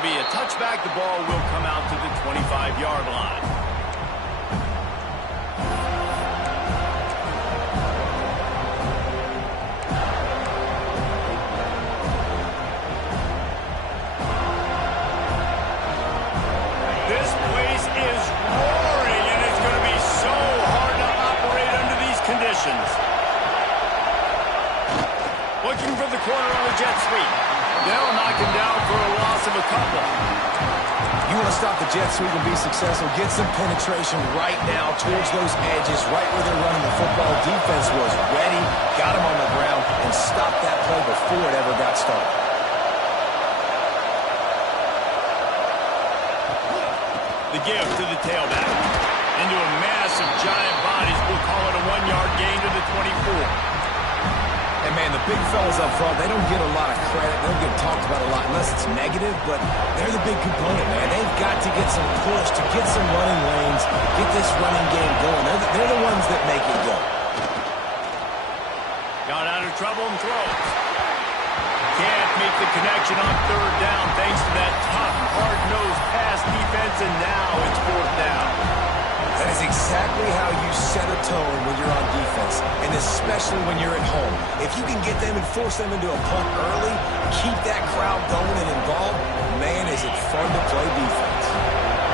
It'll be a touchback. The ball will come out to the 25-yard line. This place is roaring, and it's going to be so hard to operate under these conditions. Looking for the corner on the jet sweep. They'll knock him down for a loss of a couple. You want to stop the jet sweep and be successful, get some penetration right now towards those edges, right where they're running the football. Defense was ready, got him on the ground, and stopped that play before it ever got started. The give to the tailback. Into a massive giant bodies. We'll call it a 1-yard gain to the 24. And, man, the big fellas up front, they don't get a lot of credit. They don't get talked about a lot unless it's negative, but they're the big component, man. They've got to get some push, to get some running lanes, get this running game going. They're the ones that make it go. Got out of trouble and throws. Can't make the connection on third down thanks to that tough, hard-nosed pass defense, and now it's fourth down. That is exactly how you set a tone when you're on defense, and especially when you're at home. If you can get them and force them into a punt early, keep that crowd going and involved, man, is it fun to play defense.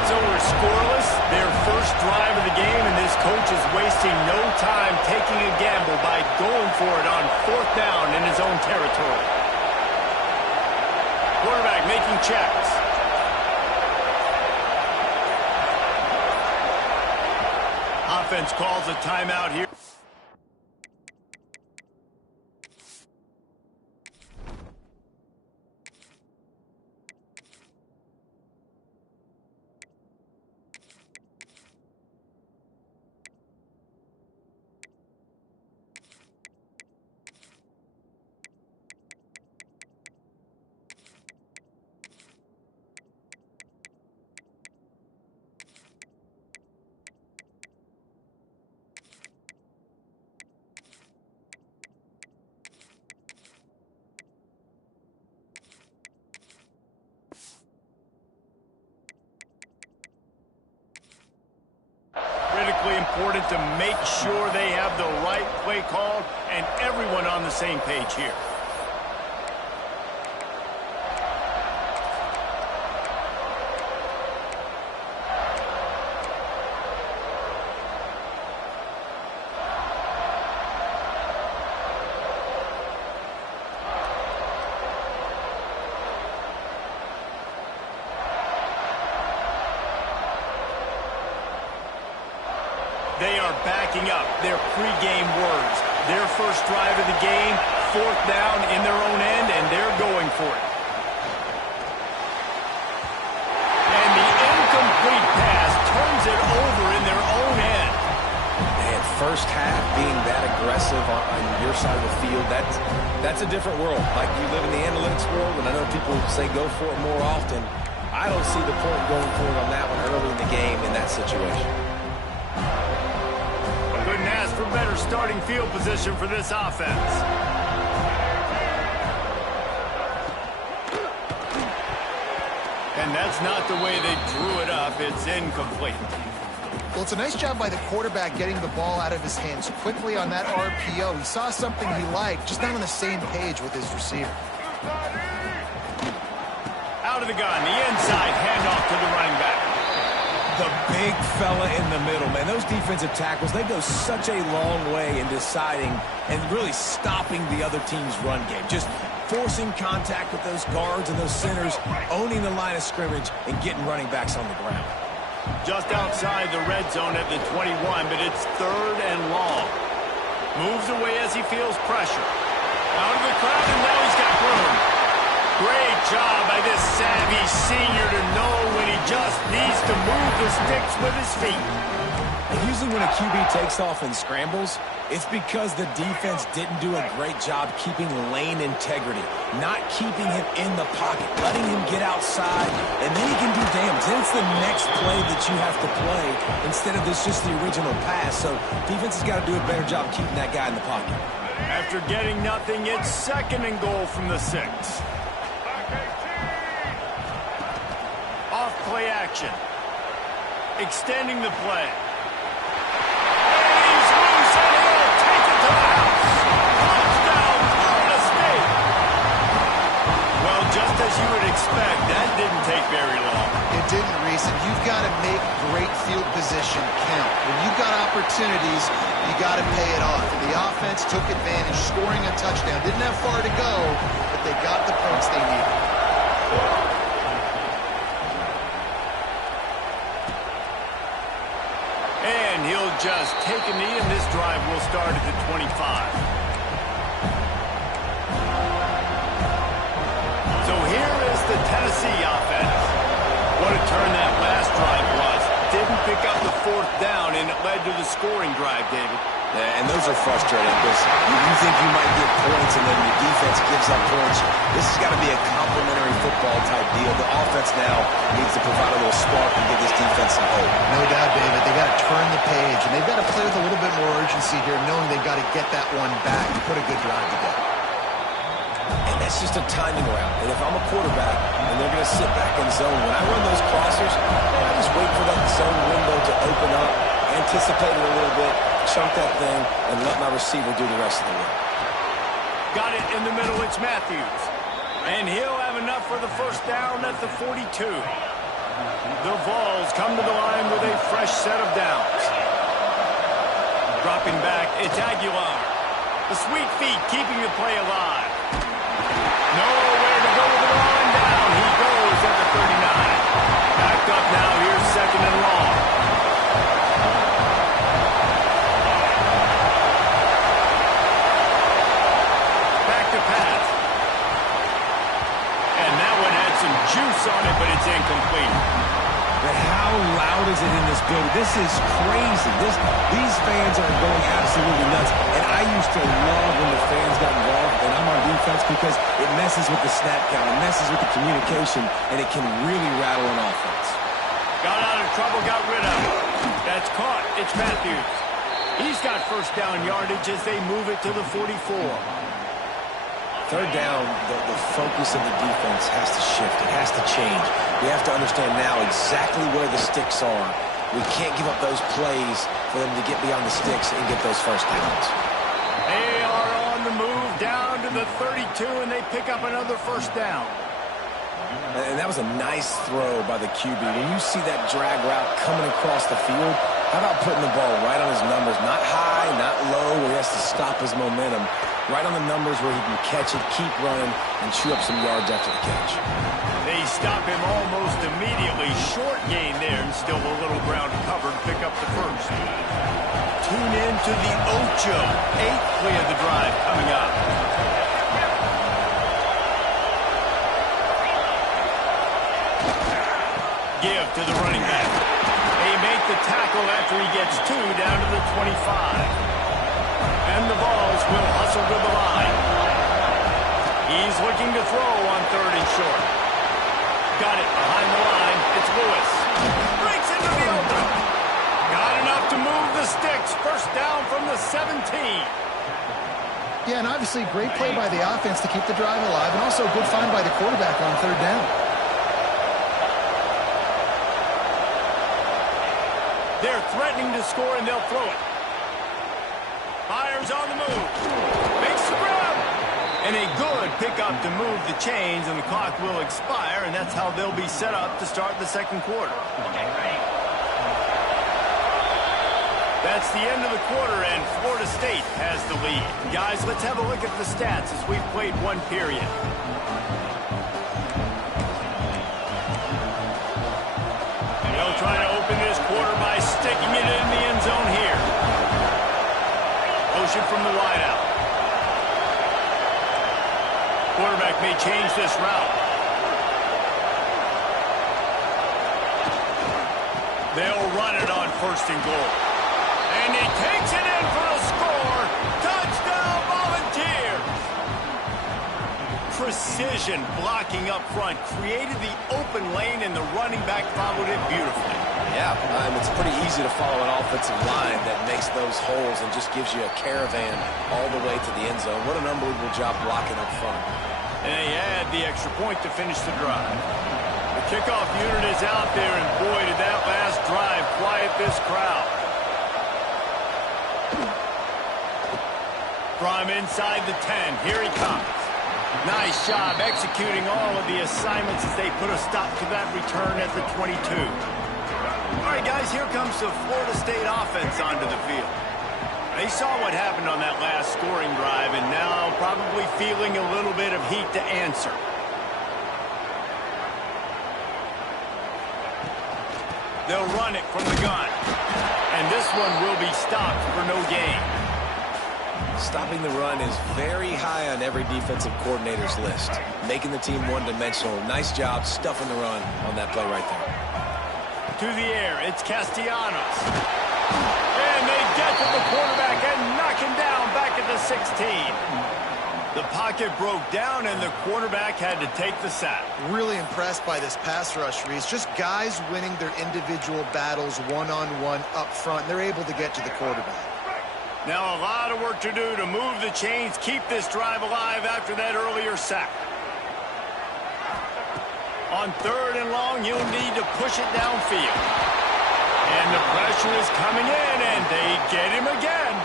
So we're scoreless, their first drive of the game, and this coach is wasting no time taking a gamble by going for it on fourth down in his own territory. Quarterback making checks. Offense calls a timeout here. Critically important to make sure they have the right play called and everyone on the same page here. They are backing up their pregame words. Their first drive of the game, fourth down in their own end, and they're going for it. And the incomplete pass turns it over in their own end. Man, first half being that aggressive on your side of the field, that's a different world. Like you live in the analytics world, and I know people say go for it more often. I don't see the point going for it on that one early in the game in that situation. Couldn't ask for better starting field position for this offense. And that's not the way they drew it up. It's incomplete. Well, it's a nice job by the quarterback getting the ball out of his hands quickly on that RPO. He saw something he liked, just not on the same page with his receiver. Out of the gun, the inside handoff to the running back. The big fella in the middle, man. Those defensive tackles, they go such a long way in deciding and really stopping the other team's run game. Just forcing contact with those guards and those centers, owning the line of scrimmage, and getting running backs on the ground. Just outside the red zone at the 21, but it's third and long. Moves away as he feels pressure. Out of the crowd, and now he's got room. Great job by this savvy senior to know when he just needs to move the sticks with his feet. And usually when a QB takes off and scrambles, it's because the defense didn't do a great job keeping lane integrity, not keeping him in the pocket, letting him get outside, and then he can do damage. Then it's the next play that you have to play instead of just the original pass. So defense has got to do a better job keeping that guy in the pocket. After getting nothing, it's second and goal from the 6. play action. Extending the play. And he's loose, and he'll take it to the house. Touchdown, Florida State. Well, just as you would expect, that didn't take very long. It didn't, Reese, and you've got to make great field position count. When you've got opportunities, you got to pay it off. And the offense took advantage, scoring a touchdown. Didn't have far to go, but they got the points they needed. And he'll just take a knee, and this drive will start at the 25. So here is the Tennessee offense. What a turn that last drive was. Didn't pick up the fourth down, and it led to the scoring drive, David. Yeah, and those are frustrating because you think you might get points, and then your defense gives up points. This has got to be a complementary football type deal. The offense now needs to provide a little spark and give this defense some hope. No doubt, David. They got to turn the page, and they've got to play with a little bit more urgency here, knowing they've got to get that one back and put a good drive together. And that's just a timing route. And if I'm a quarterback and they're going to sit back in zone, when I run those crossers, I just wait for that zone window to open up, anticipate it a little bit, chunk that thing, and let my receiver do the rest of the work. Got it in the middle. It's Matthews. And he'll have enough for the first down at the 42. The Vols come to the line with a fresh set of downs. Dropping back, it's Aguilar. The sweet feet keeping the play alive. Nowhere to go with the ball, and down he goes at the 39. Backed up now, here's second and long. Back to pass. And that one had some juice on it, but it's incomplete. But how loud is it in this building? This is crazy. These fans are going absolutely nuts. And I used to love when the fans got involved, and I'm on defense, because it messes with the snap count, it messes with the communication, and it can really rattle an offense. Got out of trouble, got rid of it. That's caught. It's Matthews. He's got first down yardage as they move it to the 44. Third down, the focus of the defense has to shift. It has to change. We have to understand now exactly where the sticks are. We can't give up those plays for them to get beyond the sticks and get those first downs. They are on the move down to the 32, and they pick up another first down. And that was a nice throw by the QB. When you see that drag route coming across the field, how about putting the ball right on his numbers? Not high, not low, where he has to stop his momentum. Right on the numbers where he can catch it, keep running, and chew up some yards after the catch. They stop him almost immediately. Short gain there, and still a little ground to cover to pick up the first. Tune in to the Ocho. 8th play of the drive coming up. Give to the running back. They make the tackle after he gets 2 down to the 25. And the Vols will hustle to the line. He's looking to throw on 3rd and short. Got it behind the line. It's Lewis. Breaks into the open. Got enough to move the sticks. First down from the 17. Yeah, and obviously great play by the offense to keep the drive alive, and also a good find by the quarterback on 3rd down. They're threatening to score, and they'll throw it. Fires on the move. Makes the grab. And a good pickup to move the chains, and the clock will expire, and that's how they'll be set up to start the second quarter. That's the end of the quarter, and Florida State has the lead. Guys, let's have a look at the stats as we've played one period. They'll try to open this quarter by sticking it in the end zone here. Motion from the wideout. Quarterback may change this route. They'll run it on 1st and goal. And he takes it in for a score. Touchdown, Volunteers! Precision blocking up front created the open lane, and the running back followed it beautifully. Yeah, it's pretty easy to follow an offensive line that makes those holes and just gives you a caravan all the way to the end zone. What an unbelievable job blocking up front. And they add the extra point to finish the drive. The Kickoff unit is out there, and boy, did that last drive quiet this crowd. From inside the 10, here he comes. Nice job executing all of the assignments as they put a stop to that return at the 22. All right, guys, here comes the Florida State offense onto the field. They saw what happened on that last scoring drive, and now probably feeling a little bit of heat to answer. They'll run it from the gun. And this one will be stopped for no gain. Stopping the run is very high on every defensive coordinator's list. Making the team one-dimensional. Nice job stuffing the run on that play right there. To the air, it's Castellanos. And they get to the quarterback and knock him down back at the 16. The pocket broke down, and the quarterback had to take the sack. Really impressed by this pass rush, Reese. Just guys winning their individual battles one-on-one up front. They're able to get to the quarterback. Now a lot of work to do to move the chains, keep this drive alive after that earlier sack. On 3rd and long, you'll need to push it downfield. And the pressure is coming in, and they get him again.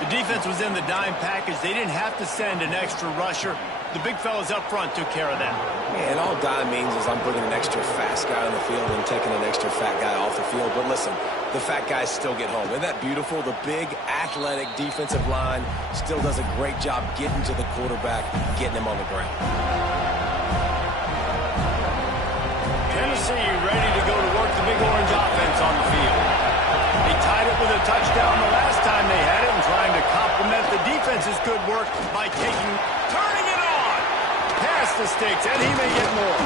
The defense was in the dime package. They didn't have to send an extra rusher. The big fellas up front took care of that. Yeah, and all dime means is I'm putting an extra fast guy on the field and taking an extra fat guy off the field. But listen, the fat guys still get home. Isn't that beautiful? The big, athletic defensive line still does a great job getting to the quarterback, getting him on the ground. Tennessee ready to go to work the big orange offense on the field. They tied it with a touchdown the last time they had it, and trying to complement the defense's good work by turning it on. Past the sticks, and he may get more.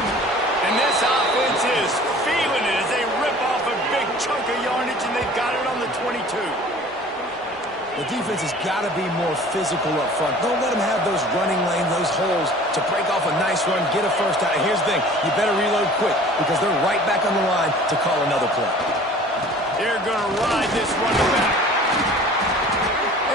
And this offense is feeling it as they rip off a big chunk of yardage, and they've got it on the 22. The defense has got to be more physical up front. Don't let them have those running lanes, those holes to break off a nice run, get a first down. And here's the thing, you better reload quick because they're right back on the line to call another play. They're going to ride this running back.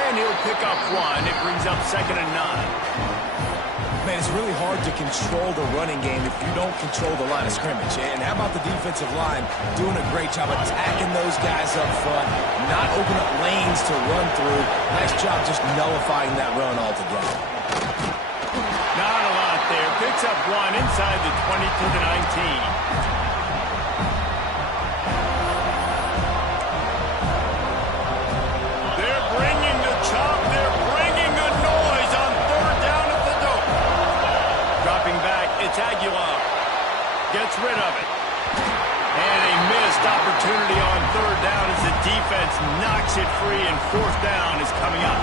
And he'll pick up one. It brings up 2nd and 9. Man, it's really hard to control the running game if you don't control the line of scrimmage. And how about the defensive line doing a great job attacking those guys up front, not opening up lanes to run through. Nice job just nullifying that run altogether. Not a lot there. Picks up one inside the 20 to the 19. It's Aguilar. Gets rid of it. And a missed opportunity on 3rd down as the defense knocks it free, and 4th down is coming up.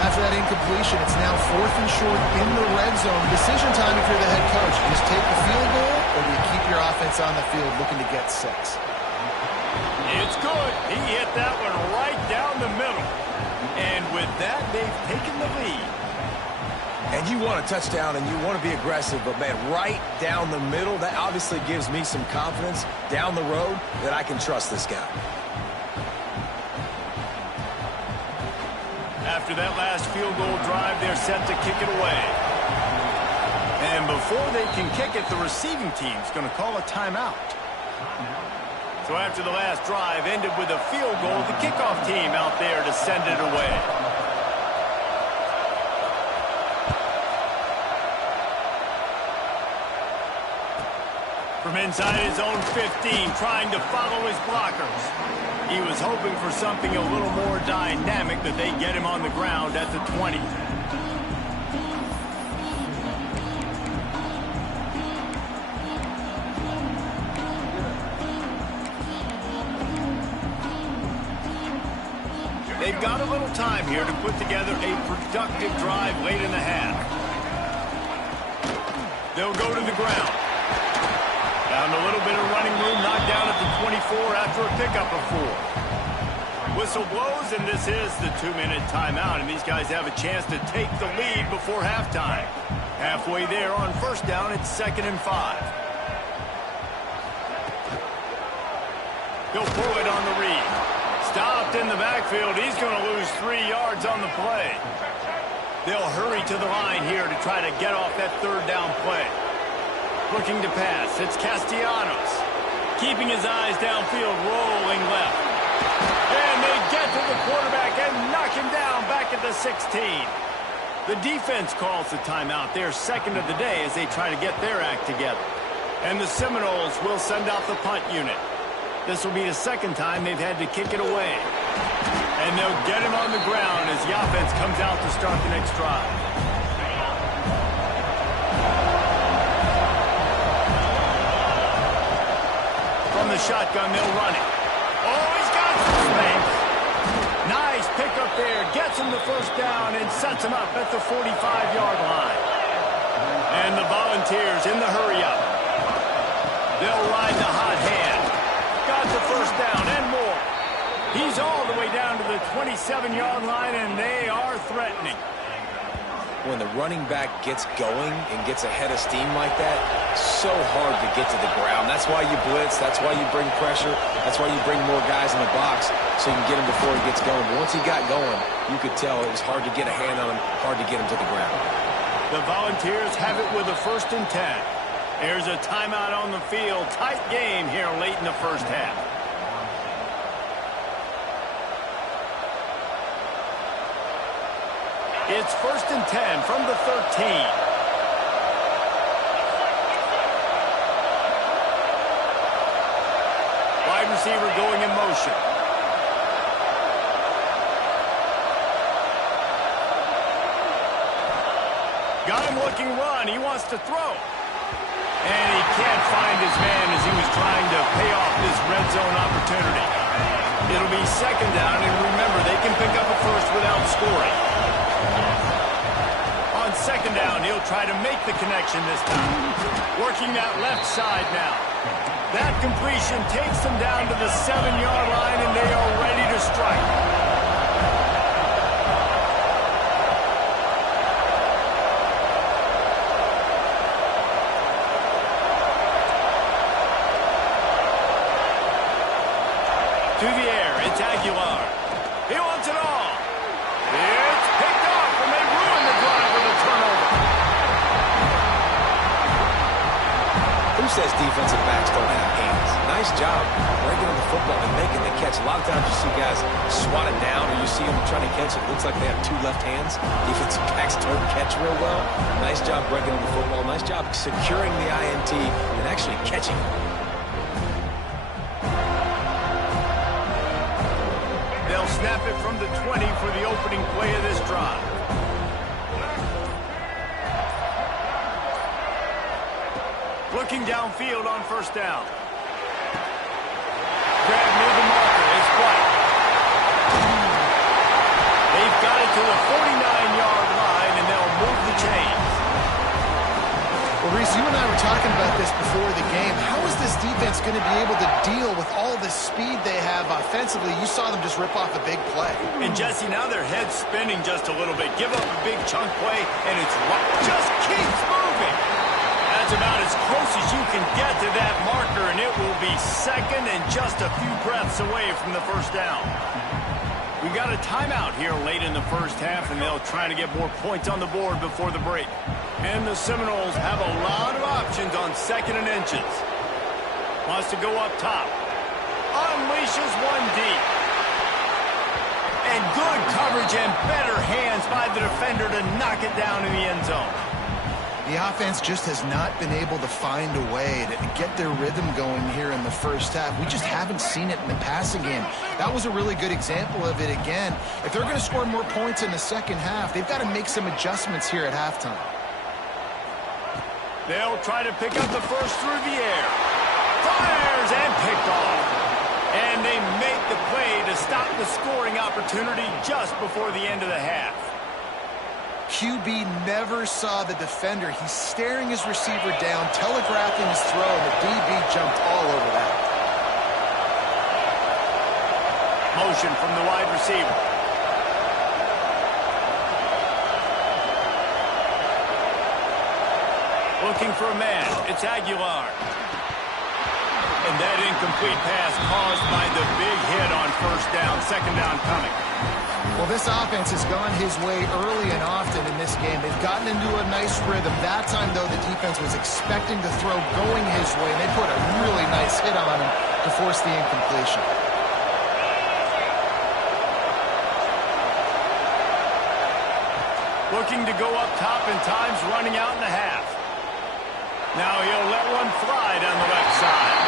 After that incompletion, it's now 4th and short in the red zone. Decision time if you're the head coach. You just take the field goal, or do you keep your offense on the field looking to get 6? It's good. He hit that one right down the middle. And with that, they've taken the lead. And you want a touchdown and you want to be aggressive, but man, right down the middle, that obviously gives me some confidence down the road that I can trust this guy. After that last field goal drive, they're set to kick it away. And before they can kick it, the receiving team's going to call a timeout. So after the last drive ended with a field goal, the kickoff team out there to send it away. From inside his own 15, trying to follow his blockers. He was hoping for something a little more dynamic, but they get him on the ground at the 20. They've got a little time here to put together a productive drive late in the half. They'll go to the ground. Found a little bit of running room, knocked down at the 24 after a pickup of 4. Whistle blows, and this is the 2-minute timeout, and these guys have a chance to take the lead before halftime. Halfway there on 1st down, it's 2nd and 5. He'll pull it on the read. Stopped in the backfield. He's going to lose 3 yards on the play. They'll hurry to the line here to try to get off that 3rd down play. Looking to pass. It's Castellanos. Keeping his eyes downfield, rolling left. And they get to the quarterback and knock him down back at the 16. The defense calls the timeout. They're second of the day as they try to get their act together. And the Seminoles will send out the punt unit. This will be the second time they've had to kick it away. And they'll get him on the ground as the offense comes out to start the next drive. From the shotgun, they'll run it. Oh, he's got some space. Nice pickup there. Gets him the first down and sets him up at the 45-yard line. And the Volunteers in the hurry-up. They'll ride the hot hand. Got the first down and more. He's all the way down to the 27-yard line, and they are threatening. When the running back gets going and gets ahead of steam like that, so hard to get to the ground. That's why you blitz. That's why you bring pressure. That's why you bring more guys in the box so you can get him before he gets going. But once he got going, you could tell it was hard to get a hand on him, hard to get him to the ground. The Volunteers have it with a 1st and 10. There's a timeout on the field. Tight game here late in the first half. It's 1st and 10 from the 13. Wide receiver going in motion. Got him looking run. He wants to throw. And he can't find his man as he was trying to pay off this red zone opportunity. It'll be 2nd down, and remember, they can pick up a first without scoring. On 2nd down, he'll try to make the connection this time. Working that left side now. That completion takes them down to the 7-yard line, and they are ready to strike. To the air, it's Aguilar. He wants it all. It's picked off, and they ruin the drive with a turnover. Who says defensive backs don't have hands? Nice job breaking on the football and making the catch. A lot of times you see guys swat it down, or you see them trying to catch it. It looks like they have 2 left hands. Defensive backs don't catch real well. Nice job breaking on the football. Nice job securing the INT and actually catching it. They'll snap it from the 20 for the opening play of this drive. Looking downfield on 1st down. Grab near the marker. It's White. They've got it to the 49-yard line, and they'll move the chains. Well, Reese, you and I were talking about this before the game. How is this defense going to be able to deal with all the speed they have offensively? You saw them just rip off a big play. And, Jesse, now their head's spinning just a little bit. Give up a big chunk play, and it's just keeps moving. That's about as close as you can get to that marker, and it will be 2nd and just a few breaths away from the 1st down. We got a timeout here late in the first half, and they'll try to get more points on the board before the break. And the Seminoles have a lot of options on 2nd and inches. Wants to go up top. Unleashes one deep. And good coverage and better hands by the defender to knock it down in the end zone. The offense just has not been able to find a way to get their rhythm going here in the first half. We just haven't seen it in the passing game. That was a really good example of it again. If they're going to score more points in the second half, they've got to make some adjustments here at halftime. They'll try to pick up the first through the air. Fires and picked off. And they make the play to stop the scoring opportunity just before the end of the half. QB never saw the defender. He's staring his receiver down, telegraphing his throw, and the DB jumped all over that. Motion from the wide receiver. Looking for a man. It's Aguilar. And that incomplete pass caused by the big hit on 1st down. 2nd down coming. Well, this offense has gone his way early and often in this game. They've gotten into a nice rhythm. That time, though, the defense was expecting to throw going his way, and they put a really nice hit on him to force the incompletion. Looking to go up top, and time's running out in the half. Now he'll let one fly down the left side.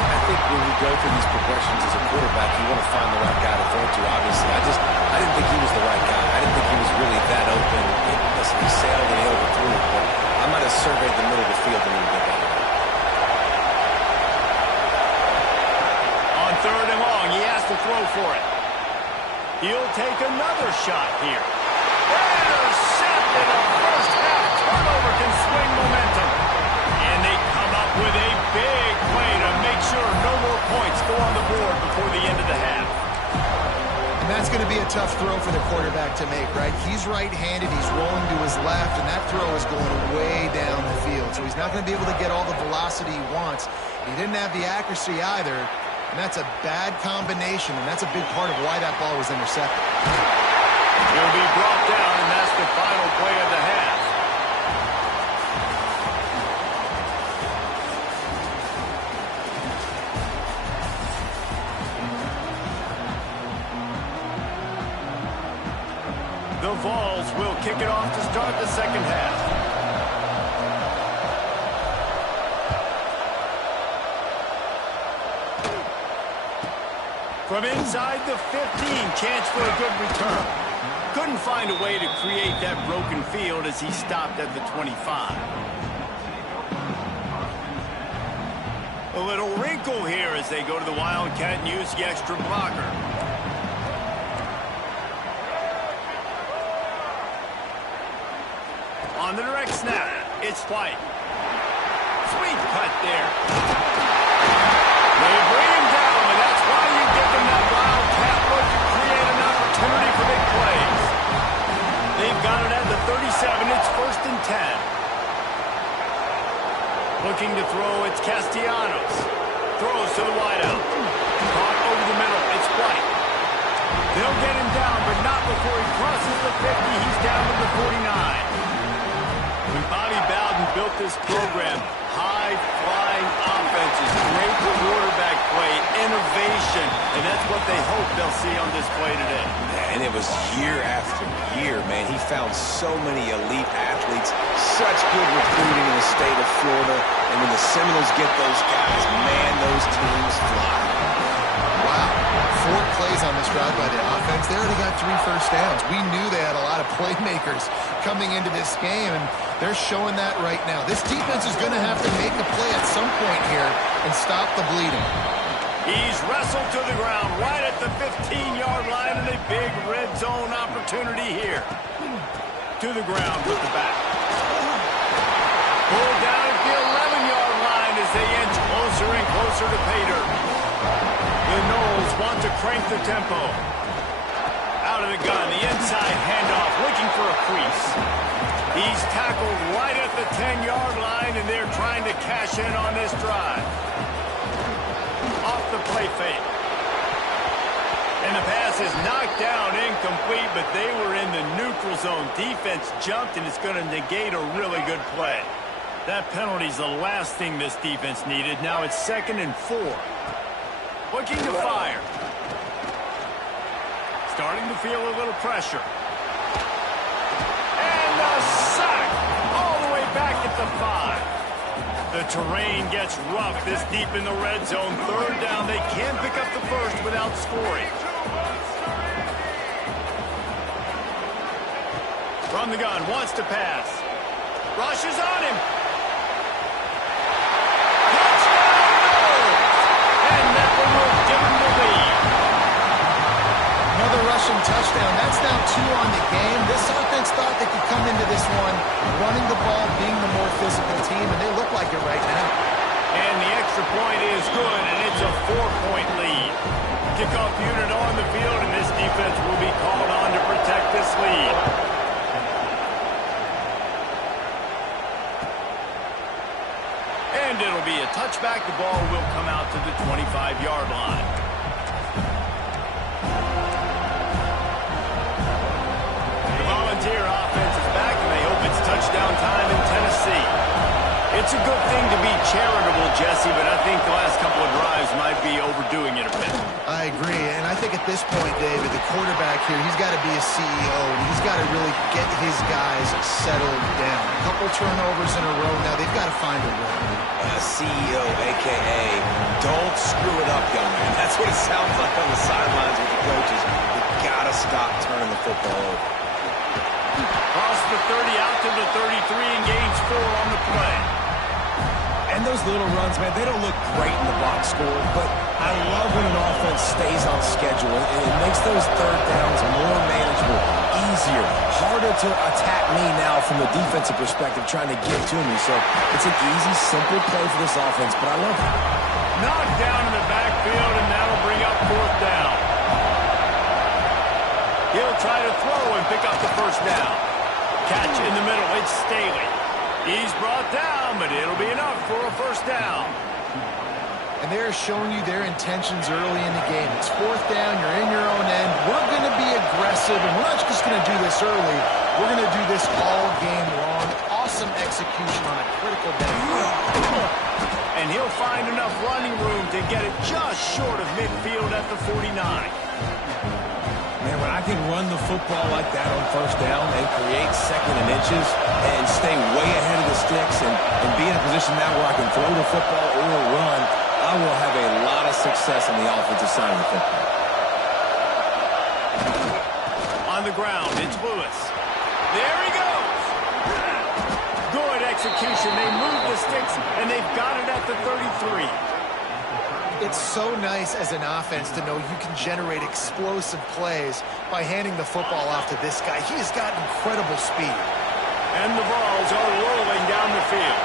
I think when you go through these progressions as a quarterback, you want to find the right guy to throw to, obviously. I didn't think he was the right guy. I didn't think he was really that open. Listen, he sailed and he overthrew it, but I might have surveyed the middle of the field a little bit better. On 3rd and long, he has to throw for it. He'll take another shot here. Intercepted. A first half turnover can swing momentum. And they come up with a big play to make sure no more points go on the board before the end of the half. And that's going to be a tough throw for the quarterback to make, right? He's right-handed, he's rolling to his left, and that throw is going way down the field. So he's not going to be able to get all the velocity he wants. He didn't have the accuracy either, and that's a bad combination, and that's a big part of why that ball was intercepted. He'll be brought down, and that's the final play of the half. The Vols will kick it off to start the second half. From inside the 15, chance for a good return. Couldn't find a way to create that broken field as he stopped at the 25. A little wrinkle here as they go to the Wildcat and use the extra blocker. On the direct snap, it's White. Sweet cut there. They bring him down, and that's why you give them that Wildcat look to create an opportunity for big plays. They've got it at the 37. It's 1st and 10. Looking to throw, it's Castellanos. Throws to the wideout. Caught over the middle. It's White. They'll get him down, but not before he crosses the 50. He's down to the 49. When Bobby Bowden built this program, high-flying offenses, great quarterback play, innovation, and that's what they hope they'll see on display today. And it was year after year, man. He found so many elite athletes, such good recruiting in the state of Florida, and when the Seminoles get those guys, man, those teams fly. Wow. 4 plays on this drive by the offense. They already got 3 first downs. We knew they had a lot of playmakers coming into this game, and they're showing that right now. This defense is going to have to make a play at some point here and stop the bleeding. He's wrestled to the ground right at the 15-yard line, and a big red zone opportunity here. To the ground with the back. Pulled down at the 11-yard line as they inch closer and closer to pay dirt. The Noles want to crank the tempo. Out of the gun, the inside handoff, looking for a crease. He's tackled right at the 10-yard line, and they're trying to cash in on this drive. Off the play fake. And the pass is knocked down, incomplete, but they were in the neutral zone. Defense jumped, and it's going to negate a really good play. That penalty is the last thing this defense needed. Now it's 2nd and 4. Looking to fire. Starting to feel a little pressure. And a sack all the way back at the 5. The terrain gets rough this deep in the red zone. 3rd down. They can't pick up the first without scoring. From the gun, wants to pass. Rushes on him. Another rushing touchdown. That's now 2 on the game. This offense thought they could come into this one running the ball, being the more physical team, and they look like it right now. And the extra point is good, and it's a 4-point lead. Kickoff unit on the field, and this defense will be called on to protect this lead. And it'll be a touchback. The ball will come out to the 25-yard line. It's a good thing to be charitable, Jesse, but I think the last couple of drives might be overdoing it a bit. I agree, and I think at this point, David, the quarterback here, he's got to be a CEO, and he's got to really get his guys settled down. A couple turnovers in a row now. They've got to find a way. CEO, a.k.a. don't screw it up, young man. That's what it sounds like on the sidelines with the coaches. You got to stop turning the football over. Cross the 30 out to the 33 and gains 4 on the play. And those little runs, man, they don't look great in the box score, but I love when an offense stays on schedule. It makes those third downs more manageable, easier, harder to attack me now from the defensive perspective trying to get to me. So it's an easy, simple play for this offense, but I love it. Knocked down in the backfield, and that'll bring up 4th down. He'll try to throw and pick up the 1st down. Catch in the middle, it's Staley. He's brought down, but it'll be enough for a 1st down. And they're showing you their intentions early in the game. It's 4th down, you're in your own end. We're going to be aggressive, and we're not just going to do this early. We're going to do this all game long. Awesome execution on a critical down. And he'll find enough running room to get it just short of midfield at the 49. Man, when I can run the football like that on 1st down and create 2nd and inches and stay way ahead of the sticks and be in a position now where I can throw the football or run, I will have a lot of success on the offensive side of the football. On the ground, it's Lewis. There he goes. Good execution. They move the sticks, and they've got it at the 33. It's so nice as an offense to know you can generate explosive plays by handing the football off to this guy. He has got incredible speed. And the balls are rolling down the field.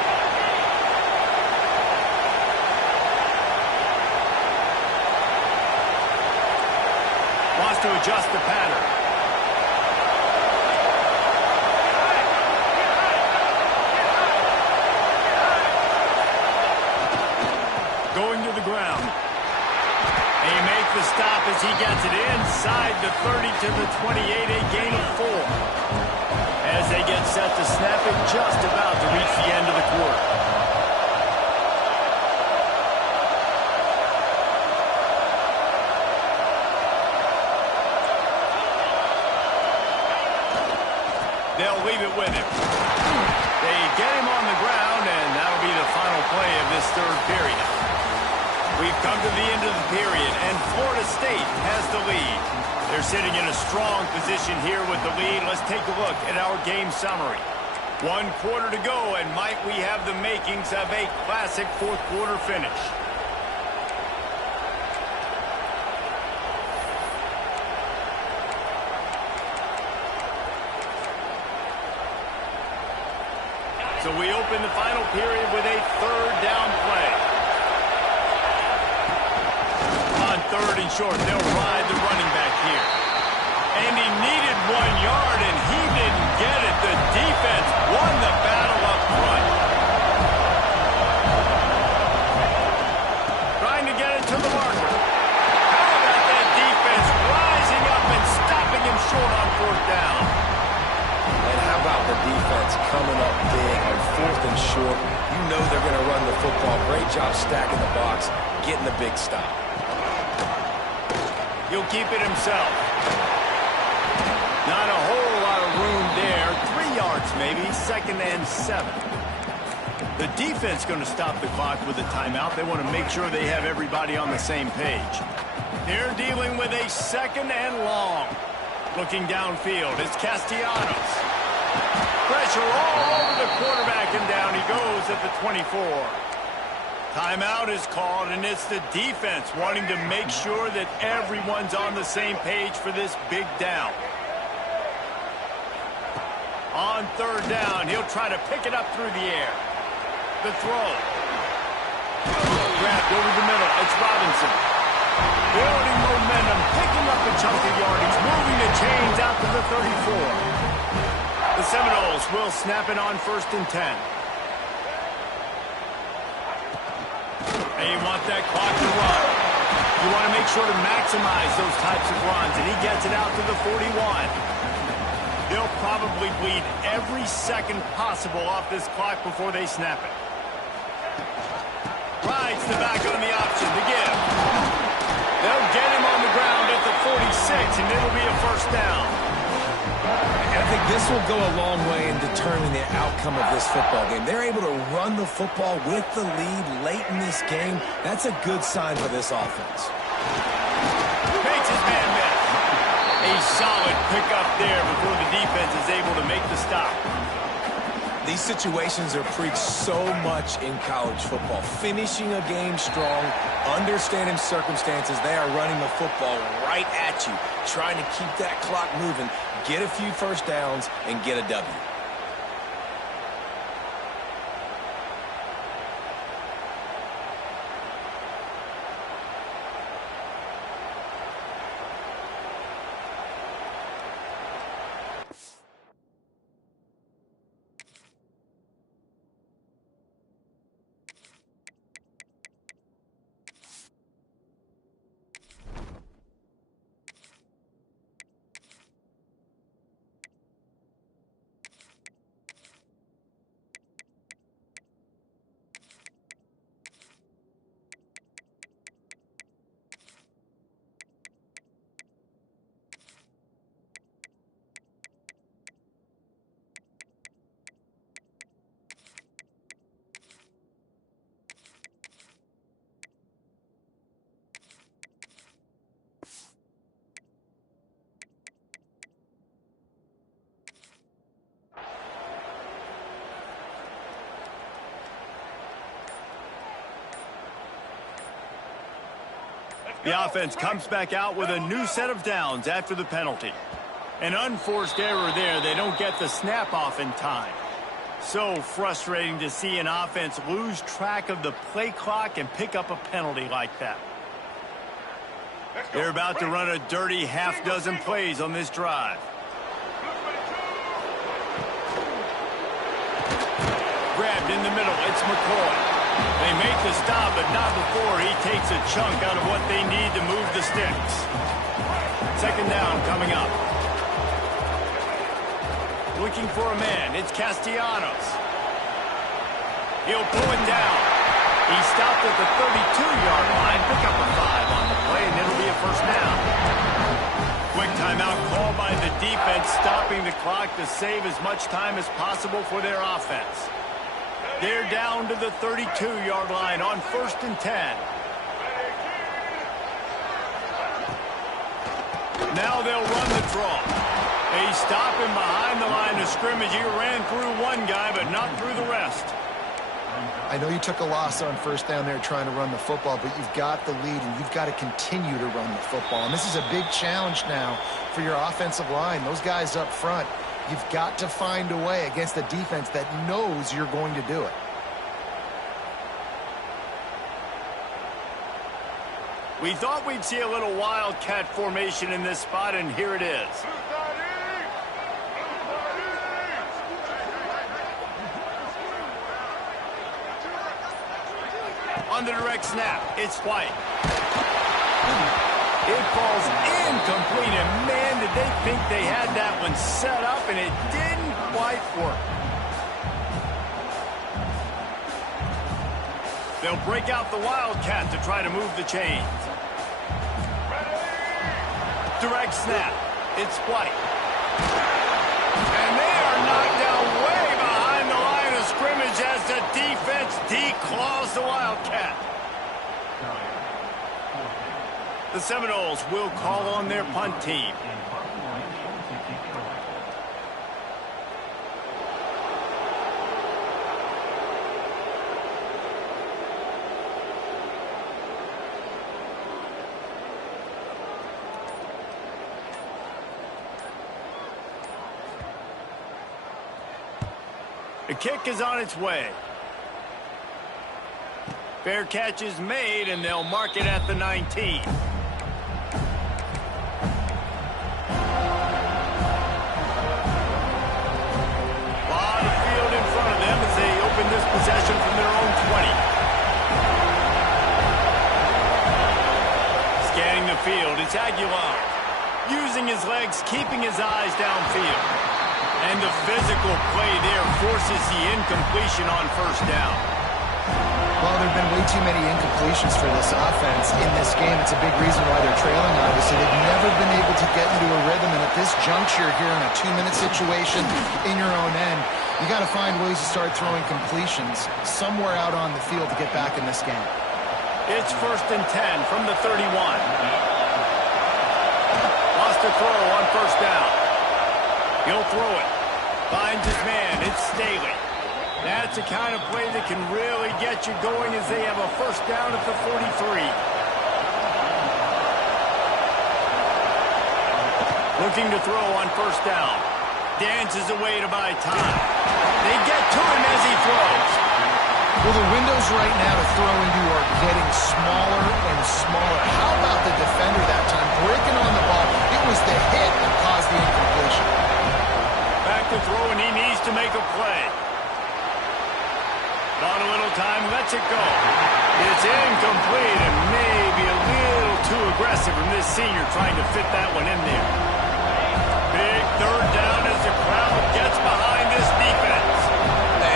Wants to adjust the pattern. Going to the ground. They make the stop as he gets it inside the 30 to the 28, a gain of 4. As they get set to snap it, just about to reach the end of the quarter. They'll leave it with him. They get him on the ground, and that'll be the final play of this 3rd period. We've come to the end of the period, and Florida State has the lead. They're sitting in a strong position here with the lead. Let's take a look at our game summary. 1 quarter to go, and might we have the makings of a classic 4th quarter finish. So we open the final period with a 3rd down play. On 3rd and short, they'll ride the running back here. And he needed 1 yard, and he didn't get it. The defense won the battle up front. Trying to get it to the marker. How about that defense rising up and stopping him short on 4th down? And how about the defense coming up big on 4th and short? You know they're going to run the football. Great job stacking the box, getting the big stop. He'll keep it himself. Not a whole lot of room there. 3 yards maybe, 2nd and 7. The defense going to stop the clock with a timeout. They want to make sure they have everybody on the same page. They're dealing with a 2nd and long. Looking downfield, it's Castellanos. Pressure all over the quarterback, and down he goes at the 24. Timeout is called, and it's the defense wanting to make sure that everyone's on the same page for this big down. On 3rd down, he'll try to pick it up through the air. The throw. Grabbed over the middle. It's Robinson. Building momentum, picking up a chunk of yardage, moving the chains out to the 34. The Seminoles will snap it on 1st and 10. And you want that clock to run. You want to make sure to maximize those types of runs, and he gets it out to the 41. They'll probably bleed every second possible off this clock before they snap it. Rides the back on the option to give. They'll get him on the ground at the 46, and it'll be a first down. And I think this will go a long way in determining the outcome of this football game. They're able to run the football with the lead late in this game. That's a good sign for this offense. Makes his man miss. A solid pickup there before the defense is able to make the stop. These situations are preached so much in college football. Finishing a game strong, understanding circumstances. They are running the football right at you, trying to keep that clock moving, get a few first downs, and get a W. The offense comes back out with a new set of downs after the penalty. An unforced error there. They don't get the snap off in time. So frustrating to see an offense lose track of the play clock and pick up a penalty like that. They're about to run a dirty half-dozen plays on this drive. Grabbed in the middle. It's McCoy. They make the stop, but not before he takes a chunk out of what they need to move the sticks. Second down coming up. Looking for a man. It's Castellanos. He'll pull it down. He stopped at the 32-yard line. Pick up a 5 on the play, and it'll be a first down. Quick timeout called by the defense, stopping the clock to save as much time as possible for their offense. They're down to the 32-yard line on 1st and 10. Now they'll run the draw. They stop him behind the line of scrimmage. He ran through one guy, but not through the rest. I know you took a loss on first down there trying to run the football, but you've got the lead, and you've got to continue to run the football. And this is a big challenge now for your offensive line. Those guys up front, you've got to find a way against a defense that knows you're going to do it. We thought we'd see a little wildcat formation in this spot, and here it is. On the direct snap, it's White. It falls incomplete, and man, did they think they had that one set up, and it didn't quite work. They'll break out the Wildcat to try to move the chains. Direct snap. It's White. And they are knocked down way behind the line of scrimmage as the defense declaws the Wildcat. The Seminoles will call on their punt team. The kick is on its way. Fair catch is made, and they'll mark it at the 19. Lot of field in front of them as they open this possession from their own 20. Scanning the field, it's Aguilar. Using his legs, keeping his eyes downfield. And the physical play there forces the incompletion on first down. Well, there have been way too many incompletions for this offense in this game. It's a big reason why they're trailing, obviously. They've never been able to get into a rhythm, and at this juncture here in a 2-minute situation in your own end, you got to find ways to start throwing completions somewhere out on the field to get back in this game. It's 1st and 10 from the 31. Lost a throw on 1st down. He'll throw it. Finds his man. It's Staley. That's the kind of play that can really get you going as they have a 1st down at the 43. Looking to throw on 1st down. Dances away to buy time. They get to him as he throws. Well, the windows right now to throw into are getting smaller and smaller. How about the defender that time? Breaking on the ball. It was the hit that caused the incompletion. Back to throw, and he needs to make a play. Not a little time, lets it go. It's incomplete and maybe a little too aggressive from this senior trying to fit that one in there. Big 3rd down as the crowd gets behind this defense.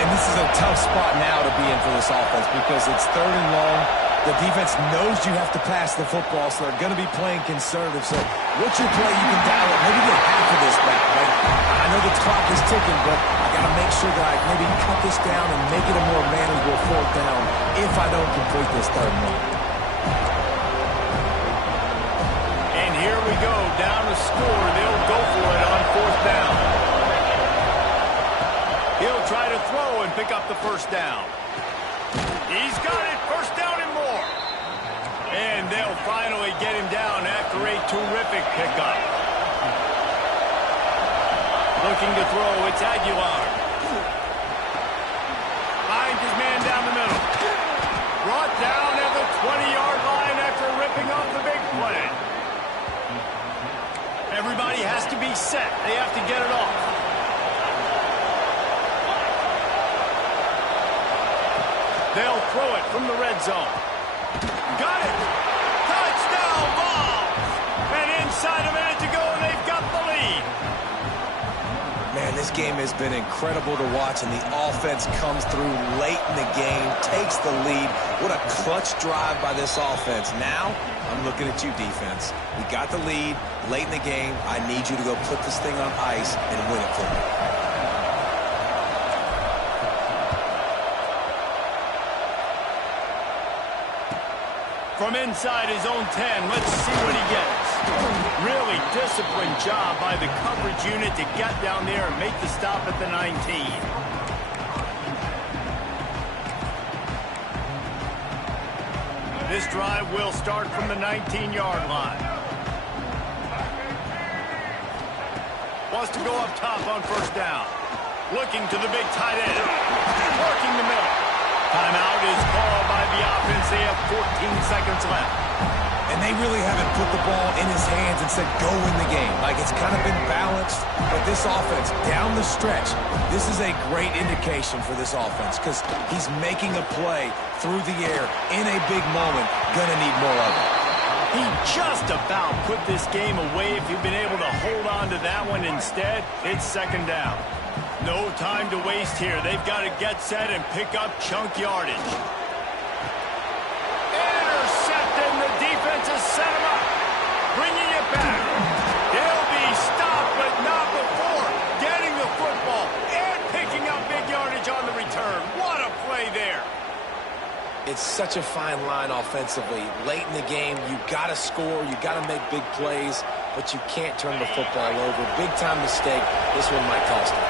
And this is a tough spot now to be in for this offense because it's 3rd and long. The defense knows you have to pass the football, so they're going to be playing conservative. So what's your play? You can dial it. Maybe get half of this back. Right? I know the clock is ticking, but I got to make sure that I maybe cut this down and make it a more manageable 4th down if I don't complete this 3rd and long. And here we go, down to score. They'll go for it on 4th down. He'll try to throw and pick up the 1st down. He's got it, 1st down and more. And they'll finally get him down after a terrific pickup. Looking to throw, it's Aguilar. Finds his man down the middle. Brought down at the 20-yard line after ripping off the big play. Everybody has to be set. They have to get it off. They'll throw it from the red zone. Got it! Touchdown ball! And inside a minute to go, and they've got the lead. Man, this game has been incredible to watch, and the offense comes through late in the game, takes the lead. What a clutch drive by this offense. Now, I'm looking at you, defense. We got the lead late in the game. I need you to go put this thing on ice and win it for me. From inside his own 10, let's see what he gets. Really disciplined job by the coverage unit to get down there and make the stop at the 19. This drive will start from the 19-yard line. Wants to go up top on 1st down. Looking to the big tight end. Working the middle. Timeout is called by the offense. They have 14 seconds left. And they really haven't put the ball in his hands and said, go win the game. Like, it's kind of been balanced. But this offense, down the stretch, this is a great indication for this offense because he's making a play through the air in a big moment. Gonna need more of it. He just about put this game away if he'd been able to hold on to that one. Instead, it's 2nd down. No time to waste here. They've got to get set and pick up chunk yardage. Intercepted, and the defense has set him up. Bringing it back. He'll be stopped, but not before getting the football and picking up big yardage on the return. What a play there. It's such a fine line offensively. Late in the game, you got to score, you got to make big plays, but you can't turn the football over. Big-time mistake. This one might cost him.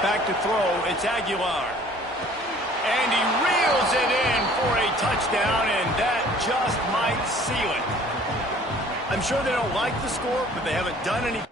Back to throw, it's Aguilar. And he reels it in for a touchdown, and that just might seal it. I'm sure they don't like the score, but they haven't done any.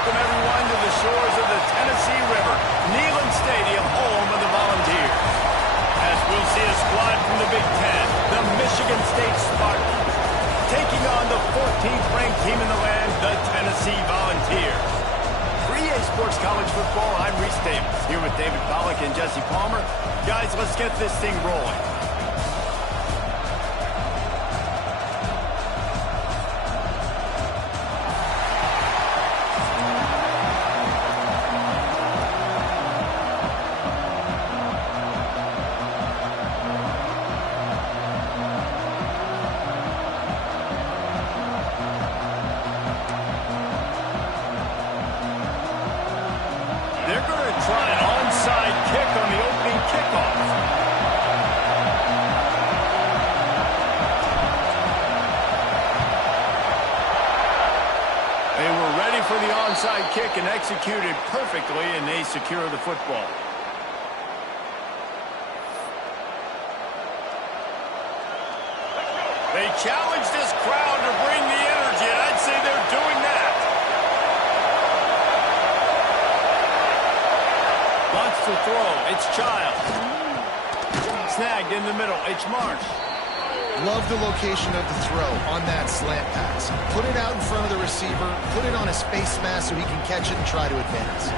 welcome everyone to the shores of the Tennessee River, Neyland Stadium, home of the Volunteers. As we'll see a squad from the Big Ten, the Michigan State Spartans, taking on the 14th ranked team in the land, the Tennessee Volunteers. For EA Sports College Football, I'm Reese Davis, here with David Pollack and Jesse Palmer. Guys, let's get this thing rolling. They're going to try an onside kick on the opening kickoff. They were ready for the onside kick and executed perfectly, and they secure the football. They challenge this crowd to bring the energy, and I'd say they're doing that. Wants to throw. It's Childs. Snagged in the middle. It's Marsh. Love the location of the throw on that slant pass. Put it out in front of the receiver. Put it on his face mask so he can catch it and try to advance.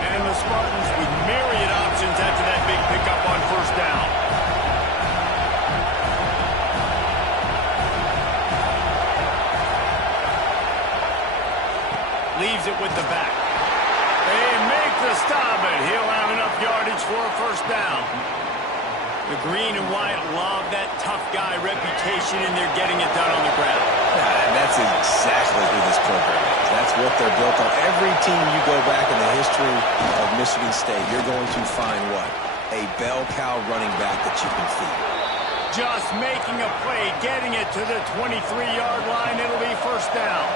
And the Spartans with myriad options after that big pickup on first down. Leaves it with the back. They make the stop, and he'll have enough yardage for a first down. The green and white love that tough guy reputation, and they're getting it done on the ground. And that's exactly who this program is. That's what they're built on. Every team you go back in the history of Michigan State, you're going to find what? A bell cow running back that you can feed. Just making a play, getting it to the 23-yard line. It'll be first down.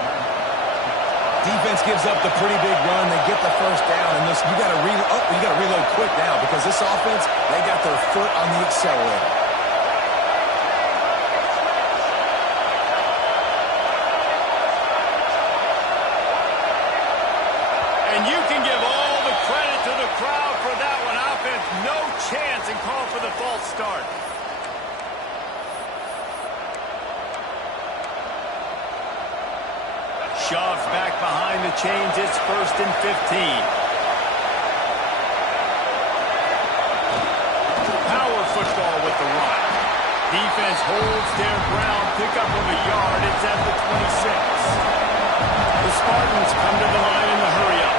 Defense gives up the pretty big run. They get the first down, and this, you got to reload quick now because this offense, they got their foot on the accelerator. And you can give all the credit to the crowd for that one. Offense, no chance, and call for the false start. Shoves back behind the chains. It's 1st and 15. Power football with the run. Defense holds their ground. Pickup of a yard. It's at the 26. The Spartans come to the line in the hurry-up.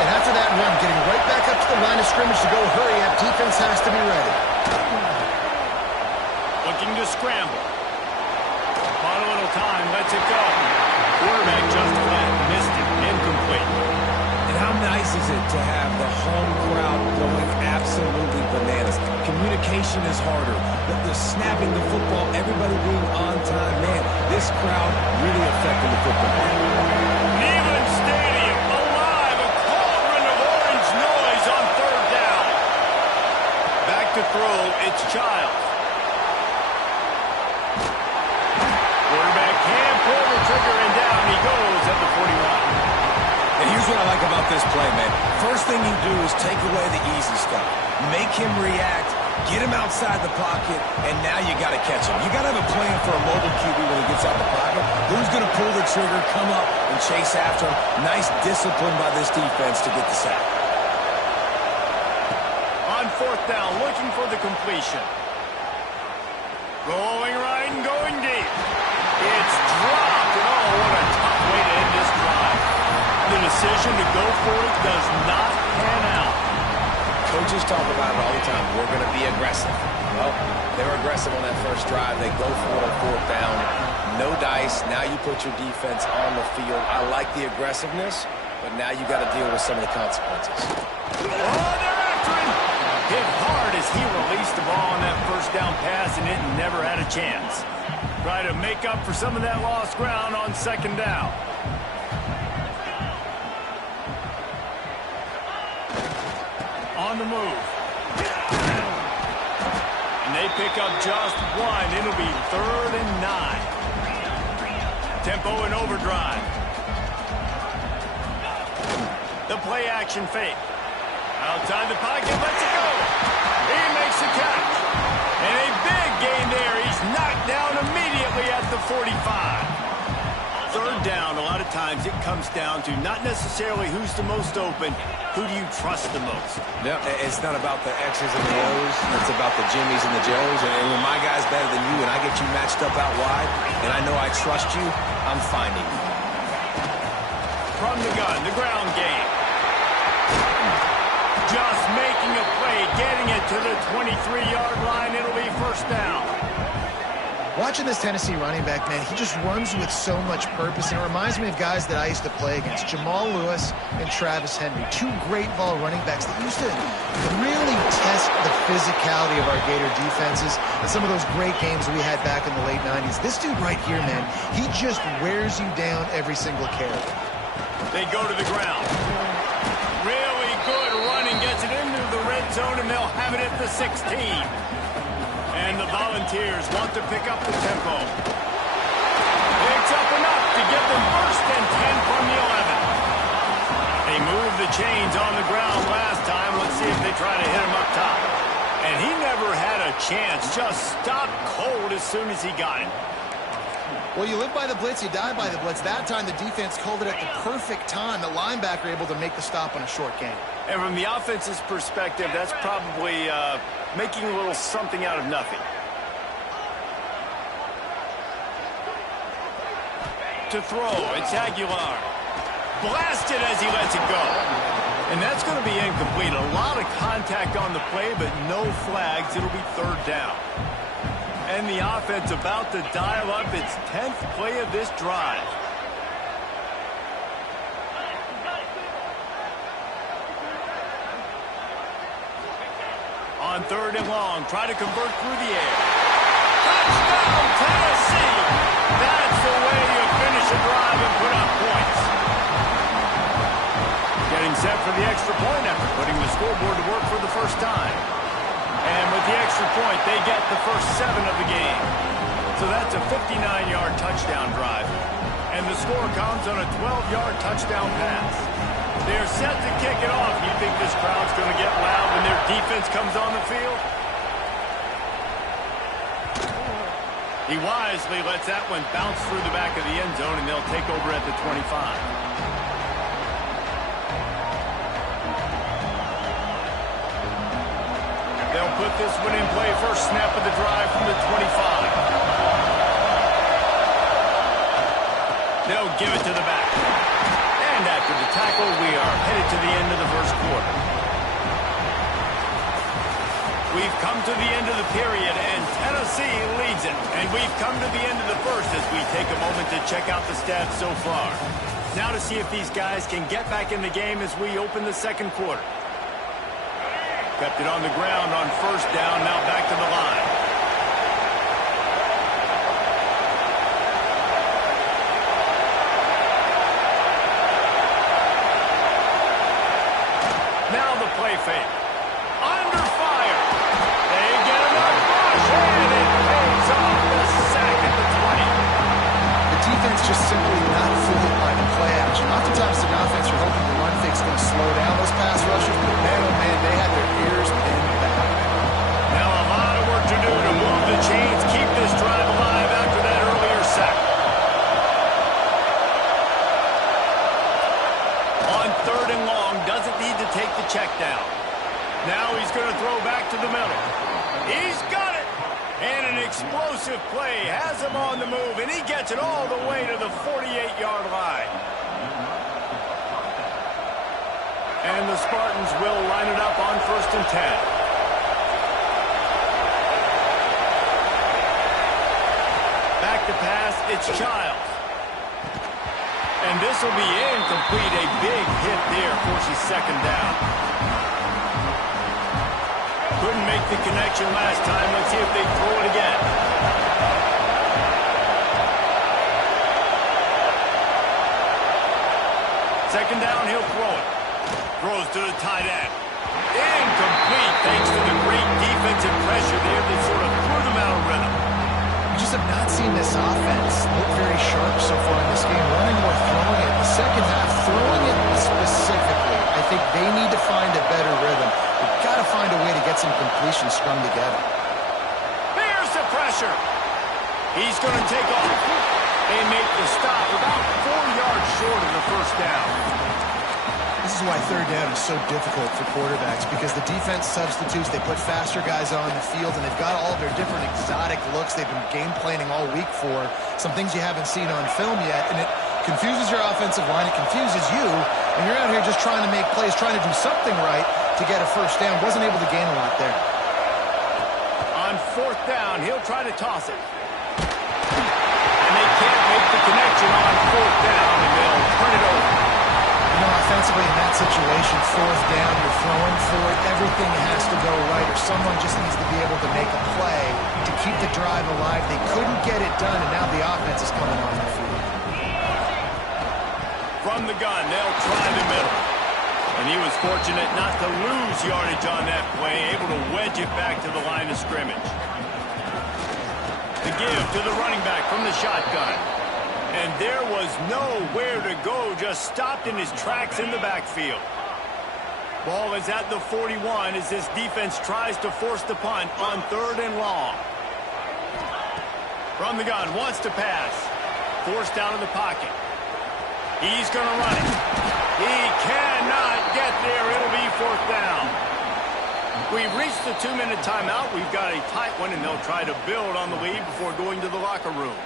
And after that run, getting right back up to the line of scrimmage to go hurry up, defense has to be ready. Looking to scramble. Bought a little time. Lets it go. Quarterback just flat, missed it, incomplete. And how nice is it to have the home crowd going absolutely bananas? Communication is harder, but the snapping the football, everybody being on time, man, this crowd really affected the football game. Neyland Stadium, alive, a cauldron of orange noise on third down. Back to throw, it's Childs. Quarterback can pull the trigger, and down he goes at the 41. And here's what I like about this play, man. First thing you do is take away the easy stuff. Make him react, get him outside the pocket, and now you got to catch him. You got to have a plan for a mobile QB when he gets out the pocket. Who's going to pull the trigger, come up, and chase after him? Nice discipline by this defense to get the sack. On fourth down, looking for the completion. Going right and going deep. It's dropped, and oh, what a tough way to end this drive. The decision to go for it does not pan out. Coaches talk about it all the time. We're going to be aggressive. Well, they were aggressive on that first drive. They go for it on fourth down. No dice. Now you put your defense on the field. I like the aggressiveness, but now you got to deal with some of the consequences. Oh, they're after him. Hit hard as he released the ball on that first down pass, and it never had a chance. Try to make up for some of that lost ground on second down. On the move. And they pick up just one. It'll be 3rd and 9. Tempo and overdrive. The play action fake. Outside the pocket, lets it go. He makes the catch. And a big gain there. He's knocked down immediately at the 45. 3rd down, a lot of times it comes down to not necessarily who's the most open, who do you trust the most? Yeah, it's not about the X's and the O's. It's about the Jimmies and the Joes. And when my guy's better than you and I get you matched up out wide and I know I trust you, I'm finding you. From the gun, the ground game. Just making a play, getting it to the 23-yard line. It'll be 1st down. Watching this Tennessee running back, man, he just runs with so much purpose, and it reminds me of guys that I used to play against, Jamal Lewis and Travis Henry, 2 great ball running backs that used to really test the physicality of our Gator defenses in some of those great games we had back in the late 90s. This dude right here, man, he just wears you down every single carry. They go to the ground. Really good running, gets it into the red zone, and they'll have it at the 16. And the Volunteers want to pick up the tempo. Picks up enough to get them 1st and 10 from the 11. They moved the chains on the ground last time. Let's see if they try to hit him up top. And he never had a chance. Just stopped cold as soon as he got it. Well, you live by the blitz, you die by the blitz. That time the defense called it at the perfect time. The linebacker able to make the stop on a short gain. And from the offense's perspective, that's probably making a little something out of nothing. To throw, it's Aguilar. Blasted as he lets it go. And that's going to be incomplete. A lot of contact on the play, but no flags. It'll be 3rd down. And the offense about to dial up its 10th play of this drive. On 3rd and long, try to convert through the air. Touchdown, Tennessee! That's the way you finish a drive and put up points. Getting set for the extra point after putting the scoreboard to work for the 1st time. And with the extra point, they get the first 7 of the game. So that's a 59-yard touchdown drive. And the score comes on a 12-yard touchdown pass. They're set to kick it off. You think this crowd's going to get loud when their defense comes on the field? He wisely lets that one bounce through the back of the end zone, and they'll take over at the 25. They'll put this one in play. First snap of the drive from the 25. They'll give it to the back. And after the tackle, we are headed to the end of the 1st quarter. We've come to the end of the period, and Tennessee leads it. And we've come to the end of the 1st as we take a moment to check out the stats so far. Now to see if these guys can get back in the game as we open the 2nd quarter. Kept it on the ground on 1st down, now back to the line. Now the play fake. Under fire. They get him on rush, and it pays off the sack at the 20. The defense just simply not fooled by the play action. Oftentimes the offense are hoping the run fake's going to slow down those pass rushers, but man, oh man, they had their ears pinned back. Now a lot of work to do to move the chains, keep this drive alive after that earlier sack. On 3rd and long, doesn't need to take the check down. Now he's going to throw back to the middle. He's got it! And an explosive play has him on the move, and he gets it all the way to the 48-yard line. And the Spartans will line it up on 1st and 10. Back to pass, it's Childs. And this will be incomplete. A big hit there, forces 2nd down. Couldn't make the connection last time. Let's see if they throw it again. Second down, he'll throw it. Throws to the tight end. Incomplete thanks to the great defensive pressure there that sort of seen this offense look very sharp so far in this game, running or throwing it. The second half, throwing it specifically. I think they need to find a better rhythm. They've got to find a way to get some completions strung together. Here's the pressure. He's going to take off. They make the stop about 4 yards short of the first down. This is why third down is so difficult for quarterbacks, because the defense substitutes, they put faster guys on the field, and they've got all their different exotic looks they've been game planning all week for, some things you haven't seen on film yet, and it confuses your offensive line, it confuses you, and you're out here just trying to make plays, trying to do something right to get a first down. Wasn't able to gain a lot there. On fourth down, he'll try to toss it. And they can't make the connection on fourth down, and they'll turn it over. You know, offensively in that situation, fourth down, you're throwing for it, everything has to go right, or someone just needs to be able to make a play to keep the drive alive. They couldn't get it done, and now the offense is coming on their feet. From the gun, they'll try the middle. And he was fortunate not to lose yardage on that play, able to wedge it back to the line of scrimmage. The give to the running back from the shotgun. And there was nowhere to go, just stopped in his tracks in the backfield. Ball is at the 41 as this defense tries to force the punt on third and long. From the gun, wants to pass. Forced out of the pocket. He's going to run it. He cannot get there. It'll be fourth down. We've reached the 2-minute timeout. We've got a tight one, and they'll try to build on the lead before going to the locker room.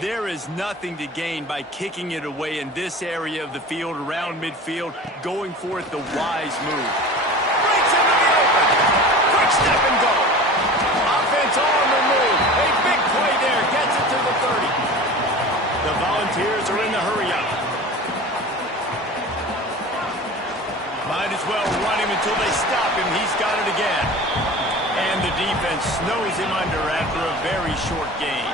There is nothing to gain by kicking it away in this area of the field, around midfield, going for it the wise move. Breaks into the open. Quick step and go. Offense on the move. A big play there. Gets it to the 30. The Volunteers are in the hurry-up. Might as well run him until they stop him. He's got it again. And the defense snows him under after a very short gain.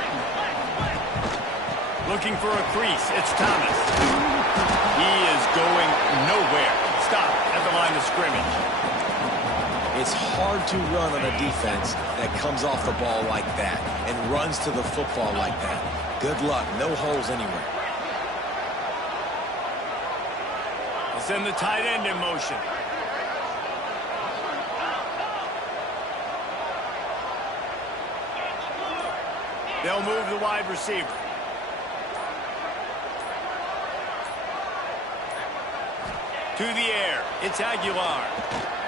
Looking for a crease. It's Thomas. He is going nowhere. Stop at the line of scrimmage. It's hard to run on a defense that comes off the ball like that and runs to the football like that. Good luck. No holes anywhere. They'll send the tight end in motion. They'll move the wide receiver. To the air. It's Aguilar.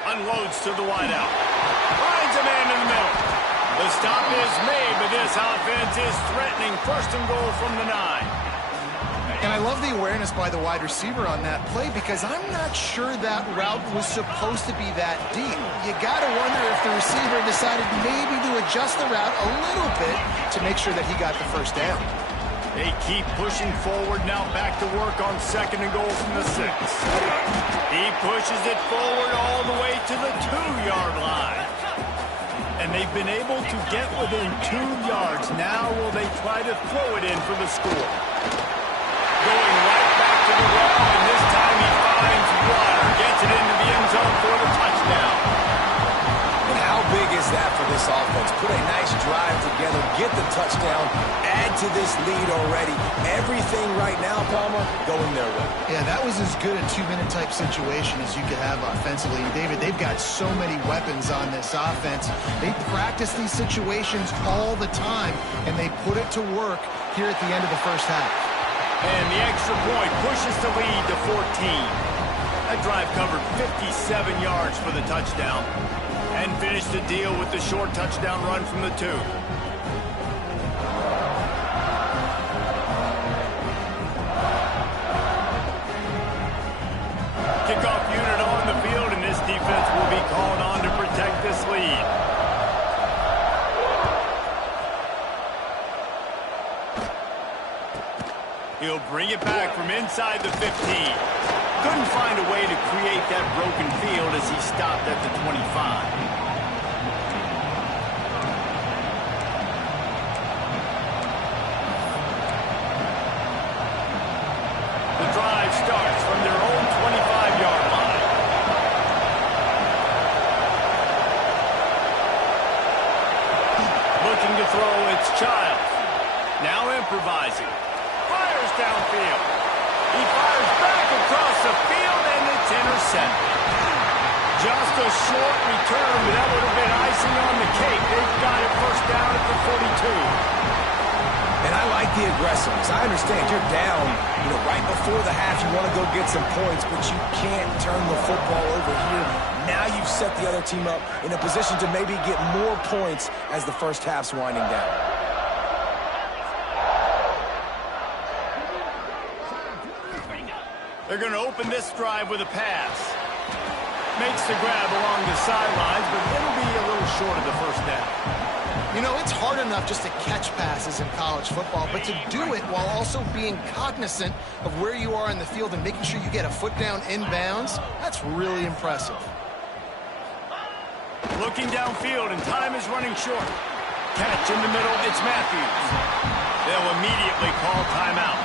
Unloads to the wideout. Finds a man in the middle. The stop is made, but this offense is threatening. First and goal from the 9. And I love the awareness by the wide receiver on that play, because I'm not sure that route was supposed to be that deep. You got to wonder if the receiver decided maybe to adjust the route a little bit to make sure that he got the first down. They keep pushing forward, now back to work on second and goal from the 6. He pushes it forward all the way to the 2-yard line. And they've been able to get within 2 yards. Now will they try to throw it in for the score? Going right back to the well, and this time he finds water. Gets it into the end zone for the touchdown. And how big is that for this offense? Put a nice drive together, get the touchdown, add to this lead already. Everything right now, Palmer, going their way. Yeah, that was as good a 2-minute type situation as you could have offensively. And David, they've got so many weapons on this offense. They practice these situations all the time, and they put it to work here at the end of the first half. And the extra point pushes the lead to 14. That drive covered 57 yards for the touchdown. And finished the deal with the short touchdown run from the 2. Kickoff unit on the field, and this defense will be called on to protect this lead. He'll bring it back from inside the 15. Couldn't find a way to create that broken field as he stopped at the 25. The drive starts from their own 25-yard line. Looking to to throw, it's Childs. Now improvising. Fires downfield. He fires back across the field, and it's intercepted. Just a short return, but that would have been icing on the cake. They've got it first down at the 42. And I like the aggressiveness. I understand you're down, right before the half. You want to go get some points, but you can't turn the football over here. Now you've set the other team up in a position to maybe get more points as the first half's winding down. They're going to open this drive with a pass. Makes the grab along the sidelines, but it'll be a little short of the first down. It's hard enough just to catch passes in college football, but to do it while also being cognizant of where you are in the field and making sure you get a foot down inbounds, that's really impressive. Looking downfield, and time is running short. Catch in the middle, it's Matthews. They'll immediately call timeout.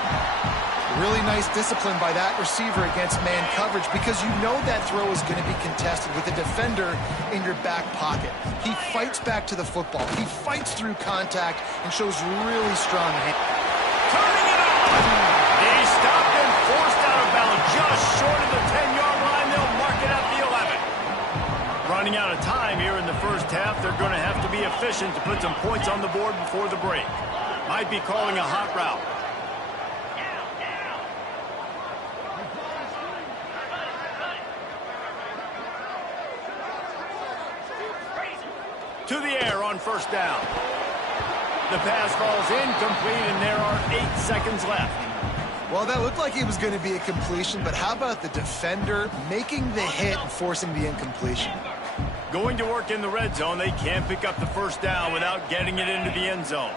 Really nice discipline by that receiver against man coverage, because you know that throw is going to be contested with a defender in your back pocket. He fights back to the football. He fights through contact and shows really strong hands. Turning it on! He stopped and forced out of bounds just short of the 10-yard line. They'll mark it at the 11. Running out of time here in the first half. They're going to have to be efficient to put some points on the board before the break. Might be calling a hot route. To the air on first down. The pass falls incomplete, and there are 8 seconds left. Well, that looked like it was going to be a completion, but how about the defender making the hit and forcing the incompletion? Going to work in the red zone. They can't pick up the first down without getting it into the end zone.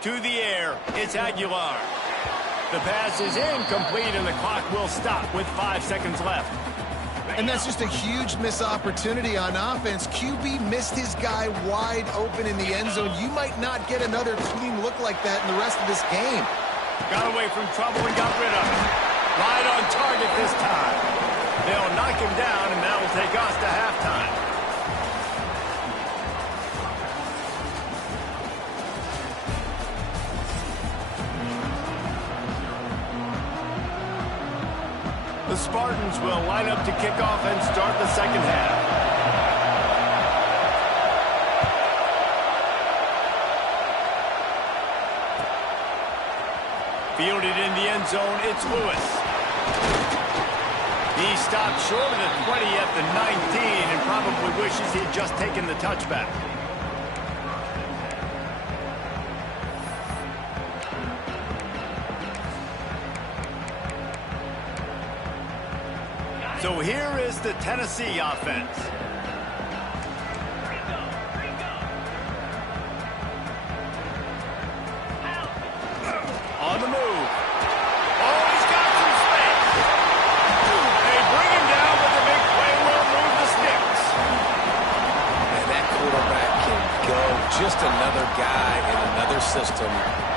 To the air, it's Aguilar. The pass is incomplete, and the clock will stop with 5 seconds left. And that's just a huge missed opportunity on offense. QB missed his guy wide open in the end zone. You might not get another clean look like that in the rest of this game. Got away from trouble and got rid of it. Right on target this time. They'll knock him down, and that will take us to halftime. The Spartans will line up to kick off and start the second half. Fielded in the end zone, it's Lewis. He stopped short of the 20 at the 19 and probably wishes he'd just taken the touchback. So here is the Tennessee offense. On the move. Oh, he's got some space. They bring him down, but the big play will move the sticks. And that quarterback can go. Just another guy in another system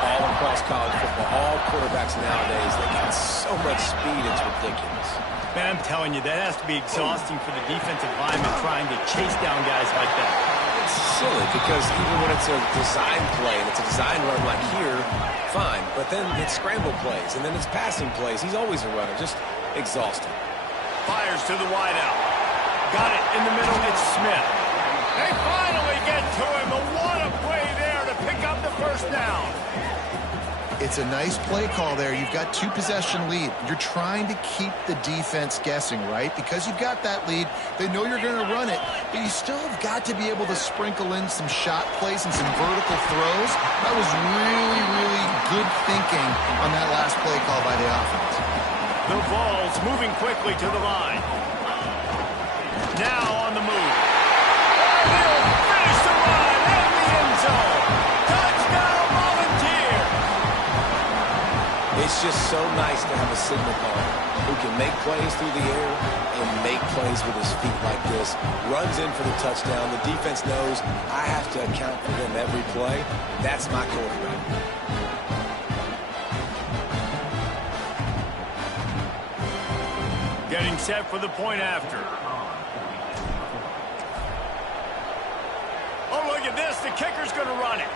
all across college football. All quarterbacks nowadays, they got so much speed, it's ridiculous. Man, I'm telling you, that has to be exhausting for the defensive lineman trying to chase down guys like that. It's silly because even when it's a design play and it's a design run like here, fine. But then it's scramble plays and then it's passing plays. He's always a runner, just exhausting. Fires to the wideout. Got it in the middle, it's Smith. They finally get to him, but what a play there to pick up the first down. It's a nice play call there. You've got 2-possession lead. You're trying to keep the defense guessing, right? Because you've got that lead, they know you're going to run it, but you still have got to be able to sprinkle in some shot plays and some vertical throws. That was really, really good thinking on that last play call by the offense. The Vols moving quickly to the line. Now on the move. They'll finish the run in the end zone. Touchdown Volunteer. It's just so nice to have a signal caller who can make plays through the air and make plays with his feet like this. Runs in for the touchdown. The defense knows I have to account for him every play. That's my quarterback. Getting set for the point after. Oh, look at this. The kicker's going to run it.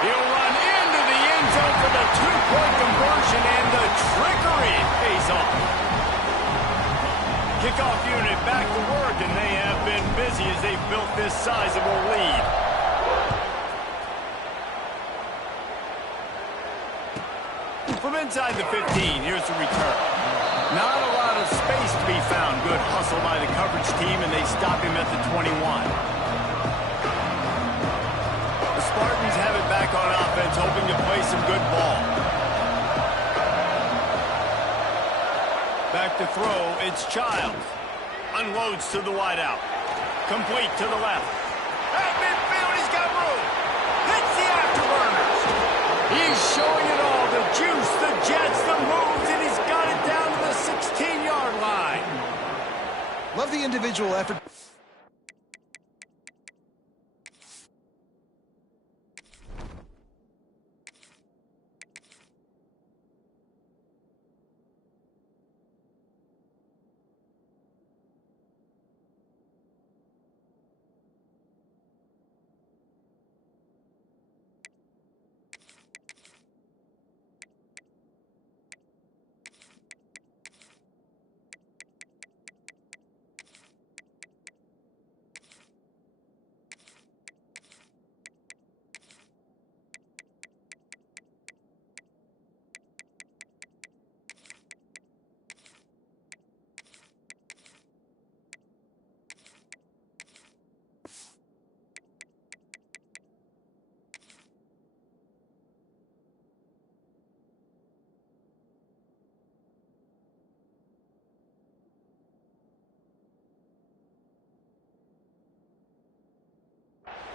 He'll run into the end zone for the two-point conversion, and the trickery pays off. Kickoff unit back to work, and they have been busy as they've built this sizable lead. From inside the 15, here's the return. Not a lot of space to be found. Good hustle by the coverage team, and they stop him at the 21. The Spartans have it back on offense, hoping to play some good ball. Back to throw, it's Childs. Unloads to the wideout. Complete to the left. At midfield, he's got room. Hits the afterburners. He's showing it all. The juice, the jets, the moves, and he's got it down to the 16-yard line. Love the individual effort.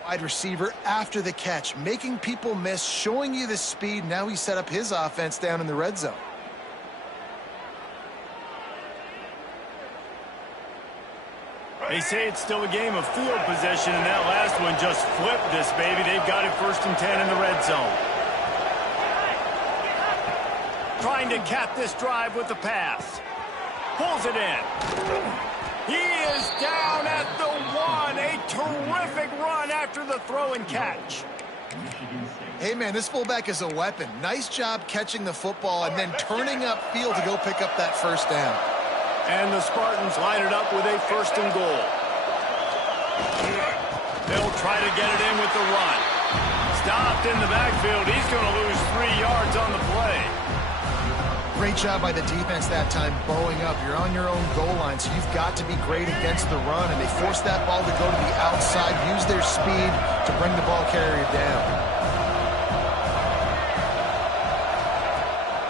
Wide receiver after the catch, making people miss, showing you the speed. Now he set up his offense down in the red zone. They say it's still a game of field possession, and that last one just flipped this, baby. They've got it 1st and 10 in the red zone. Trying to cap this drive with the pass. Pulls it in. He is down at the 1. A terrific run after the throw and catch. Hey, man, this fullback is a weapon. Nice job catching the football and then turning upfield to go pick up that first down. And the Spartans line it up with a 1st and goal. They'll try to get it in with the run. Stopped in the backfield. He's going to lose 3 yards on the play. Great job by the defense that time, bowing up. You're on your own goal line, so you've got to be great against the run, and they force that ball to go to the outside, use their speed to bring the ball carrier down.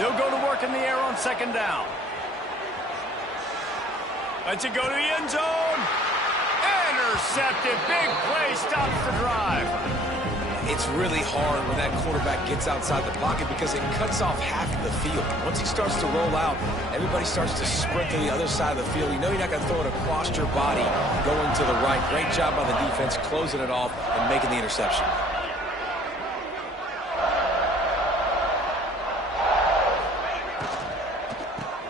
They'll go to work in the air on 2nd down. Lets it go to the end zone. Intercepted. Big play stops the drive. It's really hard when that quarterback gets outside the pocket because it cuts off half of the field. Once he starts to roll out, everybody starts to sprint to the other side of the field. You know you're not going to throw it across your body going to the right. Great job by the defense closing it off and making the interception.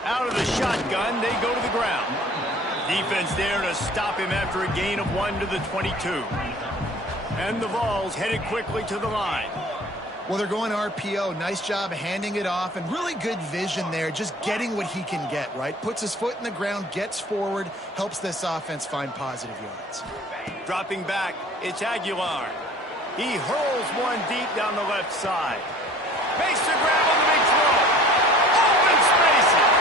Out of the shotgun, they go to the ground. Defense there to stop him after a gain of 1 to the 22. And the Vols headed quickly to the line. Well, they're going RPO. Nice job handing it off, and really good vision there, just getting what he can get, right? Puts his foot in the ground, gets forward, helps this offense find positive yards. Dropping back, it's Aguilar. He hurls one deep down the left side. Makes the grab on the big throw. Open spaces.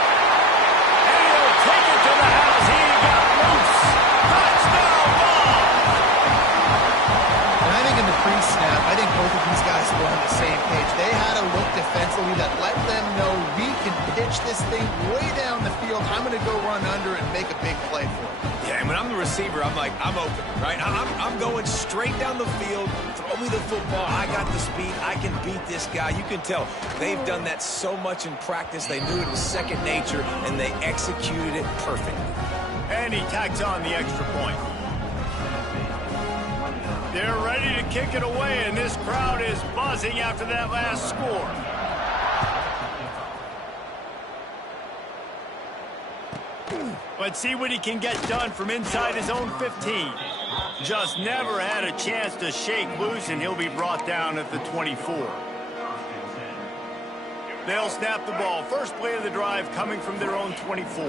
And he'll take it to the house. He got loose. Touchdown ball. And I think in the pre-snap, I think both of these guys were on the same page. They had a look defensively that let them know we can pitch this thing way down the field. I'm going to go run under and make a big play for it. Yeah, and when I'm the receiver, I'm like, I'm open, right? I'm going straight down the field. Throw me the football. I got the speed. I can beat this guy. You can tell they've done that so much in practice. They knew it was second nature, and they executed it perfectly. And he tacks on the extra point. They're ready to kick it away, and this crowd is buzzing after that last score. Let's see what he can get done from inside his own 15. Just never had a chance to shake loose, and he'll be brought down at the 24. They'll snap the ball. First play of the drive coming from their own 24.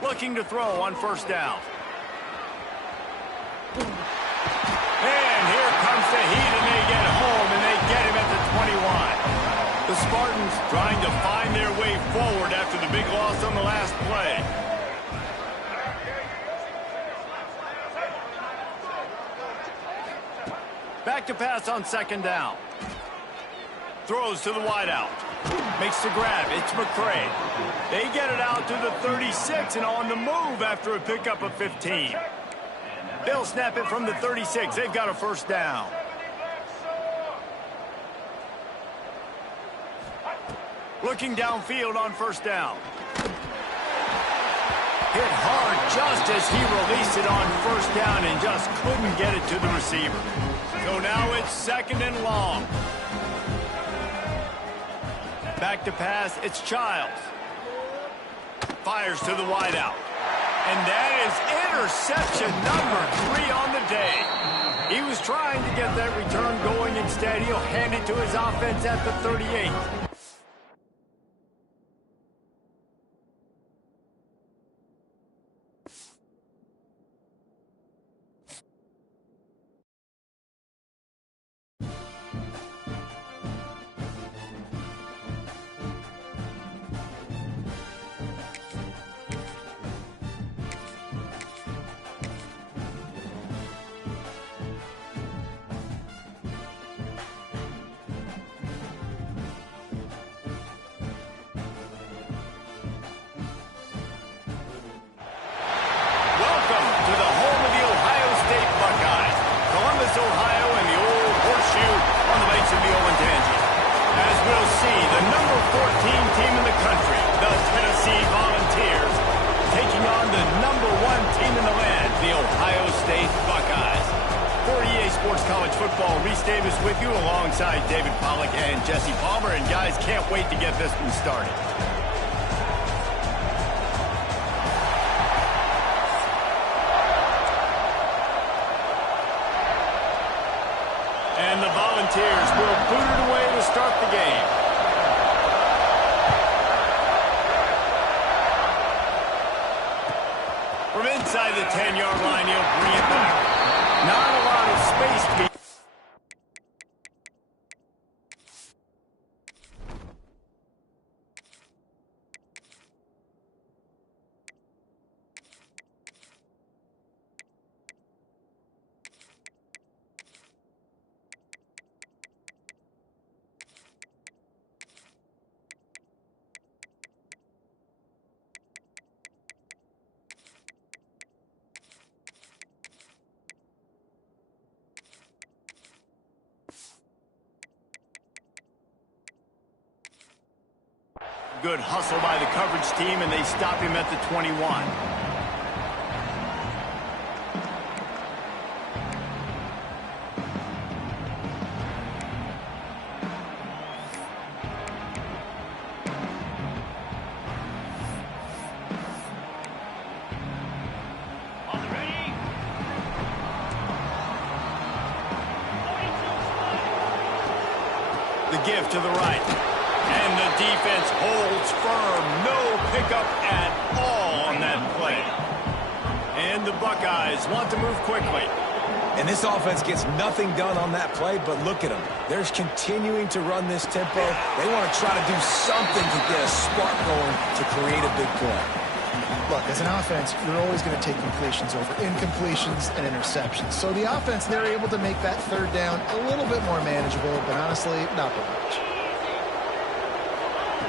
Looking to throw on first down. And here comes the heat, and they get home, and they get him at the 21. The Spartans trying to find their way forward after the big loss on the last play. Back to pass on second down. Throws to the wideout. Makes the grab. It's McCray. They get it out to the 36 and on the move after a pickup of 15. They'll snap it from the 36. They've got a first down. Looking downfield on first down. Hit hard just as he released it on first down and just couldn't get it to the receiver. So now it's second and long. Back to pass, it's Childs. Fires to the wideout. And that is interception number 3 on the day. He was trying to get that return going. Instead, he'll hand it to his offense at the 38. With you alongside David Pollack and Jesse Palmer, and guys, can't wait to get this one started. And the Volunteers will boot it away to start the game. From inside the 10-yard line, he'll bring it back. Not a lot of space to be. Good hustle by the coverage team, and they stop him at the 21. The give to the right. And the defense holds firm. No pickup at all on that play. And the Buckeyes want to move quickly. And this offense gets nothing done on that play, but look at them. They're continuing to run this tempo. They want to try to do something to get a spark going to create a big play. Look, as an offense, you're always going to take completions over incompletions and interceptions. So the offense, they're able to make that third down a little bit more manageable, but honestly, not by much.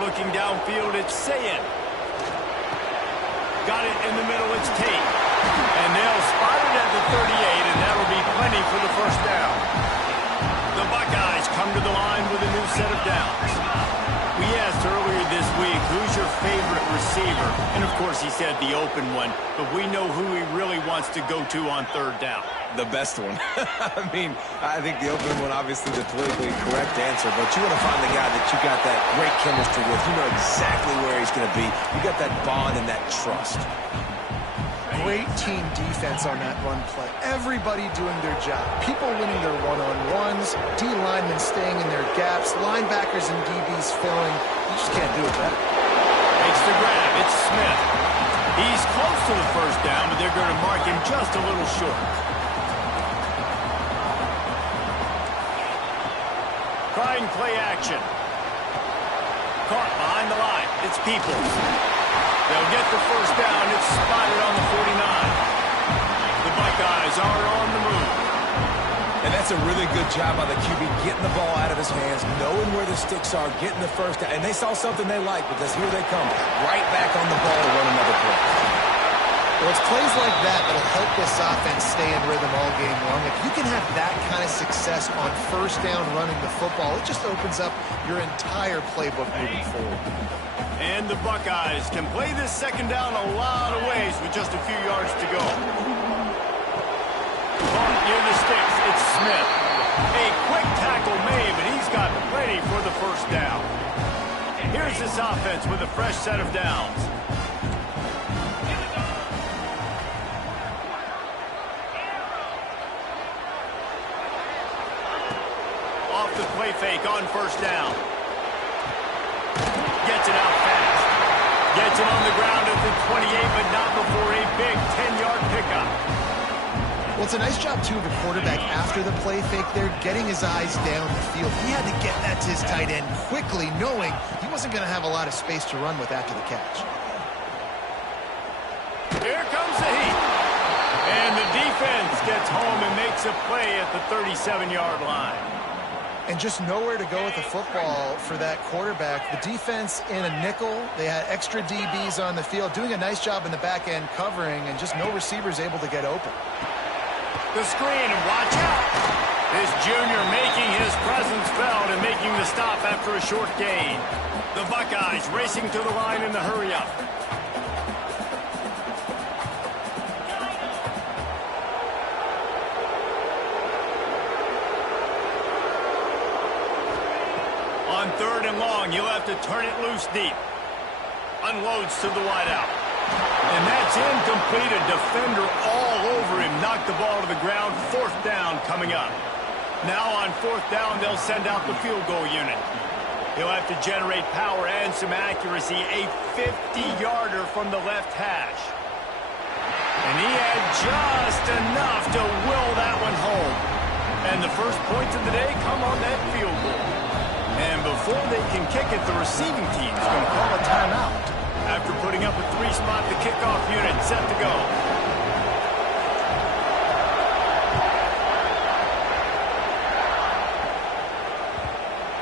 Looking downfield, it's Sayin. Got it in the middle, it's Tate. And they'll spot it at the 38, and that'll be plenty for the first down. The Buckeyes come to the line with a new set of downs. We asked earlier this week, who's your favorite receiver. And, of course, he said the open one. But we know who he really wants to go to on third down. The best one. I mean, I think the open one, obviously the politically correct answer, but you want to find the guy that you got that great chemistry with. You know exactly where he's going to be. You got that bond and that trust. Great team defense on that run play. Everybody doing their job. People winning their one-on-ones, D linemen staying in their gaps, linebackers and DBs filling. You just can't do it better. Makes the grab. It's Smith. He's close to the first down, but they're going to mark him just a little short. Trying play action. Caught behind the line. It's Peoples. They'll get the first down. It's spotted on the 49. The Buckeyes are on the move. And that's a really good job by the QB, getting the ball out of his hands, knowing where the sticks are, getting the first down. And they saw something they like because here they come, right back on the ball to run another play. Well, it's plays like that that'll help this offense stay in rhythm all game long. If you can have that kind of success on first down running the football, it just opens up your entire playbook moving forward. And the Buckeyes can play this second down a lot of ways with just a few yards to go. Near the sticks, it's Smith. A quick tackle made, but he's got plenty for the first down. Here's this offense with a fresh set of downs. Off the play fake on first down. Gets it out fast. Gets it on the ground at the 28, but not before a big 10-yard pickup. Well, it's a nice job, too, of the quarterback after the play fake there, getting his eyes down the field. He had to get that to his tight end quickly, knowing he wasn't going to have a lot of space to run with after the catch. Here comes the heat. And the defense gets home and makes a play at the 37-yard line. And just nowhere to go with the football for that quarterback. The defense in a nickel. They had extra DBs on the field, doing a nice job in the back end covering, and just no receivers able to get open. The screen, and watch out. This junior making his presence felt and making the stop after a short gain. The Buckeyes racing to the line in the hurry-up. On third and long, you'll have to turn it loose deep. Unloads to the wideout. And that's incomplete. A defender all over him. Knocked the ball to the ground. Fourth down coming up. Now on fourth down, they'll send out the field goal unit. He'll have to generate power and some accuracy. A 50-yarder from the left hash. And he had just enough to will that one home. And the first points of the day come on that field goal. And before they can kick it, the receiving team is going to call a timeout. After putting up a three-spot, the kickoff unit set to go.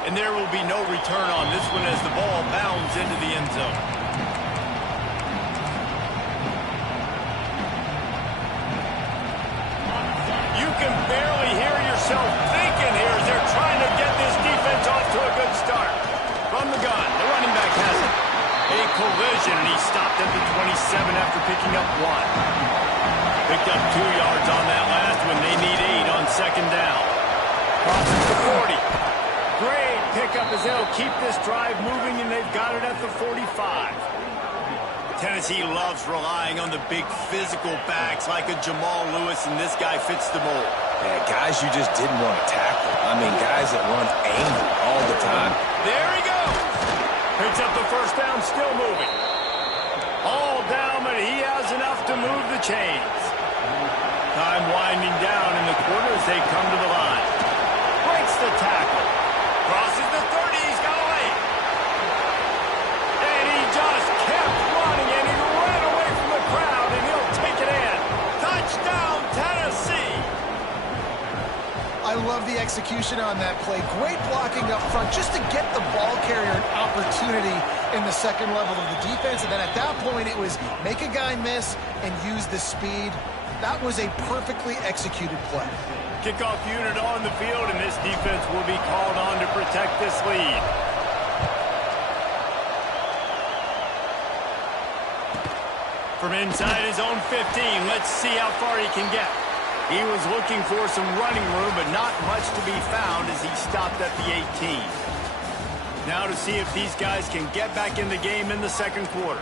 And there will be no return on this one as the ball bounds into the end zone. You can barely hear yourself thinking here as they're trying to get this defense off to a good start. From the gun, the running back has it. A collision, and he stopped at the 27 after picking up 1. Picked up 2 yards on that last one. They need 8 on second down. Crosses the 40. Great pickup as they'll keep this drive moving, and they've got it at the 45. Tennessee loves relying on the big physical backs like a Jamal Lewis, and this guy fits the mold. Yeah, guys you just didn't want to tackle. I mean, guys that run angle all the time. There he goes. Picks up the first down, still moving. All down, but he has enough to move the chains. Time winding down in the quarter as they come to the line. Breaks the tackle. Crosses the 30, he's got away. And he just kept running, and he ran away from the crowd, and he'll take it in. Touchdown, Tennessee. I love the execution on that play. Great blocking up front just to get the ball carrier an opportunity in the second level of the defense. And then at that point, it was make a guy miss and use the speed. That was a perfectly executed play. Kickoff unit on the field, and this defense will be called on to protect this lead. From inside his own 15, let's see how far he can get. He was looking for some running room, but not much to be found as he stopped at the 18. Now to see if these guys can get back in the game in the second quarter.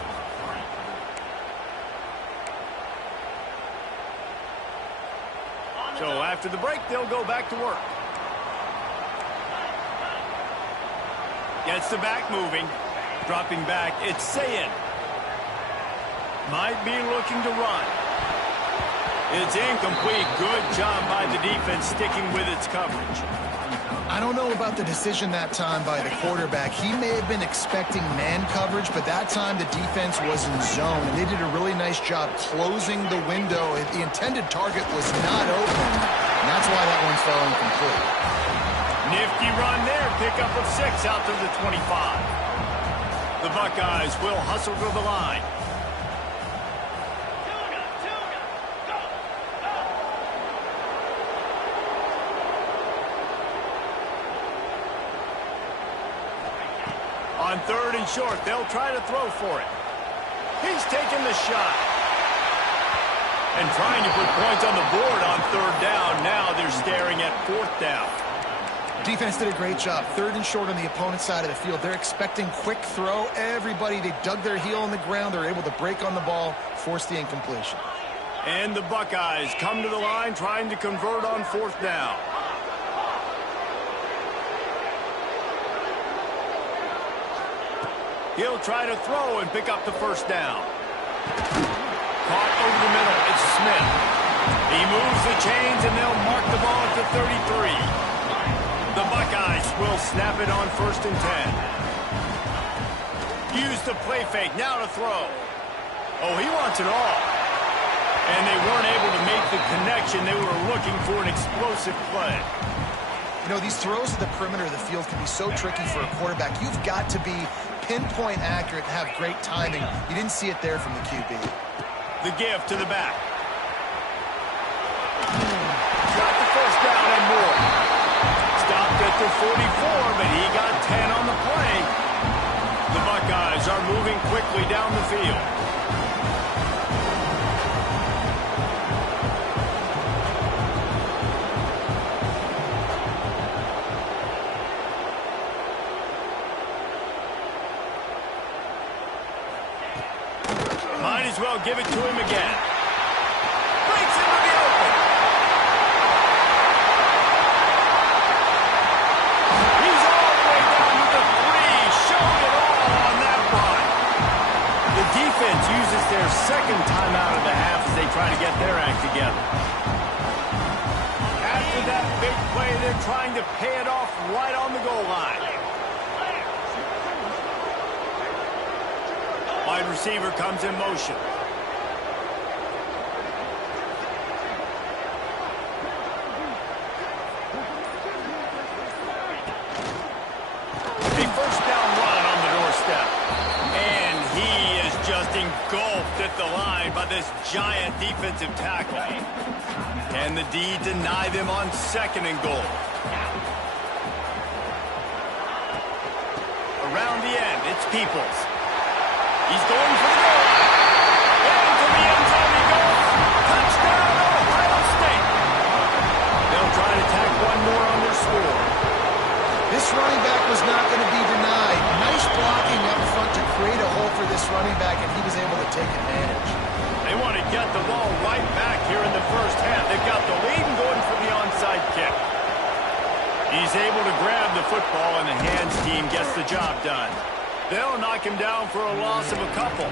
So after the break, they'll go back to work. Gets the back moving. Dropping back, it's Sayin. Might be looking to run. It's incomplete. Good job by the defense sticking with its coverage. I don't know about the decision that time by the quarterback. He may have been expecting man coverage, but that time the defense was in zone, and they did a really nice job closing the window. The intended target was not open, and that's why that one fell incomplete. Nifty run there. Pickup of 6 out to the 25. The Buckeyes will hustle to the line. On 3rd and short, they'll try to throw for it. He's taking the shot. And trying to put points on the board on 3rd down. Now they're staring at 4th down. Defense did a great job. 3rd and short on the opponent's side of the field. They're expecting quick throw. Everybody, they dug their heel in the ground. They're able to break on the ball, force the incompletion. And the Buckeyes come to the line trying to convert on 4th down. He'll try to throw and pick up the 1st down. Caught over the middle. It's Smith. He moves the chains, and they'll mark the ball at the 33. The Buckeyes will snap it on 1st and 10. Use the play fake. Now to throw. Oh, he wants it all. And they weren't able to make the connection. They were looking for an explosive play. You know, these throws to the perimeter of the field can be so tricky for a quarterback. You've got to be pinpoint accurate and have great timing. You didn't see it there from the QB. The give to the back. Got the 1st down and more. Stopped at the 44, but he got 10 on the play. The Buckeyes are moving quickly down the field. Might as well give it to him again. Breaks into the open. He's all the way down to the 3. Showed it all on that run. The defense uses their 2nd timeout of the half as they try to get their act together. After that big play, they're trying to pay it off right on the goal line. Wide receiver comes in motion. A 1st down run on the doorstep. And he is just engulfed at the line by this giant defensive tackle. Can the D deny them on 2nd and goal? Around the end, it's Peoples. He's going for the goal line. Into the end zone he goes. Touchdown, Ohio State. They'll try to tack one more on their score. This running back was not going to be denied. Nice blocking up front to create a hole for this running back, and he was able to take advantage. They want to get the ball right back here in the 1st half. They've got the lead and going for the onside kick. He's able to grab the football, and the hands team gets the job done. They'll knock him down for a loss of a couple.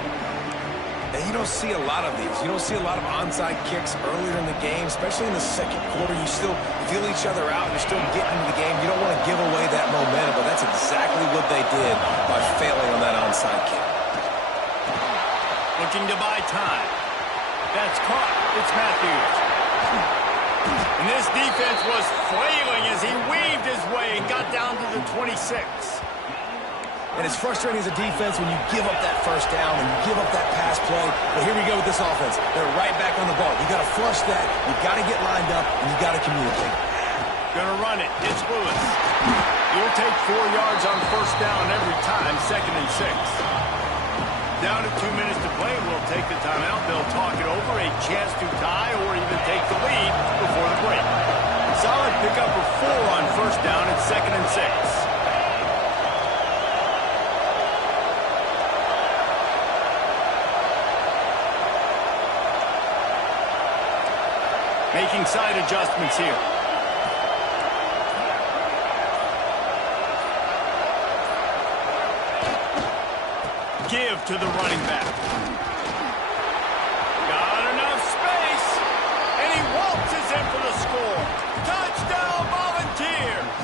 And you don't see a lot of these. You don't see a lot of onside kicks earlier in the game, especially in the 2nd quarter. You still feel each other out. You're still getting into the game. You don't want to give away that momentum, but that's exactly what they did by failing on that onside kick. Looking to buy time. That's caught. It's Matthews. And this defense was flailing as he weaved his way and got down to the 26. And it's frustrating as a defense when you give up that 1st down and you give up that pass play. But here we go with this offense. They're right back on the ball. You got to flush that. You got to get lined up, and you got to communicate. Gonna run it. It's Lewis. He'll take 4 yards on 1st down every time. 2nd and 6. Down to 2 minutes to play. We'll take the timeout. They'll talk it over. A chance to tie or even take the lead before the break. Solid pickup of 4 on first down and 2nd and 6. Making side adjustments here. Give to the running back. Got enough space. And he waltzes in for the score. Touchdown, Volunteers.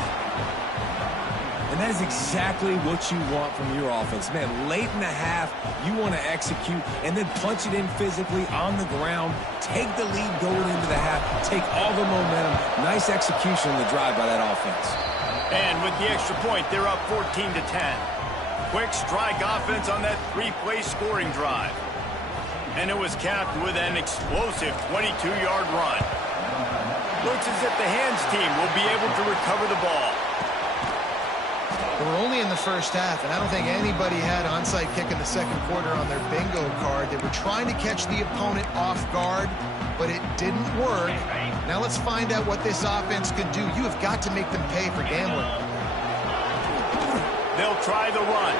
And that is exactly what you want from your offense. Man, late in the half, you want to execute and then punch it in physically on the ground. Take the lead going into the half. Take all the momentum. Nice execution on the drive by that offense. And with the extra point, they're up 14-10. Quick strike offense on that 3-play scoring drive. And it was capped with an explosive 22-yard run. Looks as if the hands team will be able to recover the ball. We're only in the first half, and I don't think anybody had onside kick in the second quarter on their bingo card. They were trying to catch the opponent off guard, but it didn't work. Now let's find out what this offense can do. You have got to make them pay for gambling. They'll try the run.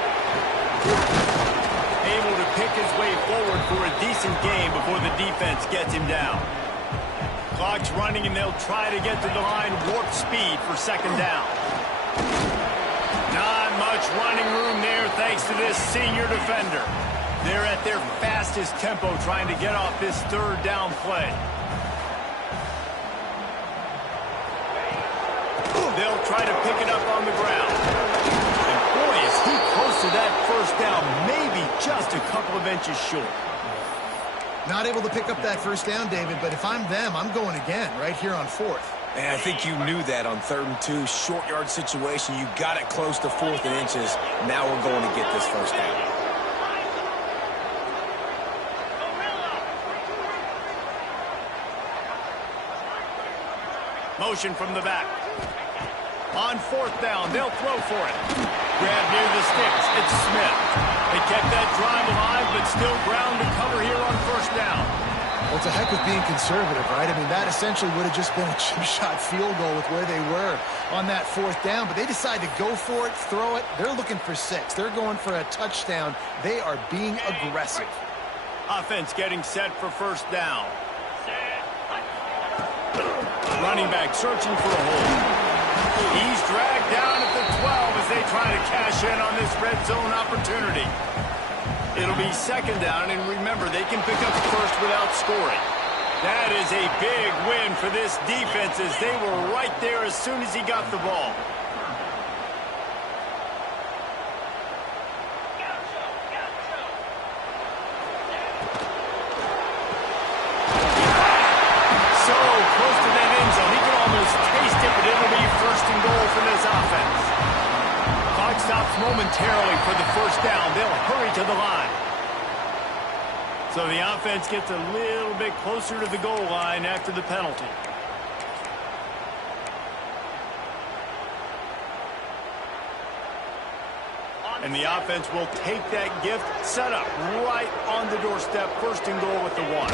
Able to pick his way forward for a decent game before the defense gets him down. Clock's running, and they'll try to get to the line warp speed for 2nd down. Not much running room there thanks to this senior defender. They're at their fastest tempo trying to get off this 3rd down play. They'll try to pick it up on the ground. And boy, is he close to that 1st down, maybe just a couple of inches short. Not able to pick up that 1st down, David, but if I'm them, I'm going again right here on 4th. And I think you knew that on 3rd and 2, short yard situation. You got it close to 4th and inches. Now we're going to get this 1st down. Motion from the back. On 4th down, they'll throw for it. Grab near the sticks. It's Smith. They kept that drive alive, but still ground to cover here on 1st down. Well, it's a heck of being conservative, right? I mean, that essentially would have just been a chip shot field goal with where they were on that 4th down, but they decide to go for it, throw it. They're looking for 6. They're going for a touchdown. They are being aggressive. Offense getting set for 1st down. Running back searching for a hole. He's dragged down at the 12 as they try to cash in on this red zone opportunity. It'll be 2nd down, and remember, they can pick up 1st without scoring. That is a big win for this defense as they were right there as soon as he got the ball. So close to that end zone. He can almost taste it, but it'll be 1st and goal for this offense. Clock stops momentarily for the 1st down. They'll hurry to the line. So the offense gets a little bit closer to the goal line after the penalty. And the offense will take that gift, set up right on the doorstep, 1st and goal with the 1.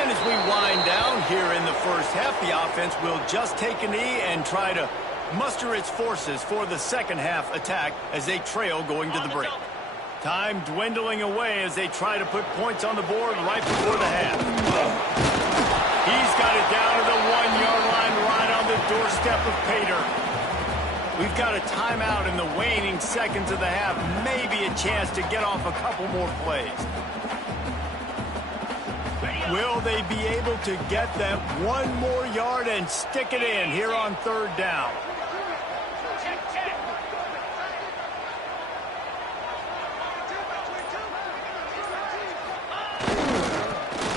And as we wind down here in the 1st half, the offense will just take a knee and try to muster its forces for the 2nd half attack as they trail going to the break. Time dwindling away as they try to put points on the board right before the half. He's got it down to the 1-yard line right on the doorstep of Pater. We've got a timeout in the waning seconds of the half. Maybe a chance to get off a couple more plays. Will they be able to get that 1 more yard and stick it in here on 3rd down?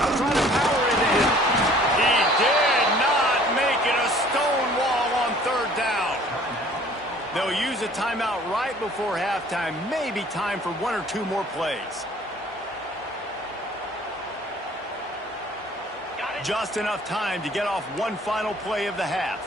I'll try to power it in. He did not make it a stone wall on 3rd down. They'll use a timeout right before halftime. Maybe time for 1 or 2 more plays. Just enough time to get off one final play of the half.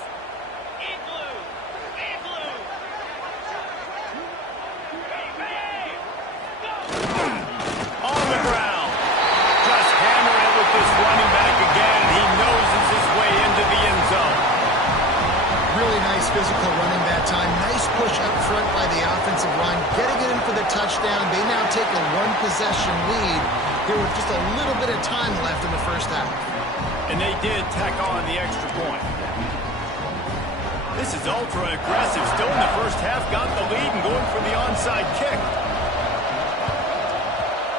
physical running that time. Nice push up front by the offensive line, getting it in for the touchdown. They now take a one-possession lead. There was just a little bit of time left in the first half. And they did tack on the extra point. This is ultra-aggressive. Still in the first half, got the lead and going for the onside kick.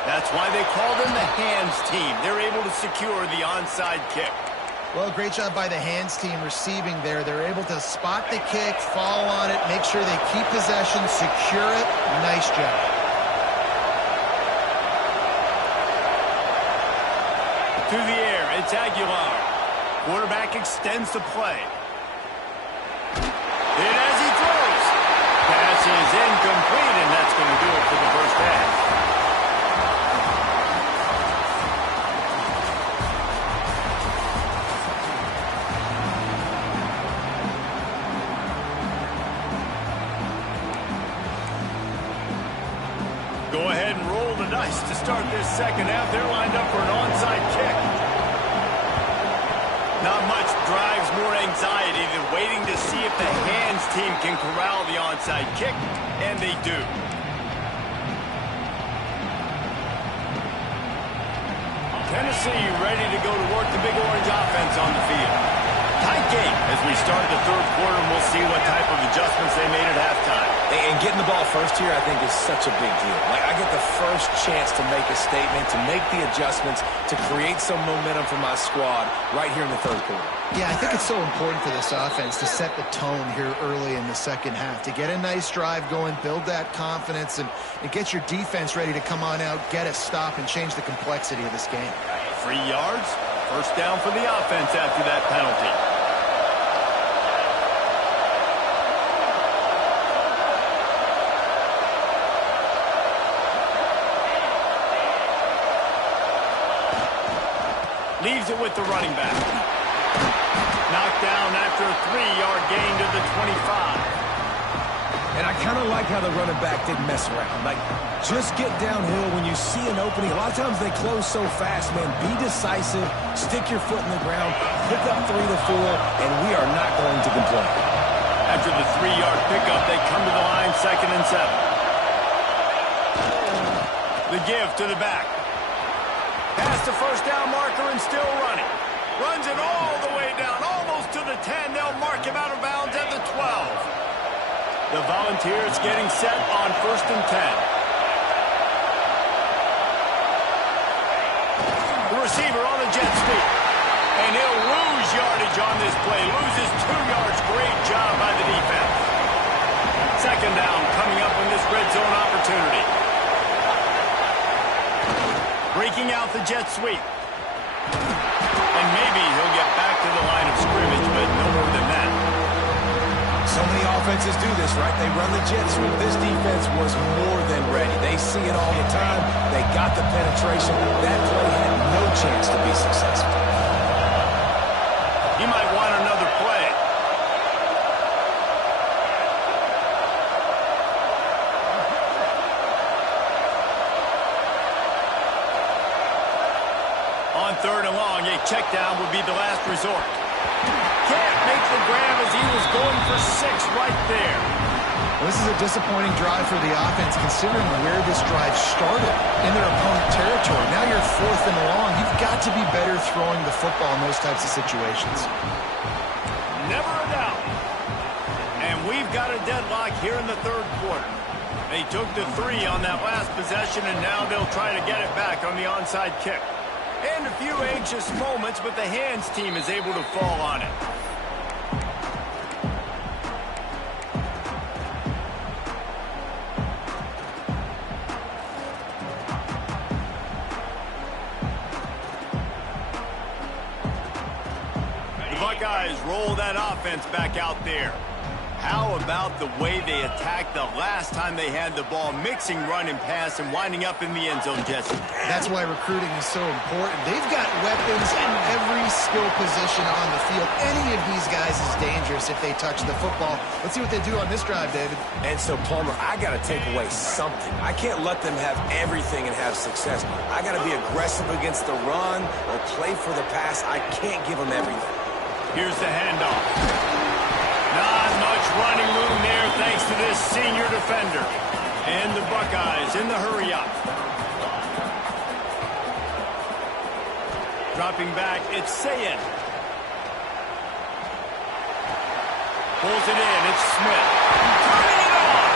That's why they call them the hands team. They're able to secure the onside kick. Well, great job by the hands team receiving there. They're able to spot the kick, fall on it, make sure they keep possession, secure it. Nice job. To the air, it's Aguilar. Quarterback extends the play. And as he throws, pass is incomplete, and that's going to do it for the first half. Go ahead and roll the dice to start this second half. They're lined up for an onside kick. Not much drives more anxiety than waiting to see if the hands team can corral the onside kick, and they do. Tennessee ready to go to work the Big Orange offense on the field. Tight game as we start the third quarter, and we'll see what type of adjustments they made at halftime. And getting the ball first here, I think, is such a big deal. Like, I get the first chance to make a statement, to make the adjustments, to create some momentum for my squad right here in the third quarter. Yeah, I think it's so important for this offense to set the tone here early in the second half, to get a nice drive going, build that confidence, and get your defense ready to come on out, get a stop, and change the complexity of this game. 3 yards, first down for the offense after that penalty. Leaves it with the running back. Knocked down after a 3-yard gain to the 25. And I kind of like how the running back didn't mess around. Like, just get downhill when you see an opening. A lot of times they close so fast, man. Be decisive, stick your foot in the ground, pick up 3 to 4, and we are not going to complain. After the 3-yard pickup, they come to the line, 2nd and 7. The give to the back. Past the first down marker and still running. Runs it all the way down, almost to the 10. They'll mark him out of bounds at the 12. The Volunteers getting set on 1st and 10. The receiver on the jet sweep. And he'll lose yardage on this play. Loses 2 yards. Great job by the defense. 2nd down coming up in this red zone opportunity. Breaking out the jet sweep. And maybe he'll get back to the line of scrimmage, but no more than that. So many offenses do this, right? They run the jet sweep. This defense was more than ready. They see it all the time. They got the penetration. That play had no chance to be successful. He might want another play. On 3rd and long, a check down would be the last resort. Can't make the grab as he was going for 6 right there. Well, this is a disappointing drive for the offense, considering where this drive started, in their opponent territory. Now you're 4th and long. You've got to be better throwing the football in those types of situations. Never a doubt. And we've got a deadlock here in the third quarter. They took the 3 on that last possession, and now they'll try to get it back on the onside kick. And a few anxious moments, but the hands team is able to fall on it. The Buckeyes roll that offense back out there. How about the way they attacked the last time they had the ball, mixing run and pass and winding up in the end zone, Jesse? That's why recruiting is so important. They've got weapons in every skill position on the field. Any of these guys is dangerous if they touch the football. Let's see what they do on this drive, David. And so, Palmer, I got to take away something. I can't let them have everything and have success. I got to be aggressive against the run or play for the pass. I can't give them everything. Here's the handoff. Not much to this senior defender. And the Buckeyes in the hurry-up. Dropping back, it's Sayin. Pulls it in, it's Smith. Turning it on!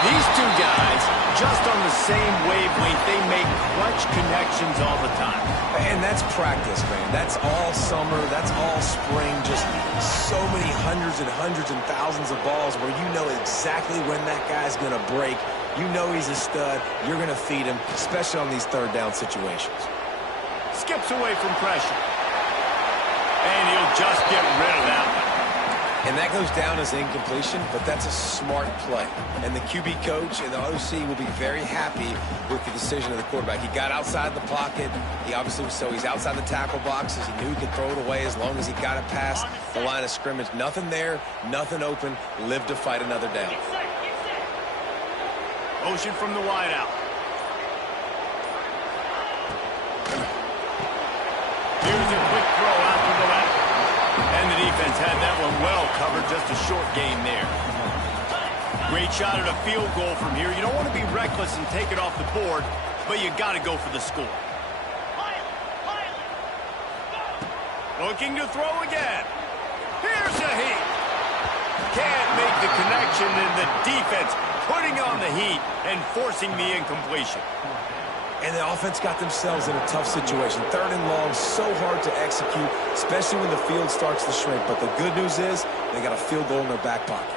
These two guys, just on the same wavelength, they make clutch connections all the time. And that's practice, man. That's all summer. That's all spring. Just so many hundreds and thousands of balls where you know exactly when that guy's going to break. You know he's a stud. You're going to feed him, especially on these third down situations. Skips away from pressure. And he'll just get rid of that one. And that goes down as incompletion, but that's a smart play. And the QB coach and the OC will be very happy with the decision of the quarterback. He got outside the pocket. He obviously was so he's outside the tackle boxes. He knew he could throw it away as long as he got it past the line of scrimmage. Nothing there, nothing open. Live to fight another down. Motion from the wideout. Here's a quick throw out to the left. And the defense had that one well covered, just a short gain there. Great shot at a field goal from here. You don't want to be reckless and take it off the board, but you got to go for the score. Looking to throw again. Here's a heat. Can't make the connection, and the defense putting on the heat and forcing the incompletion. And the offense got themselves in a tough situation. Third and long, so hard to execute, especially when the field starts to shrink. But the good news is they got a field goal in their back pocket.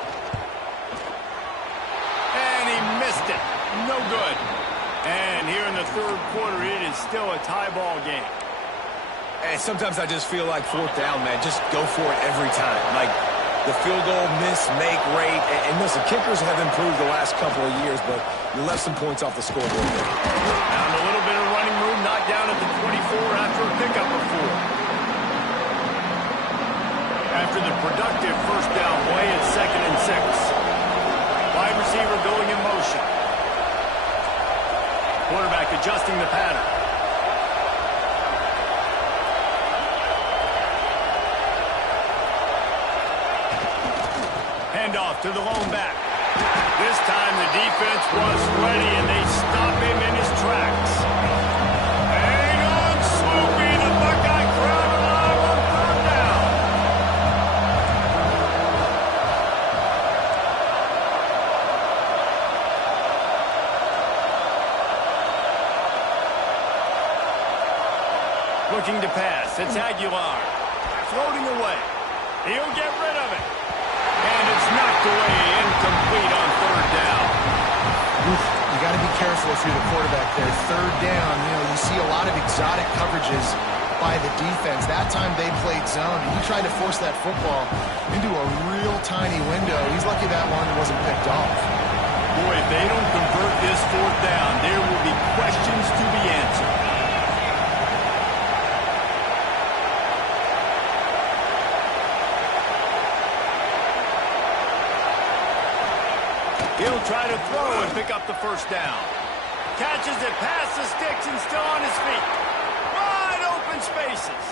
And he missed it. No good. And here in the third quarter, it is still a tie ball game. And sometimes I just feel like fourth down, man. Just go for it every time. Like the field goal miss, make rate. And listen, kickers have improved the last couple of years, but you left some points off the scoreboard there. Found a little bit of running room, knocked down at the 24 after a pickup of 4. After the productive first down play, it's 2nd and 6. Wide receiver going in motion. Quarterback adjusting the pattern. Handoff to the lone back. This time the defense was ready, and they stop him in his tracks. Hang on, Swoopy, the Buckeye crowd alive on third down. Looking to pass, it's Aguilar. Floating away. He'll get rid of it. And it's knocked away, incomplete on third down. You got to be careful if you're the quarterback there. Third down, you see a lot of exotic coverages by the defense. That time they played zone, and he tried to force that football into a real tiny window. He's lucky that one wasn't picked off. Boy, if they don't convert this fourth down, there will be questions to be answered. He'll try to throw and pick up the first down. Catches it past the sticks and still on his feet. Wide open spaces.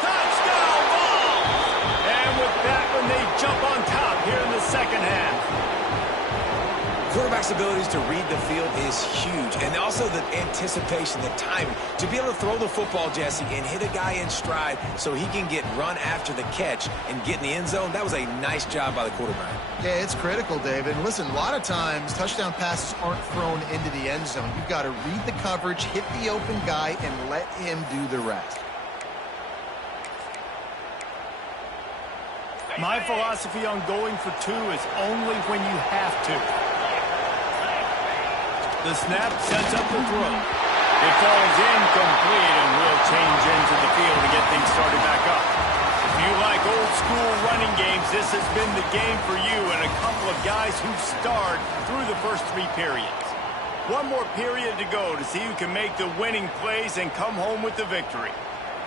Touchdown ball! And with that one, they jump on top here in the second half. Quarterback's abilities to read the field is huge. And also the anticipation, the timing. To be able to throw the football, Jesse, and hit a guy in stride so he can get run after the catch and get in the end zone, that was a nice job by the quarterback. Yeah, it's critical, David. And listen, a lot of times touchdown passes aren't thrown into the end zone. You've got to read the coverage, hit the open guy, and let him do the rest. My philosophy on going for two is only when you have to. The snap sets up the throw. It falls incomplete and will change into the field to get things started back up. If you like old school running games, this has been the game for you and a couple of guys who've starred through the first 3 periods. One more period to go to see who can make the winning plays and come home with the victory.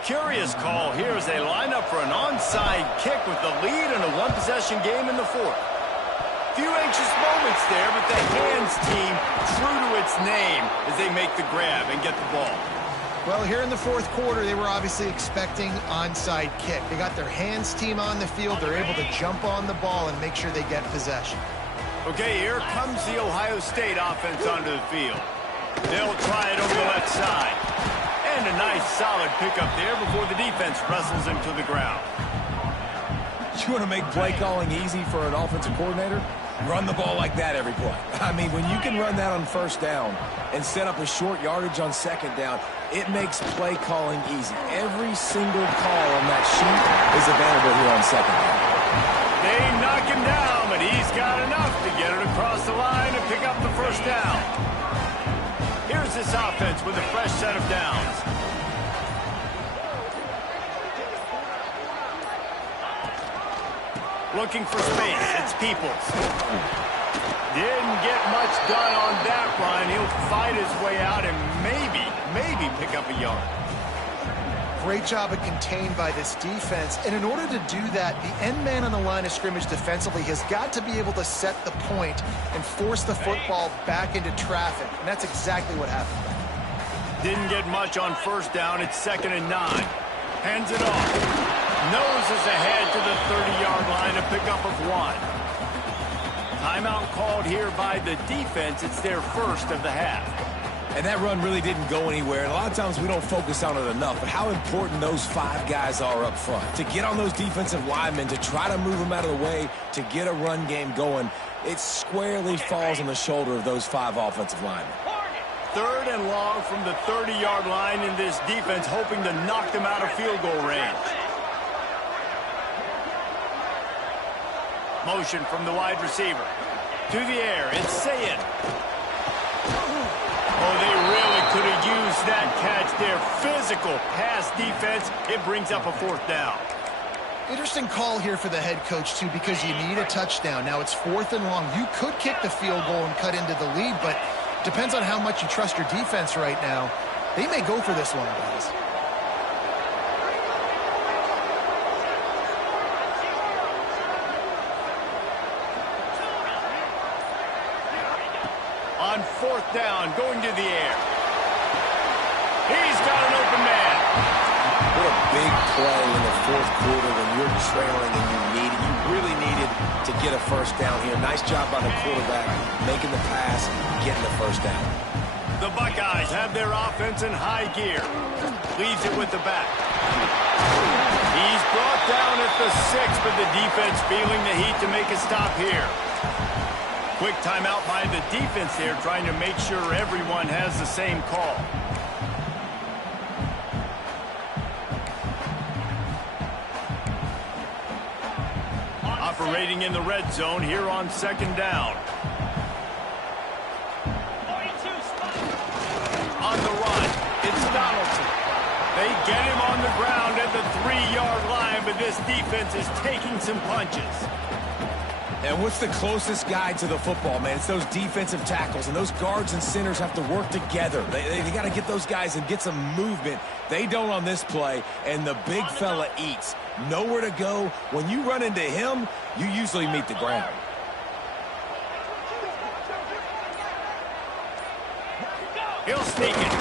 Curious call here as they line up for an onside kick with the lead in a one-possession game in the fourth. Few anxious moments there, but the hands team true to its name as they make the grab and get the ball. Well, here in the fourth quarter, they were obviously expecting onside kick. They got their hands team on the field. They're able to jump on the ball and make sure they get possession. Okay, here comes the Ohio State offense onto the field. They'll try it over the left side. And a nice solid pickup there before the defense wrestles him to the ground. You want to make play calling easy for an offensive coordinator? Run the ball like that every play. I mean, when you can run that on first down and set up a short yardage on second down, it makes play calling easy. Every single call on that sheet is available here on second down. They knock him down, but he's got enough to get it across the line and pick up the first down. Here's this offense with a fresh set of downs. Looking for space. It's Peoples. Didn't get much done on that run. He'll fight his way out and maybe pick up a yard. Great job of contained by this defense. And in order to do that, the end man on the line of scrimmage defensively has got to be able to set the point and force the football back into traffic. And that's exactly what happened. Didn't get much on first down. It's 2nd and 9. Hands it off. Noses ahead to the 30-yard line, a pickup of 1. Timeout called here by the defense. It's their first of the half. And that run really didn't go anywhere. And a lot of times we don't focus on it enough, but how important those 5 guys are up front. To get on those defensive linemen, to try to move them out of the way, to get a run game going, it squarely falls on the shoulder of those 5 offensive linemen. 3rd and long from the 30-yard line in this defense, hoping to knock them out of field goal range. Motion from the wide receiver. To the air, it's Sayin. Oh, they really could have used that catch there. Physical pass defense. It brings up a 4th down. Interesting call here for the head coach, too, because you need a touchdown. Now it's 4th and long. You could kick the field goal and cut into the lead, but depends on how much you trust your defense right now. They may go for this one, guys. On 4th down, going to the air. He's got an open man. What a big play in the 4th quarter when you're trailing and you really needed to get a first down here. Nice job by the quarterback making the pass, getting the first down. The Buckeyes have their offense in high gear. Leaves it with the back. He's brought down at the 6, but the defense feeling the heat to make a stop here. Quick timeout by the defense there, trying to make sure everyone has the same call. Operating in the red zone here on 2nd down. On the run, it's Donaldson. They get him on the ground at the 3-yard line, but this defense is taking some punches. And what's the closest guy to the football, man? It's those defensive tackles, and those guards and centers have to work together. They got to get those guys and get some movement. They don't on this play, and the big fella eats. Nowhere to go. When you run into him, you usually meet the ground. He'll sneak it.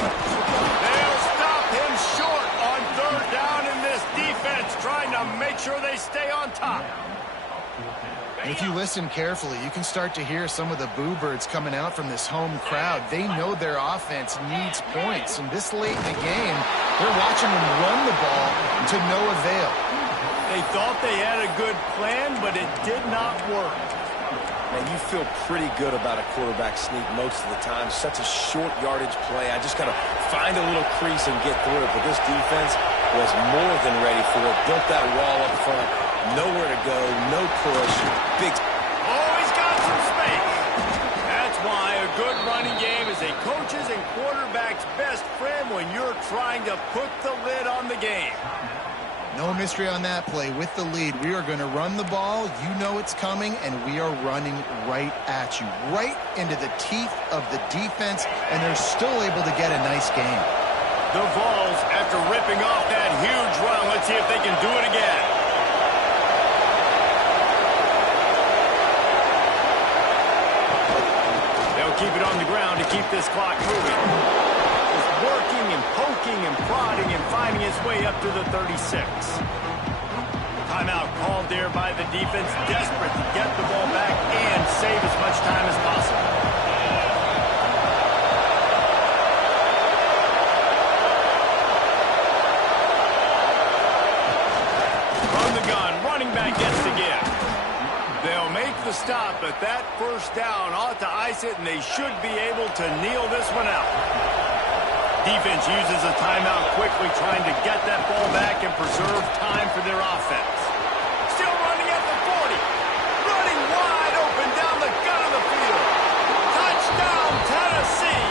They'll stop him short on 3rd down, and this defense trying to make sure they stay on top. And if you listen carefully, you can start to hear some of the boo birds coming out from this home crowd. They know their offense needs points, and this late in the game, they're watching them run the ball to no avail. They thought they had a good plan, but it did not work. Man, you feel pretty good about a quarterback sneak most of the time. Such a short yardage play. I just got to find a little crease and get through it. But this defense was more than ready for it. Built that wall up front. Nowhere to go. No push. Big. Oh, he's got some space. That's why a good running game is a coach's and quarterback's best friend when you're trying to put the lid on the game. No mystery on that play. With the lead, we are going to run the ball. You know it's coming, and we are running right at you, right into the teeth of the defense, and they're still able to get a nice game. The Vols, after ripping off that huge run, let's see if they can do it again. They'll keep it on the ground to keep this clock moving. Just working and poking and prodding and finding his way up to the 36. Timeout called there by the defense, desperate to get the ball back and save as much time as possible. From the gun, running back gets the give. They'll make the stop, but that first down ought to ice it, and they should be able to kneel this one out. Defense uses a timeout quickly, trying to get that ball back and preserve time for their offense. Still running at the 40. Running wide open down the gut of the field. Touchdown, Tennessee.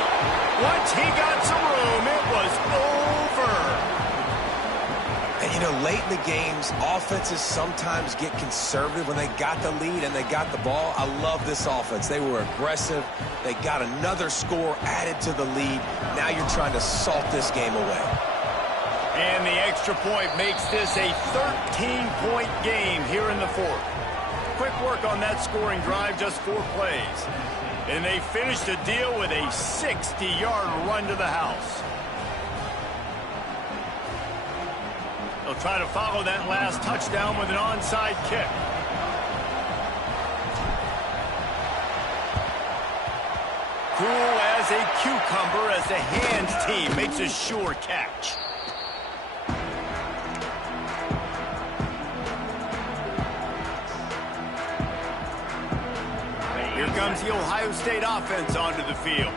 Once he got some room, it was over. And, you know, late in the games, offenses sometimes get conservative when they got the lead and they got the ball. I love this offense. They were aggressive. They got another score added to the lead. Now you're trying to salt this game away. And the extra point makes this a 13-point game here in the fourth. Quick work on that scoring drive, just 4 plays. And they finish the deal with a 60-yard run to the house. They'll try to follow that last touchdown with an onside kick. Cool as a cucumber as the hands team makes a sure catch. Here comes the Ohio State offense onto the field.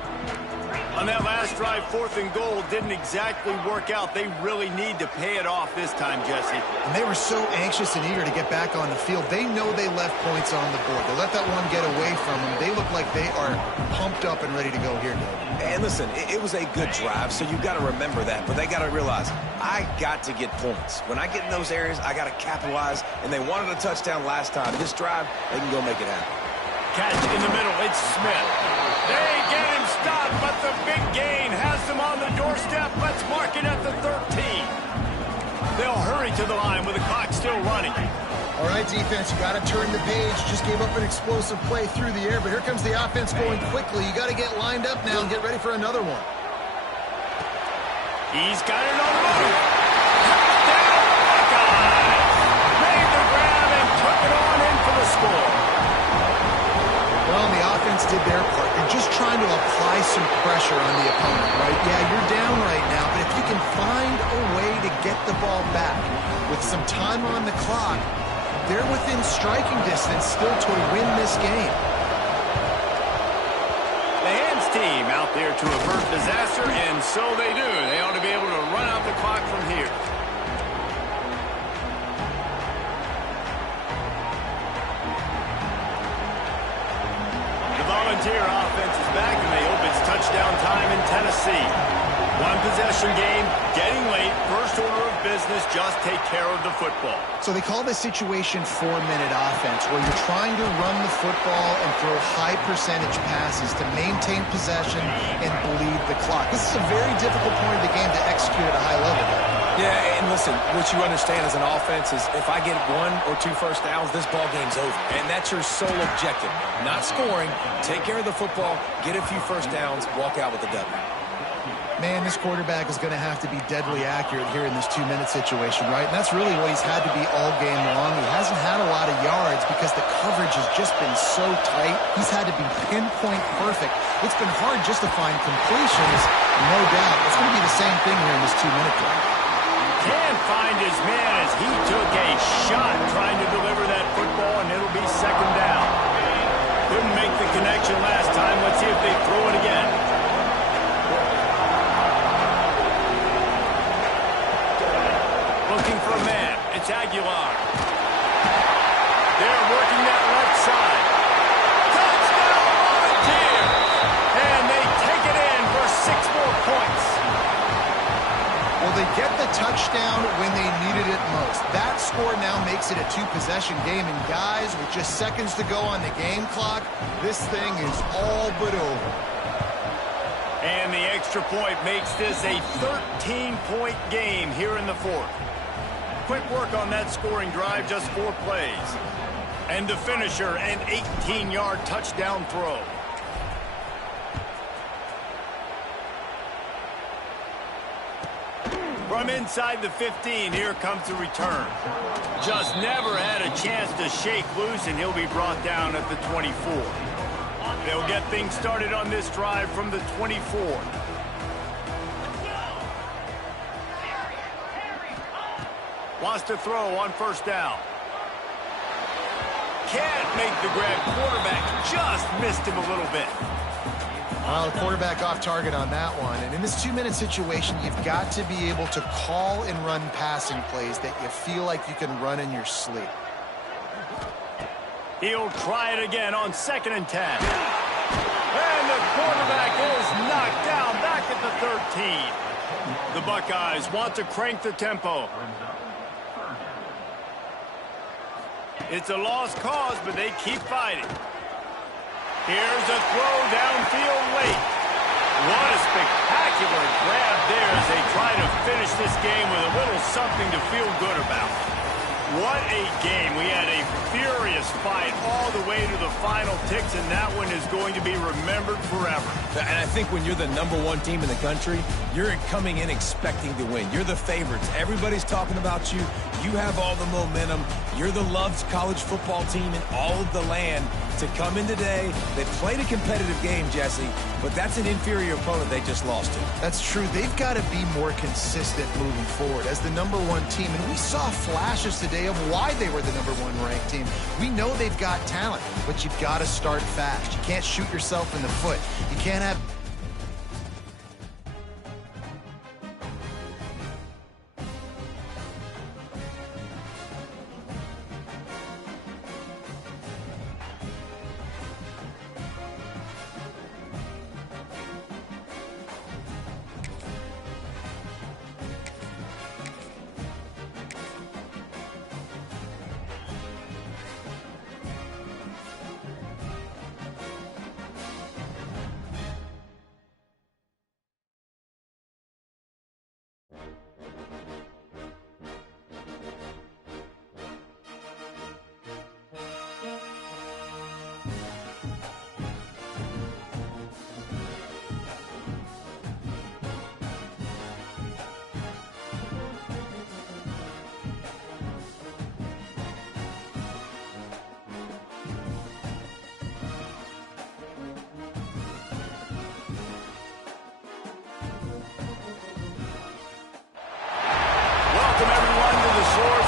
On that last drive, 4th and goal didn't exactly work out. They really need to pay it off this time, Jesse. And they were so anxious and eager to get back on the field. They know they left points on the board. They let that one get away from them. They look like they are pumped up and ready to go here, Dave. And listen, it was a good drive, so you've got to remember that. But they got to realize, I got to get points. When I get in those areas, I got to capitalize. And they wanted a touchdown last time. This drive, they can go make it happen. Catch in the middle, it's Smith. They get him stopped, but the big gain has them on the doorstep. Let's mark it at the 13. They'll hurry to the line with the clock still running. All right, defense, you got to turn the page. Just gave up an explosive play through the air, but here comes the offense going quickly. You got to get lined up now and get ready for another one. He's got it on the move. Touchdown, Buckeyes! Made the grab and took it on in for the score. Well, the offense did their part. They're just trying to apply some pressure on the opponent, right? Yeah, you're down right now, but if you can find a way to get the ball back with some time on the clock, they're within striking distance still to win this game. The hands team out there to avert disaster, and so they do. They ought to be able to run out the clock from here. Volunteer offense is back, and they hope it's touchdown time in Tennessee. One possession game, getting late, first order of business, just take care of the football. So they call this situation 4-minute offense, where you're trying to run the football and throw high percentage passes to maintain possession and bleed the clock. This is a very difficult point of the game to execute at a high level. Yeah, and listen, what you understand as an offense is if I get 1 or 2 first downs, this ball game's over. And that's your sole objective. Not scoring, take care of the football, get a few first downs, walk out with a W. Man, this quarterback is going to have to be deadly accurate here in this 2-minute situation, right? And that's really what he's had to be all game long. He hasn't had a lot of yards because the coverage has just been so tight. He's had to be pinpoint perfect. It's been hard just to find completions, no doubt. It's going to be the same thing here in this 2-minute drive. Can't find his man as he took a shot trying to deliver that football, and it'll be second down. Couldn't make the connection last time. Let's see if they throw it again. Looking for a man. It's Aguilar. They're working that left side. Touchdown, Volunteers! And they take it in for 6 more points. Well, they get the touchdown when they needed it most. That score now makes it a 2-possession game. And guys, with just seconds to go on the game clock, this thing is all but over. And the extra point makes this a 13-point game here in the fourth. Quick work on that scoring drive, just 4 plays. And the finisher, an 18-yard touchdown throw. From inside the 15, here comes the return. Just never had a chance to shake loose, and he'll be brought down at the 24. They'll get things started on this drive from the 24. Wants to throw on first down. Can't make the grab. Quarterback just missed him a little bit. Well, the quarterback off target on that one. And in this 2-minute situation, you've got to be able to call and run passing plays that you feel like you can run in your sleep. He'll try it again on 2nd and 10. And the quarterback is knocked down back at the 13. The Buckeyes want to crank the tempo. It's a lost cause, but they keep fighting. Here's a throw downfield late. What a spectacular grab there as they try to finish this game with a little something to feel good about. What a game. We had a furious fight all the way to the final ticks, and that one is going to be remembered forever. And I think when you're the #1 team in the country, you're coming in expecting to win. You're the favorites. Everybody's talking about you. You have all the momentum. You're the loved college football team in all of the land. To come in today, they played a competitive game, Jesse, but that's an inferior opponent they just lost to. That's true. They've got to be more consistent moving forward as the #1 team. And we saw flashes today of why they were the #1 ranked team. We know they've got talent, but you've got to start fast. You can't shoot yourself in the foot. You can't have...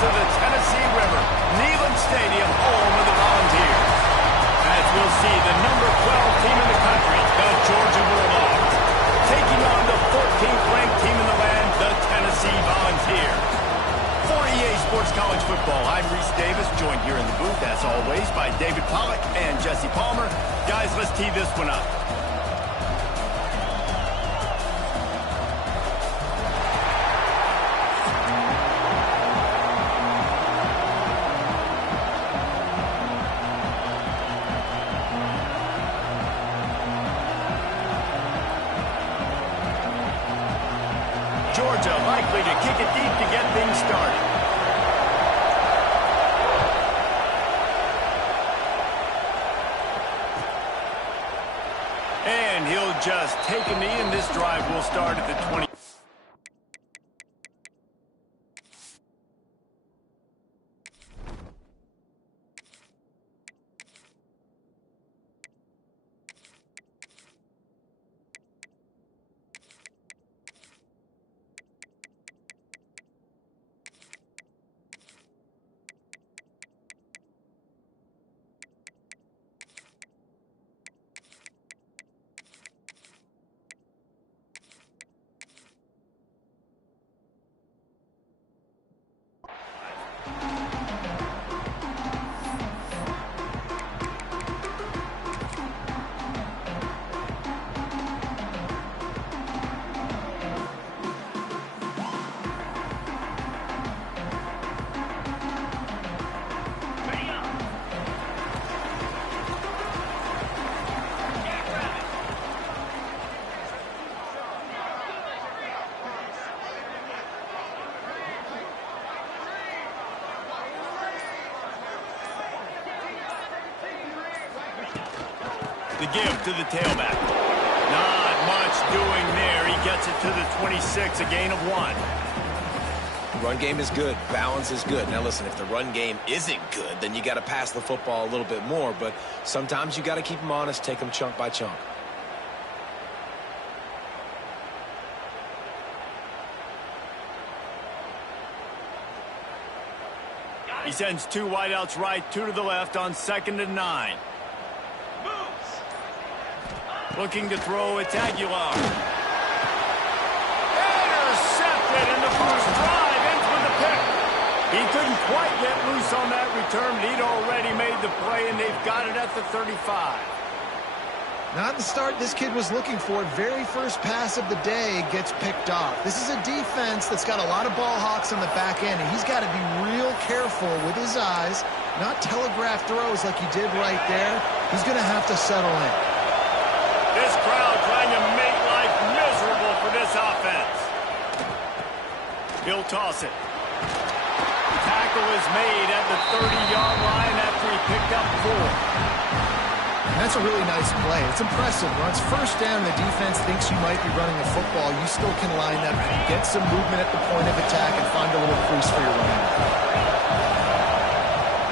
Of the Tennessee River, Neyland Stadium, home of the Volunteers. As we'll see, the #12 team in the country, the Georgia Bulldogs, taking on the 14th ranked team in the land, the Tennessee Volunteers. For EA Sports College Football, I'm Reese Davis, joined here in the booth, as always, by David Pollack and Jesse Palmer. Guys, let's tee this one up. Georgia likely to kick it deep to get things started. And he'll just take a knee, and this drive will start at the 20. The give to the tailback. Not much doing there. He gets it to the 26, a gain of 1. Run game is good. Balance is good. Now, listen, if the run game isn't good, then you got to pass the football a little bit more. But sometimes you got to keep them honest, take them chunk by chunk. He sends 2 wideouts right, 2 to the left on 2nd and 9. Looking to throw, it's Aguilar. Intercepted, and the first drive ends with the pick. He couldn't quite get loose on that return, but he'd already made the play, and they've got it at the 35. Not the start this kid was looking for. Very first pass of the day gets picked off. This is a defense that's got a lot of ball hawks on the back end, and he's got to be real careful with his eyes, not telegraph throws like he did right there. He's going to have to settle in. This crowd trying to make life miserable for this offense. He'll toss it. Tackle is made at the 30-yard line after he picked up 4. That's a really nice play. It's impressive. When it's first down, the defense thinks you might be running a football. You still can line up, get some movement at the point of attack, and find a little crease for your running.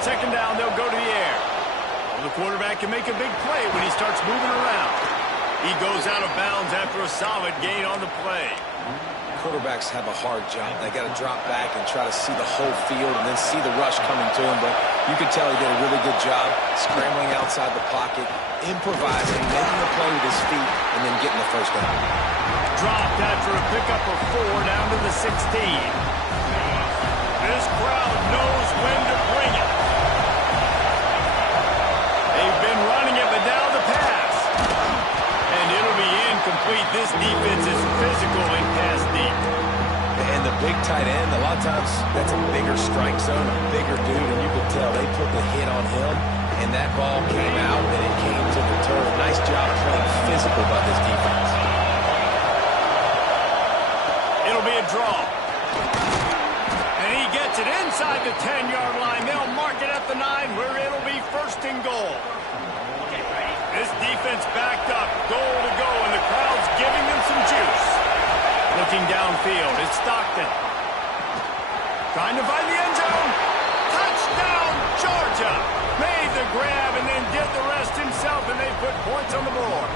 2nd down, they'll go to the air. Well, the quarterback can make a big play when he starts moving around. He goes out of bounds after a solid gain on the play. Quarterbacks have a hard job. They got to drop back and try to see the whole field and then see the rush coming to him. But you can tell he did a really good job scrambling outside the pocket, improvising, making a play with his feet, and then getting the first down. Dropped after a pickup of 4 down to the 16. This crowd knows when to bring it. They've been running it, but now the pass. And it'll be incomplete. This defense is physical in pass deep. And the big tight end, a lot of times that's a bigger strike zone, a bigger dude, and you could tell they put the hit on him, and that ball came out, and it came to the turf. Nice job playing physical by this defense. It'll be a draw. And he gets it inside the 10-yard line. They'll mark it at the 9, where it'll be 1st and goal. This defense backed up, goal to go, and the crowd's giving them some juice. Looking downfield, it's Stockton. Trying to find the end zone. Touchdown, Georgia! Made the grab and then did the rest himself, and they put points on the board.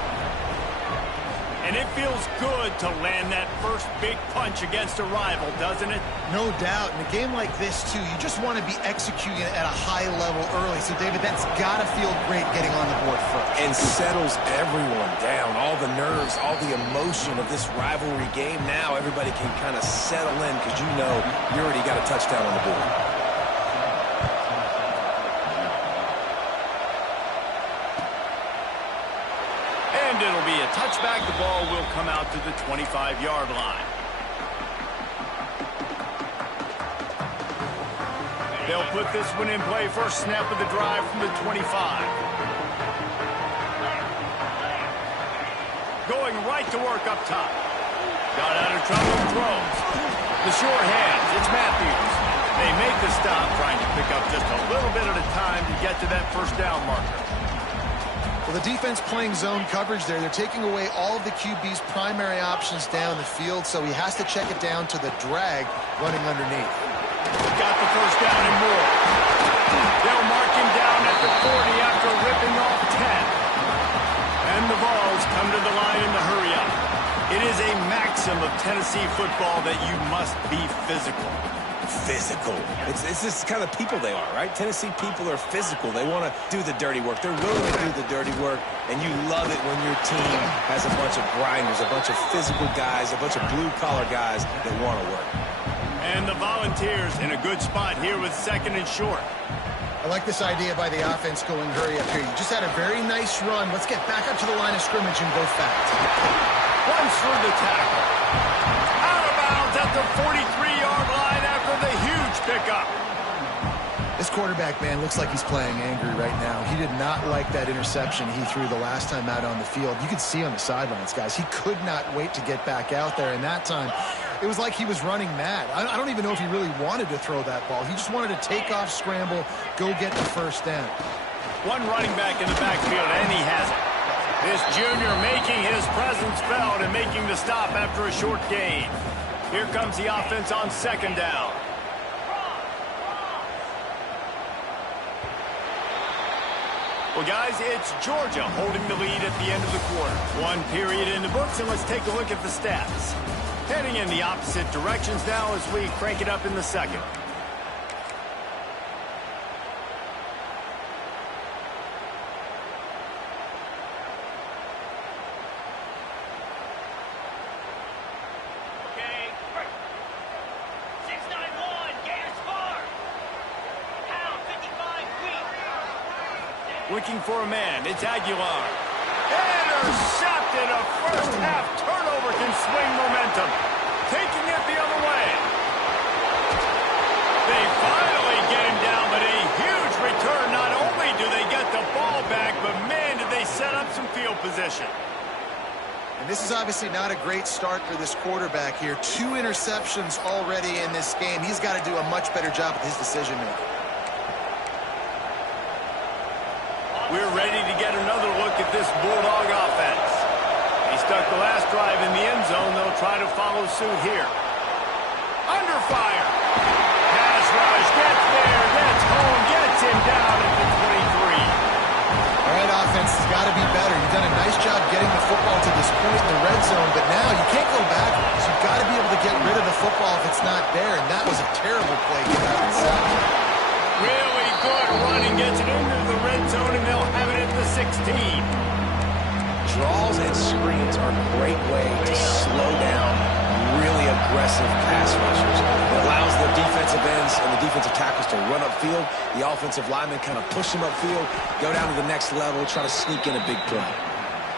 And it feels good to land that first big punch against a rival, doesn't it? No doubt. In a game like this, too, you just want to be executing it at a high level early. So, David, that's got to feel great getting on the board first. And settles everyone down. All the nerves, all the emotion of this rivalry game. Now everybody can kind of settle in because you know you already got a touchdown on the board. And it'll be a touchback. The ball will come out to the 25-yard line. They'll put this one in play. First snap of the drive from the 25. Going right to work up top. Got out of trouble and throws. The sure hands. It's Matthews. They make the stop, trying to pick up just a little bit at a time to get to that first down marker. Well, the defense playing zone coverage there. They're taking away all of the QB's primary options down the field, so he has to check it down to the drag running underneath. Got the first down and more. They'll mark him down at the 40 after ripping off 10. And the balls come to the line in the hurry up. It is a maxim of Tennessee football that you must be physical. Physical. It's this kind of people they are, right? Tennessee people are physical. They want to do the dirty work. They're willing to do the dirty work, and you love it when your team has a bunch of grinders, a bunch of physical guys, a bunch of blue-collar guys that want to work. And the Volunteers in a good spot here with 2nd and short. I like this idea by the offense going hurry up here. You just had a very nice run. Let's get back up to the line of scrimmage and go fast. Runs through the tackle. Out of bounds at the 43-yard line after the huge pickup. This quarterback, man, looks like he's playing angry right now. He did not like that interception he threw the last time out on the field. You could see on the sidelines, guys. He could not wait to get back out there, and that time it was like he was running mad. I don't even know if he really wanted to throw that ball. He just wanted to take off, scramble, go get the first down. One running back in the backfield, and he has it. This junior making his presence felt and making the stop after a short gain. Here comes the offense on 2nd down. Well, guys, it's Georgia holding the lead at the end of the quarter. One period in the books, and let's take a look at the stats. Heading in the opposite directions now as we crank it up in the second. Looking for a man, it's Aguilar. Intercepted, a first half turnover can swing momentum. Taking it the other way. They finally get him down, but a huge return. Not only do they get the ball back, but man, did they set up some field position. And this is obviously not a great start for this quarterback here. 2 interceptions already in this game. He's got to do a much better job with his decision-making. We're ready to get another look at this Bulldog offense. They stuck the last drive in the end zone. They'll try to follow suit here. Under fire. Pass rush gets there, gets home, gets him down at the 23. All right, offense has got to be better. You've done a nice job getting the football to this point in the red zone, but now you can't go back. So you've got to be able to get rid of the football if it's not there, and that was a terrible play. Really good running, gets it into the red zone, and they'll have it at the 16. Draws and screens are a great way to slow down really aggressive pass rushers. It allows the defensive ends and the defensive tackles to run upfield. The offensive linemen kind of push them upfield, go down to the next level, try to sneak in a big play.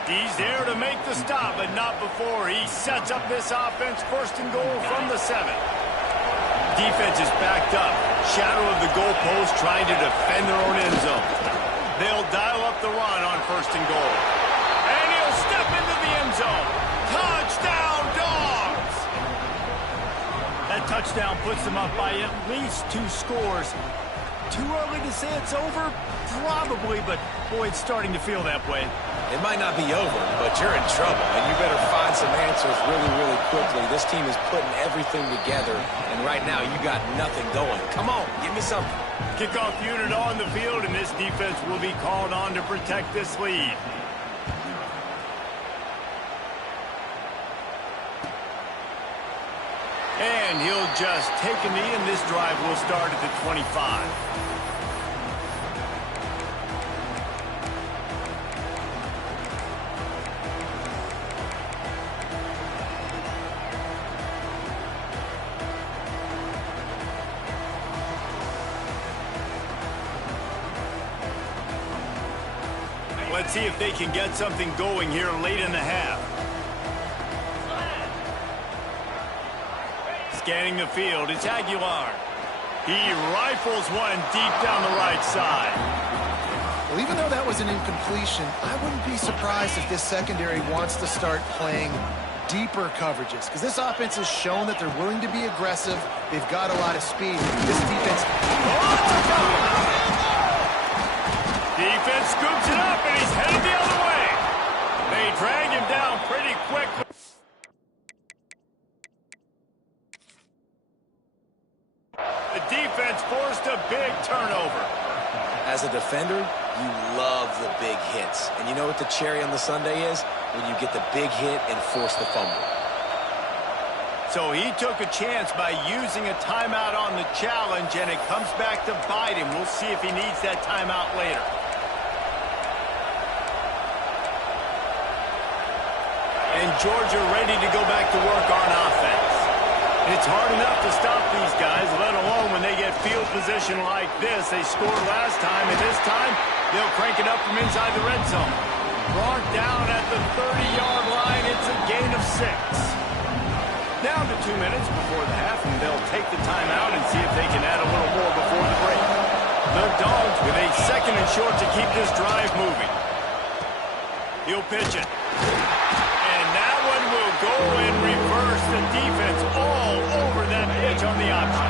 He's there to make the stop, but not before. He sets up this offense, 1st and goal from the 7. Defense is backed up. Shadow of the goalpost trying to defend their own end zone. They'll dial up the run on 1st and goal. And he'll step into the end zone. Touchdown, Dogs! That touchdown puts them up by at least 2 scores. Too early to say it's over? Probably, but boy, it's starting to feel that way. It might not be over, but you're in trouble, and you better find some answers really, really quickly. This team is putting everything together, and right now you got nothing going. Come on, give me something. Kickoff unit on the field, and this defense will be called on to protect this lead. And he'll just take a knee, and this drive will start at the 25. Let's see if they can get something going here late in the half. Scanning the field, it's Aguilar. He rifles one deep down the right side. Well, even though that was an incompletion, I wouldn't be surprised if this secondary wants to start playing deeper coverages, because this offense has shown that they're willing to be aggressive. They've got a lot of speed. This defense... Defense scoops it up, and he's headed the other way. They drag him down pretty quick. The defense forced a big turnover. As a defender, you love the big hits. And you know what the cherry on the sundae is? When you get the big hit and force the fumble. So he took a chance by using a timeout on the challenge, and it comes back to bite him. We'll see if he needs that timeout later. And Georgia ready to go back to work on offense. It's hard enough to stop these guys, let alone when they get field position like this. They scored last time, and this time they'll crank it up from inside the red zone. Brought down at the 30-yard line. It's a gain of 6. Down to 2 minutes before the half, and they'll take the timeout and see if they can add a little more before the break. The Dogs with a 2nd and short to keep this drive moving. He'll pitch it. Will go and reverse the defense all over that pitch on the option.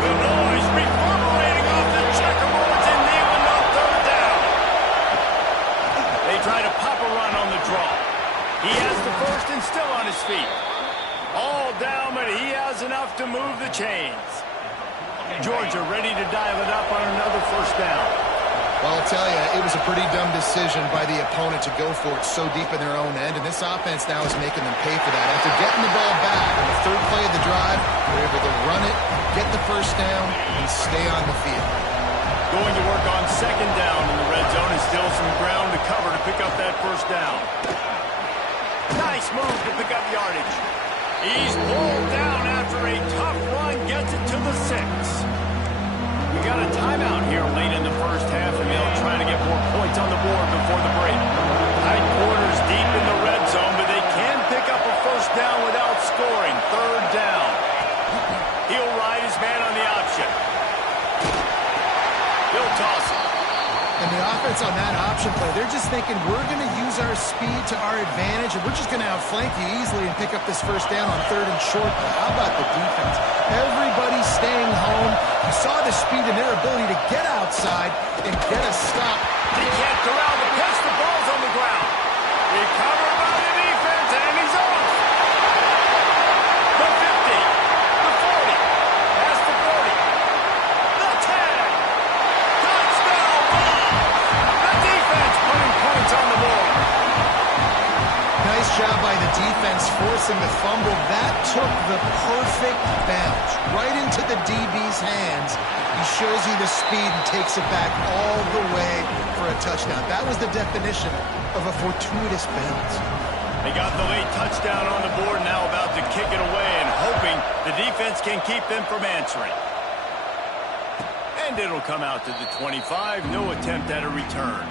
The noise reverberating off the checkerboards and kneeling on 3rd down. They try to pop a run on the draw. He has the 1st and still on his feet. All down, but he has enough to move the chains. Georgia ready to dial it up on another 1st down. Well, I'll tell you, it was a pretty dumb decision by the opponent to go for it so deep in their own end, and this offense now is making them pay for that. After getting the ball back on the third play of the drive, they're able to run it, get the first down, and stay on the field. Going to work on second down in the red zone, and still some ground to cover to pick up that first down. Nice move to pick up yardage. He's pulled down after a tough run, gets it to the 6. We got a timeout here late in the first half, and they'll try to get more points on the board before the break. Tight quarters deep in the red zone, but they can pick up a first down without scoring. Third down. He'll ride his man on the option. He'll toss it. And the offense on that option play, they're just thinking, we're going to use our speed to our advantage, and we're just going to outflank you easily and pick up this first down on third and short. But how about the defense? Everybody staying home. You saw the speed and their ability to get outside and get a stop. He can't corral the pitch. The ball's on the ground. Recovered by the defense, and he's off. The 50, the 40, past the 40, the 10. Touchdown ball. The defense putting points on the board. Nice job by the defense forcing the fumble. That took the perfect bounce right into the DB's hands. He shows you the speed and takes it back all the way for a touchdown. That was the definition of a fortuitous bounce. They got the late touchdown on the board, now about to kick it away and hoping the defense can keep them from answering. And it'll come out to the 25. No attempt at a return.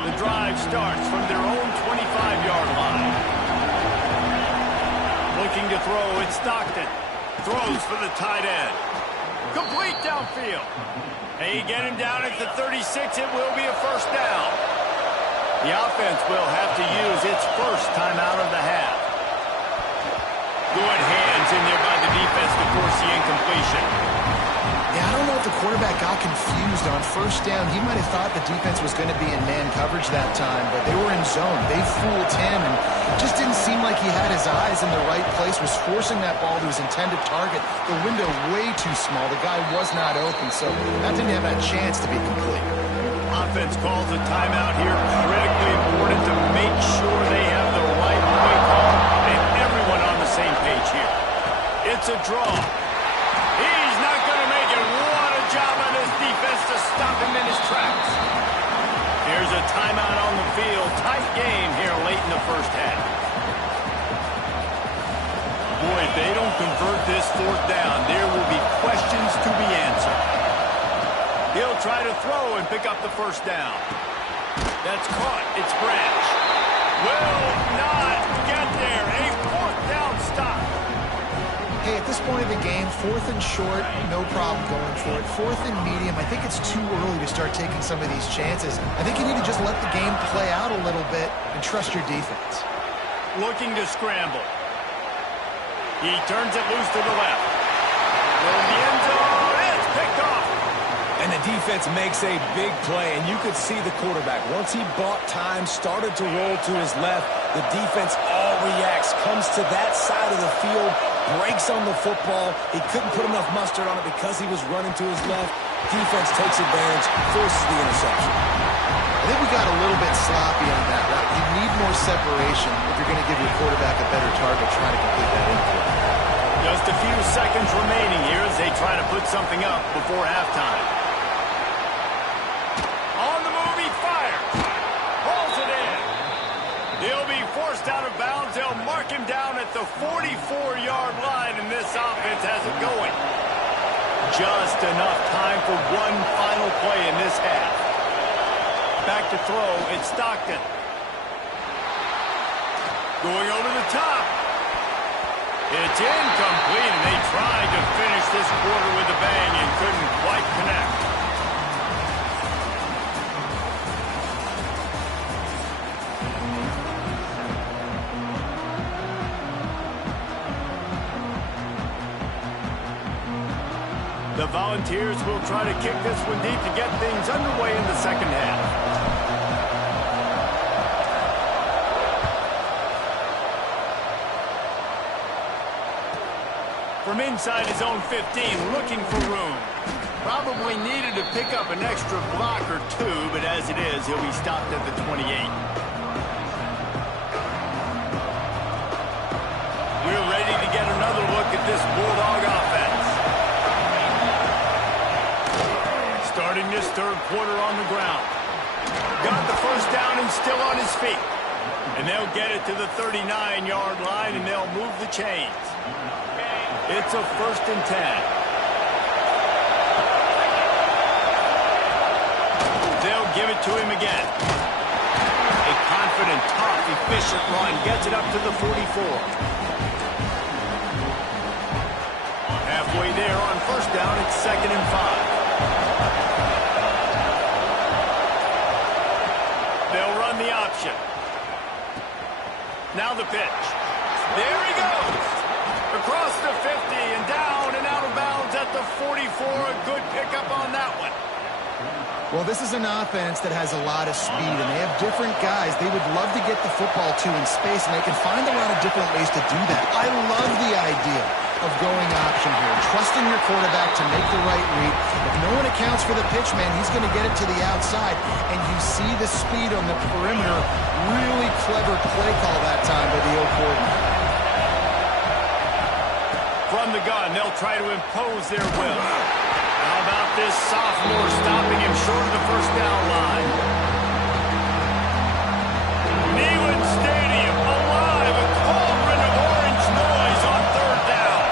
The drive starts from their own 25-yard line. Looking to throw, it's Stockton. Throws for the tight end. Complete downfield. They get him down at the 36. It will be a first down. The offense will have to use its first timeout of the half. Good hands in there by the defense to force the incompletion. Yeah, I don't know if the quarterback got confused on first down. He might have thought the defense was going to be in man coverage that time, but they were in zone. They fooled him, and it just didn't seem like he had his eyes in the right place, was forcing that ball to his intended target. The window way too small. The guy was not open, so that didn't have a chance to be complete. Offense calls a timeout here. Critically important to make sure they have the right play call and everyone on the same page here. It's a draw. He's not going to make it. What a job by this defense to stop him in his tracks. Here's a timeout on the field. Tight game here late in the first half. Boy, if they don't convert this fourth down, there will be questions to be answered. He'll try to throw and pick up the first down. That's caught. It's Branch. Will not get there. A fourth down stop. Hey, at this point of the game, fourth and short, no problem going for it. Fourth and medium, I think it's too early to start taking some of these chances. I think you need to just let the game play out a little bit and trust your defense. Looking to scramble. He turns it loose to the left. Will the end zone. It's picked off. And the defense makes a big play, and you could see the quarterback. Once he bought time, started to roll to his left, the defense all reacts, comes to that side of the field, breaks on the football. He couldn't put enough mustard on it because he was running to his left. Defense takes advantage, forces the interception. I think we got a little bit sloppy on that route. You need more separation if you're going to give your quarterback a better target trying to complete that input. Just a few seconds remaining here as they try to put something up before halftime. On the move, he fires. Pulls it in. He'll be forced out of bounds. They'll mark him down at the 44-yard line, and this offense has it going. Just enough time for one final play in this half. Back to throw, it's Stockton. Going over the top. It's incomplete, and they tried to finish this quarter with a bang and couldn't quite connect. The Volunteers will try to kick this one deep to get things underway in the second half. From inside his own 15, looking for room. Probably needed to pick up an extra block or two, but as it is, he'll be stopped at the 28. We're ready to get another look at this Bulldog offense. Starting this third quarter on the ground. Got the first down and still on his feet. And they'll get it to the 39-yard line, and they'll move the chains. It's a 1st and 10. They'll give it to him again. A confident, tough, efficient run gets it up to the 44. Halfway there on 1st down, it's 2nd and 5. They'll run the option. Now the pitch. There he goes. Across the 50 and down and out of bounds at the 44. A good pickup on that one. Well, this is an offense that has a lot of speed, and they have different guys they would love to get the football to in space, and they can find a lot of different ways to do that. I love the idea of going option here, trusting your quarterback to make the right read. If no one accounts for the pitch, man, he's going to get it to the outside, and you see the speed on the perimeter. Really clever play call that time by the O coordinator. From the gun, they'll try to impose their will. How about this sophomore stopping him short of the 1st down line? Neyland Stadium alive, a cauldron of orange noise on 3rd down.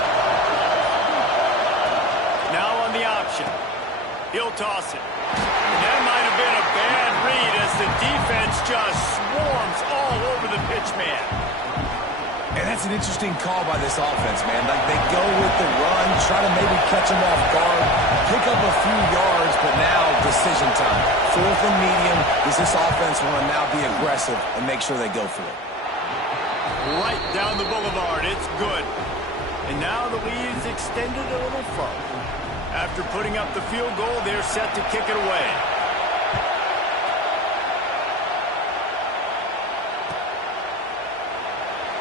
Now on the option. He'll toss it. And that might have been a bad read as the defense just swarms all over the pitch man. And that's an interesting call by this offense, man. Like, they go with the run, try to maybe catch him off guard, pick up a few yards, but now decision time. 4th and medium. Does this offense want to now be aggressive and make sure they go for it? Right down the boulevard. It's good. And now the lead's extended a little further. After putting up the field goal, they're set to kick it away.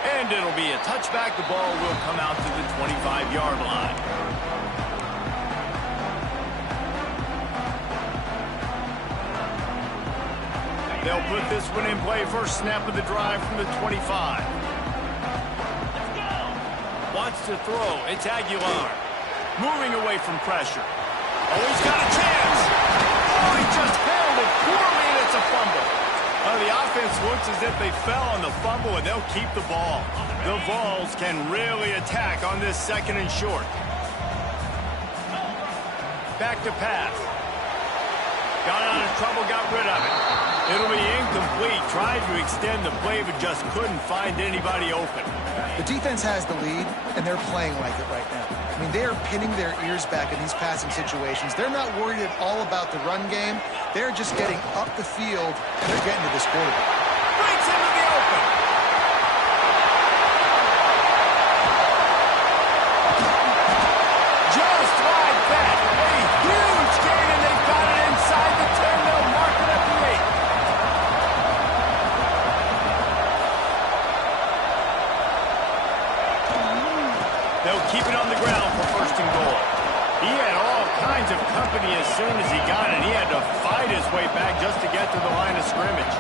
And it'll be a touchback. The ball will come out to the 25-yard line. They'll put this one in play. First snap of the drive from the 25. Wants to throw. It's Aguilar. Moving away from pressure. Oh, he's got a chance. Oh, he just handled it poorly, and it's a fumble. The offense looks as if they fell on the fumble, and they'll keep the ball. The Vols can really attack on this 2nd and short. Back to pass. Got out of trouble, got rid of it. It'll be incomplete. Tried to extend the play, but just couldn't find anybody open. The defense has the lead, and they're playing like it right now. I mean, they are pinning their ears back in these passing situations. They're not worried at all about the run game. They're just getting up the field, and they're getting to this quarterback. Breaks into the open. Just like that. A huge gain, and they've got it inside the 10. They'll mark it at the 8. They'll keep it on the ground for 1st and goal. He had all kinds of company as soon as he got it. He had to fight his way back just to get to the line of scrimmage.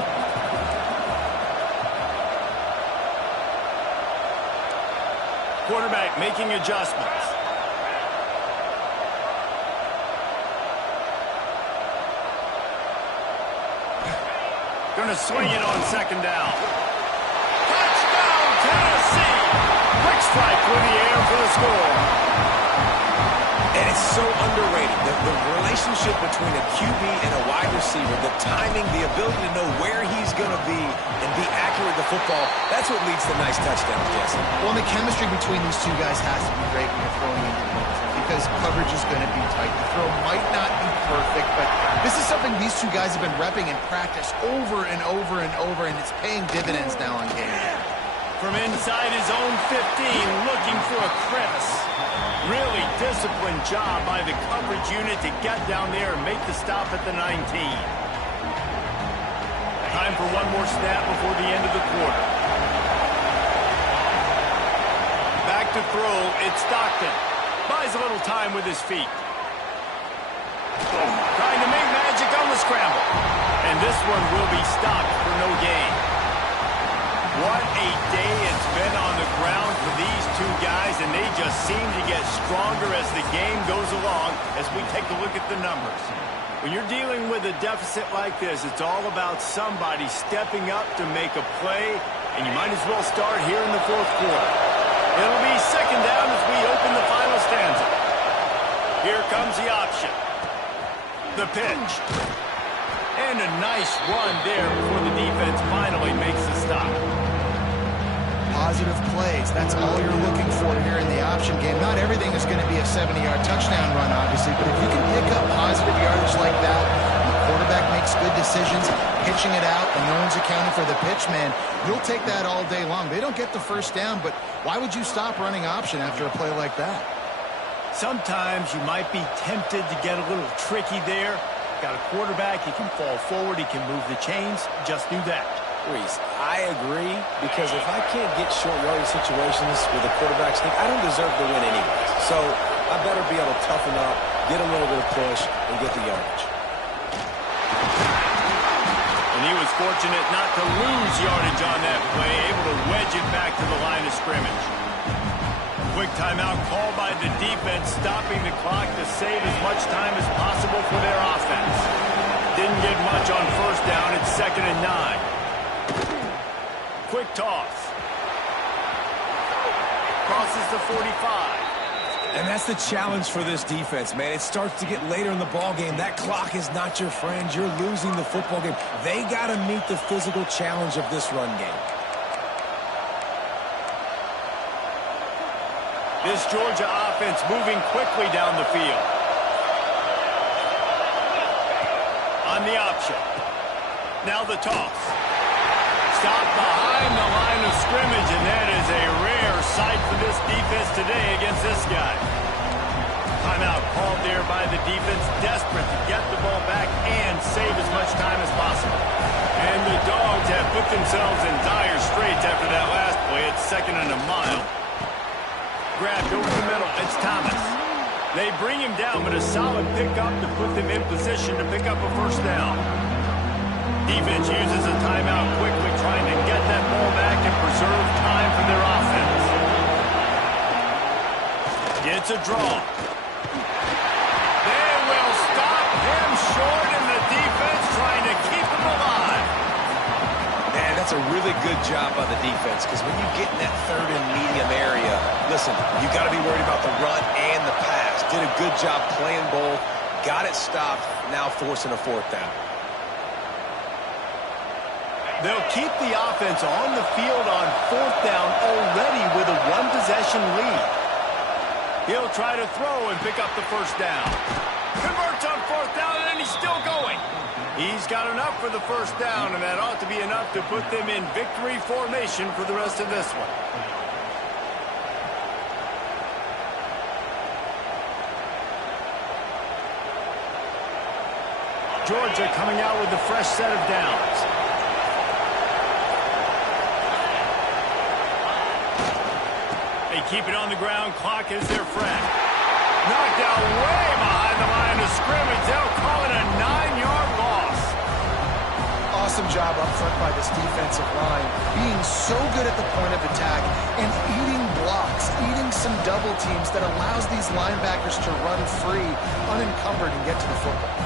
Quarterback making adjustments. Going to swing it on 2nd down. Touchdown, Tennessee! Quick strike with the air for the score. And it's so underrated. The relationship between a QB and a wide receiver, the timing, the ability to know where he's going to be and be accurate with the football, that's what leads to nice touchdowns, Jesse. Well, the chemistry between these two guys has to be great when you're throwing into the end zone because coverage is going to be tight. The throw might not be perfect, but this is something these two guys have been repping in practice over and over and over, and it's paying dividends now on game day. From inside his own 15, looking for a crevice. Really disciplined job by the coverage unit to get down there and make the stop at the 19. Time for one more snap before the end of the quarter. Back to throw, it's Stockton. Buys a little time with his feet. Trying to make magic on the scramble. And this one will be stopped for no gain. What a day it's been on the ground for these two guys, and they just seem to get stronger as the game goes along as we take a look at the numbers. When you're dealing with a deficit like this, it's all about somebody stepping up to make a play, and you might as well start here in the fourth quarter. It'll be second down as we open the final stanza. Here comes the option. The pitch. And a nice run there before the defense finally makes the stop. Positive plays. That's all you're looking for here in the option game. Not everything is going to be a 70-yard touchdown run, obviously, but if you can pick up positive yardage like that, and the quarterback makes good decisions, pitching it out, and no one's accounting for the pitch, man, you'll take that all day long. They don't get the first down, but why would you stop running option after a play like that? Sometimes you might be tempted to get a little tricky there. Got a quarterback, he can fall forward, he can move the chains. Just do that. Reese, I agree, because if I can't get short yardage situations with a quarterback sneak, I don't deserve to win anyways. So I better be able to toughen up, get a little bit of push, and get the yardage. And he was fortunate not to lose yardage on that play, able to wedge it back to the line of scrimmage. Quick timeout called by the defense, stopping the clock to save as much time as possible for their offense. Didn't get much on first down. It's 2nd and 9. Quick toss. Crosses the 45. And that's the challenge for this defense, man. It starts to get later in the ball game. That clock is not your friend. You're losing the football game. They got to meet the physical challenge of this run game. This Georgia offense moving quickly down the field. On the option. Now the toss. Stop behind the line of scrimmage, and that is a rare sight for this defense today against this guy. Timeout called there by the defense, desperate to get the ball back and save as much time as possible. And the Dogs have put themselves in dire straits after that last play. It's 2nd and a mile. Grabbed over the middle. It's Thomas. They bring him down, but a solid pickup to put them in position to pick up a first down. Defense uses a timeout quickly, trying to get that ball back and preserve time for their offense. Gets a draw. They will stop him short, and the defense trying to keep him alive. Man, that's a really good job by the defense, because when you get in that 3rd and medium area, listen, you got to be worried about the run and the pass. Did a good job playing both, got it stopped, now forcing a 4th down. They'll keep the offense on the field on 4th down already with a 1-possession lead. He'll try to throw and pick up the first down. Converts on 4th down, and then he's still going. He's got enough for the first down, and that ought to be enough to put them in victory formation for the rest of this one. Georgia coming out with a fresh set of downs. They keep it on the ground. Clock is their friend. Knocked out way behind the line of scrimmage. They'll call it a 9-yard loss. Awesome job up front by this defensive line, being so good at the point of attack and eating blocks, eating some double teams that allows these linebackers to run free, unencumbered, and get to the football.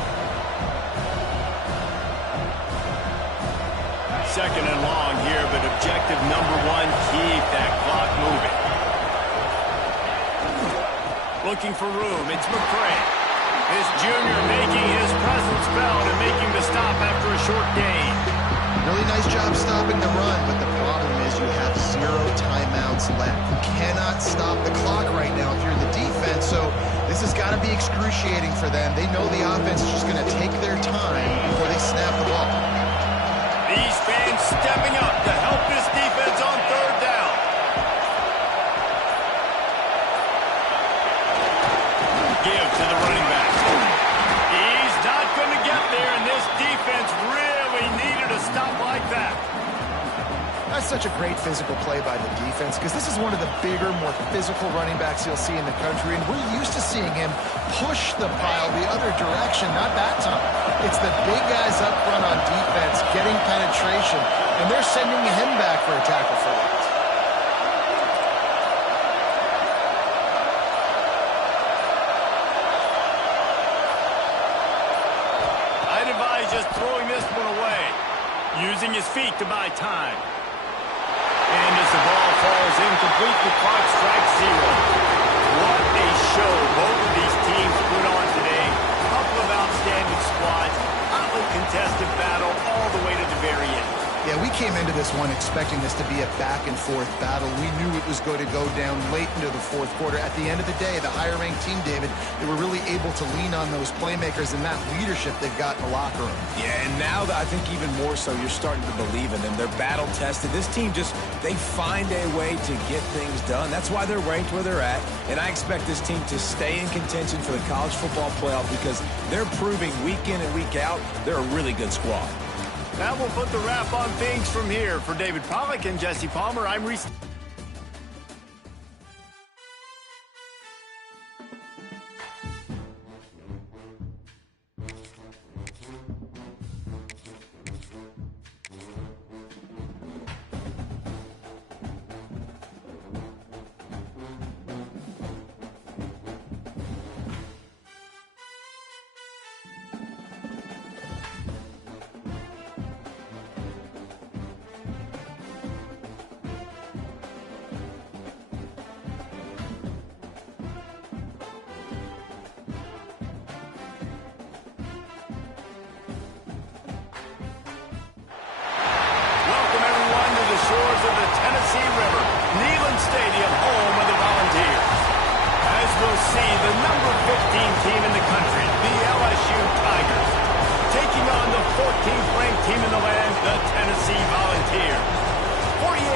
2nd and long here, but objective number 1, keep that clock moving. Looking for room, it's McCray. This junior making his presence felt and making the stop after a short gain. Really nice job stopping the run, but the problem is you have 0 timeouts left. You cannot stop the clock right now if you're the defense, so this has got to be excruciating for them. They know the offense is just going to take their time before they snap the ball. These fans stepping up to help this defense on 3rd down. Give to the running back. He's not going to get there, and this defense really needed a stop like that. That's such a great physical play by the defense because this is one of the bigger, more physical running backs you'll see in the country, and we're used to seeing him push the pile the other direction, not that time. It's the big guys up front on defense getting penetration, and they're sending him back for a tackle for loss. I'd advise just throwing this one away, using his feet to buy time. And as the ball falls incomplete, the clock strikes 0. What a show both of these teams put on today. A couple of outstanding squads, hotly contested battle all the way to the very end. Yeah, we came into this one expecting this to be a back-and-forth battle. We knew it was going to go down late into the fourth quarter. At the end of the day, the higher-ranked team, David, they were really able to lean on those playmakers and that leadership they've got in the locker room. Yeah, and now I think even more so, you're starting to believe in them. They're battle-tested. This team they find a way to get things done. That's why they're ranked where they're at. And I expect this team to stay in contention for the college football playoff because they're proving week in and week out they're a really good squad. That will put the wrap on things from here. For David Pollack and Jesse Palmer, I'm Reese.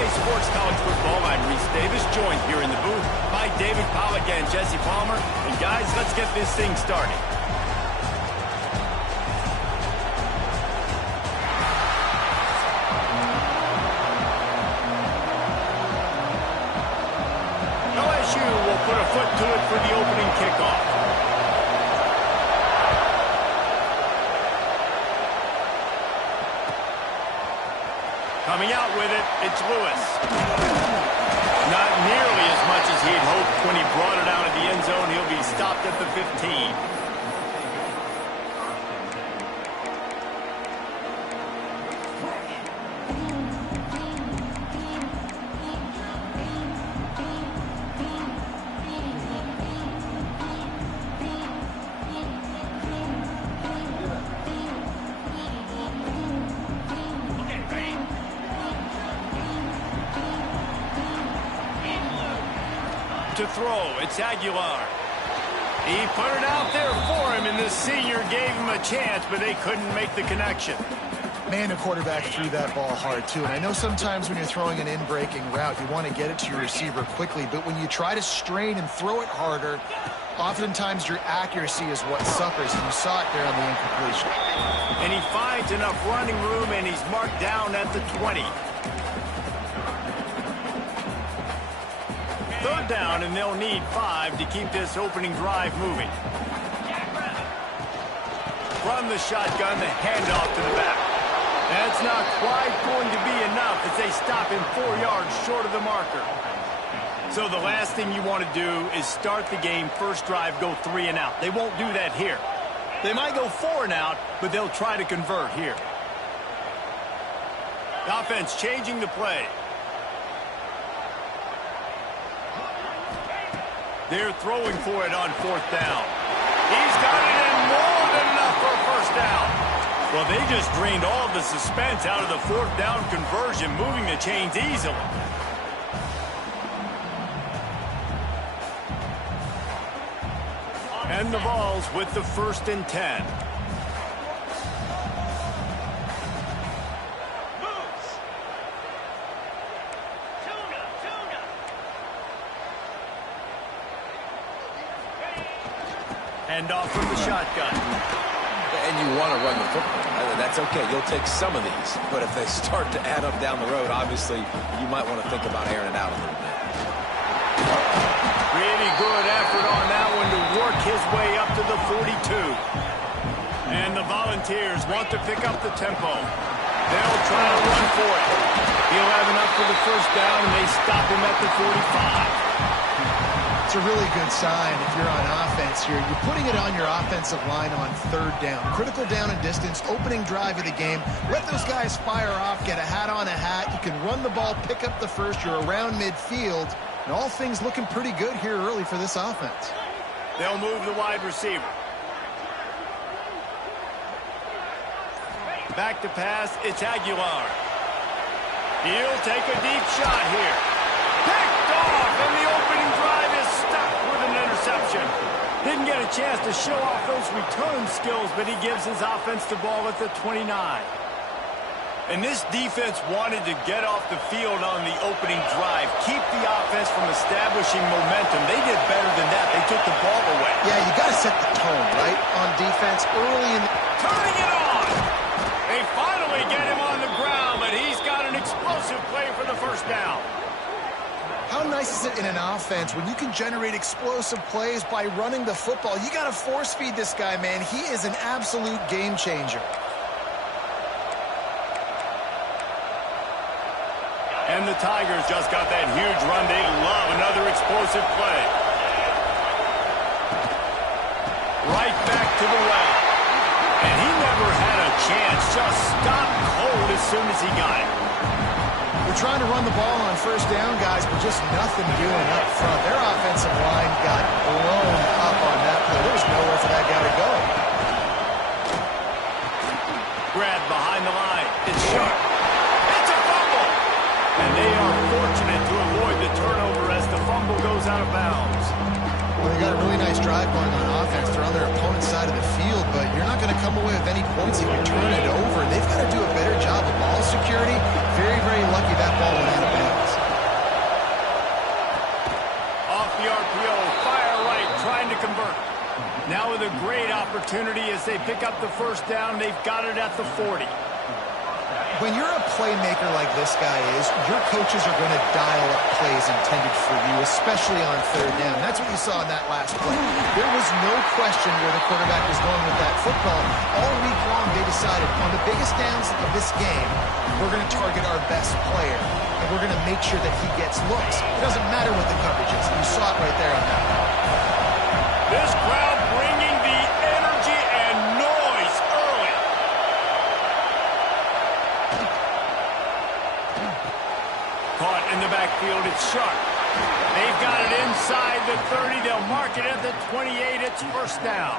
Sports College Football. I'm Reese Davis, joined here in the booth by David Pollack and Jesse Palmer. And guys, let's get this thing started. LSU will put a foot to it for the opening kickoff. Coming out with it, it's Lewis. Not nearly as much as he'd hoped when he brought it out of the end zone. He'll be stopped at the 15. To throw, it's Aguilar. He put it out there for him, and the senior gave him a chance, but they couldn't make the connection. Man, the quarterback threw that ball hard, too. And I know sometimes when you're throwing an in-breaking route, you want to get it to your receiver quickly. But when you try to strain and throw it harder, oftentimes your accuracy is what suffers. And you saw it there on the incompletion. And he finds enough running room, and he's marked down at the 20. Third down, and they'll need 5 to keep this opening drive moving. From the shotgun, the handoff to the back. That's not quite going to be enough as they stop him 4 yards short of the marker. So the last thing you want to do is start the game, first drive, go 3 and out. They won't do that here. They might go 4 and out, but they'll try to convert here. The offense changing the play. They're throwing for it on 4th down. He's got it in more than enough for a first down. Well, they just drained all the suspense out of the 4th down conversion, moving the chains easily. And the Vols with the 1st and 10. And off from the shotgun. and you want to run the football. That's okay. You'll take some of these. But if they start to add up down the road, obviously, you might want to think about airing it out a little bit. Really good effort on that one to work his way up to the 42. And the Volunteers want to pick up the tempo. They'll try to run for it. He'll have enough for the first down, and they stop him at the 45. It's a really good sign if you're on offense here. You're putting it on your offensive line on third down. Critical down and distance, opening drive of the game. Let those guys fire off, get a hat on a hat. You can run the ball, pick up the first. You're around midfield. And all things looking pretty good here early for this offense. They'll move the wide receiver. Back to pass, it's Aguilar. He'll take a deep shot here. Picked off, and the opening drive is stuck with an interception. Didn't get a chance to show off those return skills, but he gives his offense the ball at the 29. And this defense wanted to get off the field on the opening drive, keep the offense from establishing momentum. They did better than that. They took the ball away. Yeah, you got to set the tone, right, on defense early in the... Turning it on! They finally get him on the ground, but he's got an explosive play for the first down. How nice is it in an offense when you can generate explosive plays by running the football? You got to force feed this guy, man. He is an absolute game changer. And the Tigers just got that huge run. They love another explosive play. Right back to the well. And he never had a chance. Just stopped cold as soon as he got it. We're trying to run the ball on first down, guys, but just nothing doing up front. Their offensive line got blown up on that play. There was nowhere for that guy to go. Grabbed behind the line. It's sharp. It's a fumble. And they are fortunate to avoid the turnover as the fumble goes out of bounds. Well, they got a really nice drive going on offense. They're on their opponent's side of the field, but you're not going to come away with any points if you turn it over. They've got to do a better job of ball security. Very, very lucky that ball went out of bounds. Off the RPO, fire right, trying to convert. Now with a great opportunity as they pick up the first down. They've got it at the 40. When you're a playmaker like this guy is, your coaches are going to dial up plays intended for you, especially on third down. That's what you saw in that last play. There was no question where the quarterback was going with that football. All week long, they decided on the biggest downs of this game, we're going to target our best player, and we're going to make sure that he gets looks. It doesn't matter what the coverage is. You saw it right there on that one. This crowd bringing the energy and noise early. Caught in the backfield, it's Sharp. They've got it inside the 30. They'll mark it at the 28. It's first down.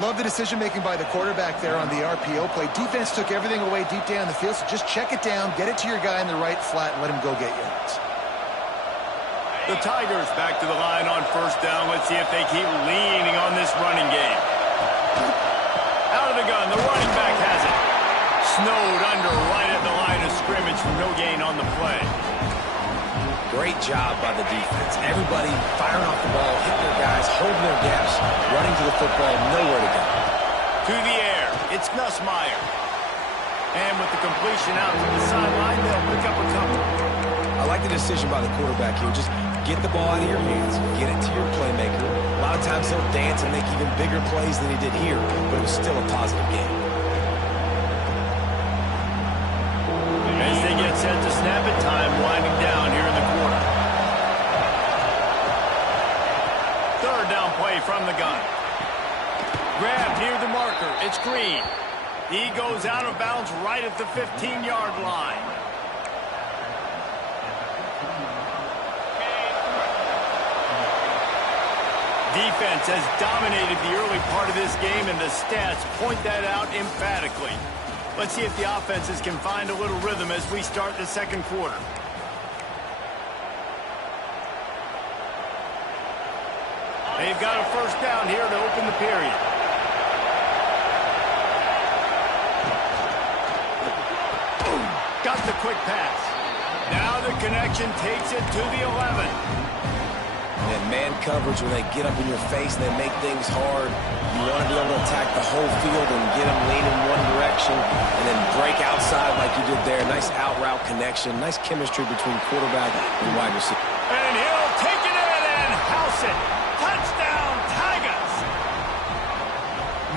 Love the decision-making by the quarterback there on the RPO play. Defense took everything away deep down the field, so just check it down, get it to your guy in the right flat, and let him go get yards. The Tigers back to the line on first down. Let's see if they keep leaning on this running game. Out of the gun, the running back has it. Snowed under right at the line of scrimmage for no gain on the play. Great job by the defense. Everybody firing off the ball, hitting their guys, holding their gaps, running to the football, nowhere to go. To the air, it's Nussmeier. And with the completion out to the sideline, they'll pick up a couple. I like the decision by the quarterback here. Just get the ball out of your hands, get it to your playmaker. A lot of times he'll dance and make even bigger plays than he did here, but it was still a positive game. As they get set to snap it, time winding down here in the quarter. Third down play from the gun. Grab near the marker. It's Green. He goes out of bounds right at the 15-yard line. Defense has dominated the early part of this game, and the stats point that out emphatically. Let's see if the offenses can find a little rhythm as we start the second quarter. They've got a first down here to open the period. Got the quick pass. Now the connection takes it to the 11. And man coverage, when they get up in your face, they make things hard. You want to be able to attack the whole field and get them leaning one direction and then break outside like you did there. Nice out-route connection. Nice chemistry between quarterback and wide receiver. And he'll take it in and house it. Touchdown, Tigers!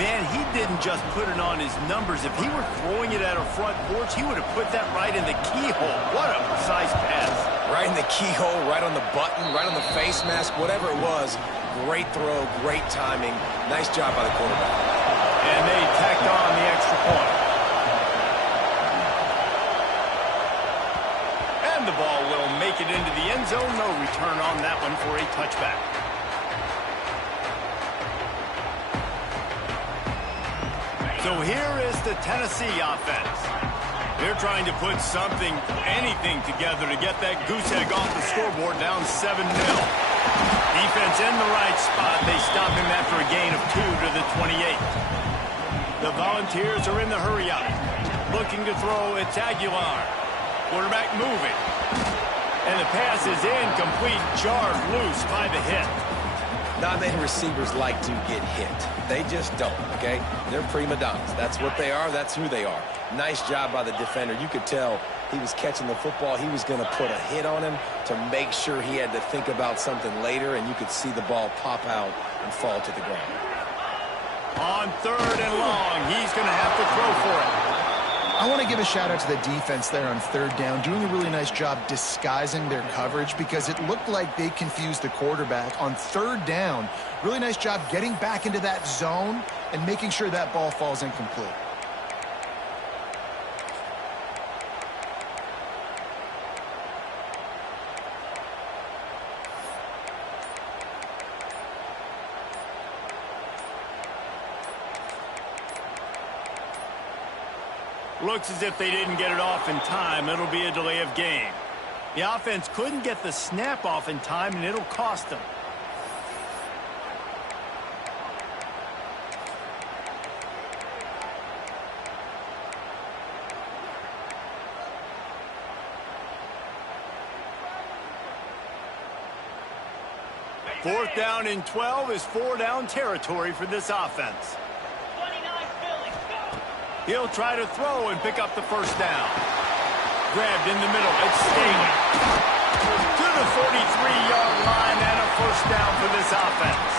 Man, he didn't just put it on his numbers. If he were throwing it at a front porch, he would have put that right in the keyhole. What a precise pass. Right in the keyhole, right on the button, right on the face mask, whatever it was. Great throw, great timing. Nice job by the quarterback. And they tacked on the extra point. And the ball will make it into the end zone. No return on that one for a touchback. So here is the Tennessee offense. They're trying to put something, anything together to get that goose egg off the scoreboard, down 7-0. Defense in the right spot. They stop him after a gain of 2 to the 28. The Volunteers are in the hurry up. Looking to throw, it's Aguilar. Quarterback moving. And the pass is incomplete, jarred loose by the hit. Not many receivers like to get hit. They just don't, okay? They're prima donnas. That's what they are. That's who they are. Nice job by the defender. You could tell he was catching the football. He was going to put a hit on him to make sure he had to think about something later, and you could see the ball pop out and fall to the ground. On 3rd and long, he's going to have to throw for it. I want to give a shout out to the defense there on 3rd down, doing a really nice job disguising their coverage because it looked like they confused the quarterback on 3rd down. Really nice job getting back into that zone and making sure that ball falls incomplete. Looks as if they didn't get it off in time. It'll be a delay of game. The offense couldn't get the snap off in time, and it'll cost them. Fourth down and 12 is 4-down territory for this offense. He'll try to throw and pick up the first down. Grabbed in the middle. It's Staley. To the 43-yard line and a first down for this offense.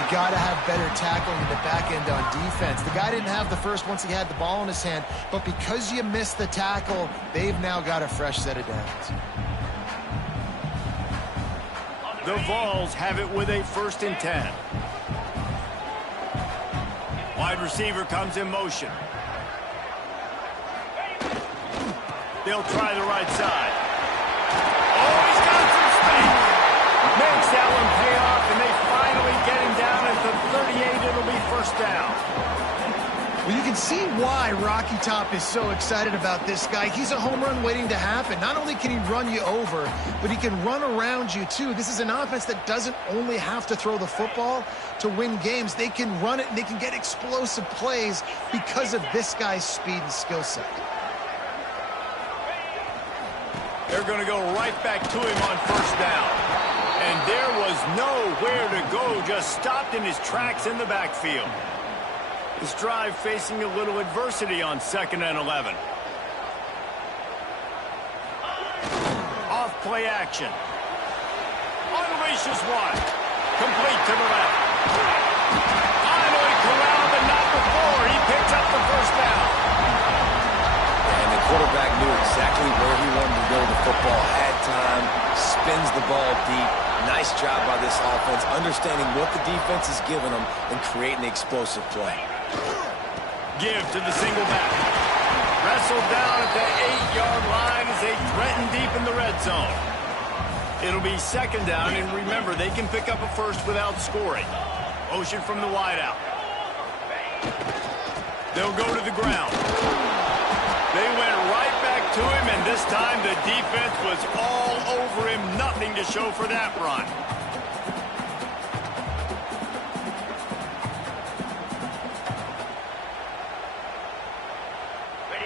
You got to have better tackling in the back end on defense. The guy didn't have the first once he had the ball in his hand, but because you missed the tackle, they've now got a fresh set of downs. The Vols have it with a 1st and 10. Wide receiver comes in motion. They'll try the right side. Oh, he's got some space. Makes that one pay off, and they finally get him down at the 38. It'll be 1st down. Well, you can see why Rocky Top is so excited about this guy. He's a home run waiting to happen. Not only can he run you over, but he can run around you, too. This is an offense that doesn't only have to throw the football to win games. They can run it, and they can get explosive plays because of this guy's speed and skill set. They're going to go right back to him on 1st down. And there was nowhere to go, just stopped in his tracks in the backfield. This drive facing a little adversity on 2nd and 11. Off play action. Unleashes one. Complete to the left. Finally corralled, but not before. He picks up the 1st down. And the quarterback knew exactly where he wanted to go with the football. Had time, spins the ball deep. Nice job by this offense, understanding what the defense is giving them and creating the explosive play. Give to the single back. Wrestled down at the 8-yard line as they threaten deep in the red zone. It'll be 2nd down, and remember, they can pick up a first without scoring. Motion from the wideout. They'll go to the ground. They went right back to him, and this time the defense was all over him. Nothing to show for that run.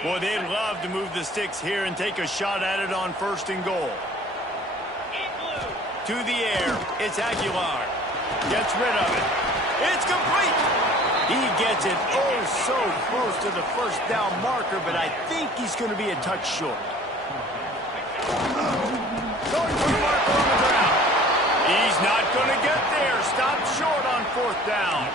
Boy, they'd love to move the sticks here and take a shot at it on 1st and goal. To the air. It's Aguilar. Gets rid of it. It's complete. He gets it so close to the first down marker, but I think he's going to be a touch short. Going for the marker on the ground. He's not going to get there. Stopped short on 4th down.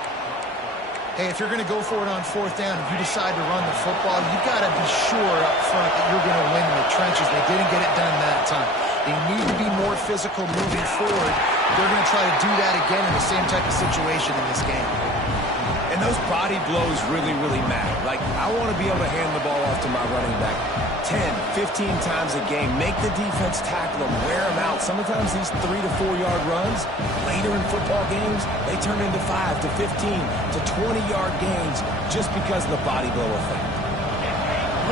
Hey, if you're going to go for it on 4th down, if you decide to run the football, you got to be sure up front that you're going to win in the trenches. They didn't get it done that time. They need to be more physical moving forward. They're going to try to do that again in the same type of situation in this game. And those body blows really, really matter. Like, I want to be able to hand the ball off to my running back 10, 15 times a game. Make the defense tackle them, wear them out. Sometimes these 3 to 4 yard runs, later in football games, they turn into 5 to 15 to 20-yard gains just because of the body blow effect.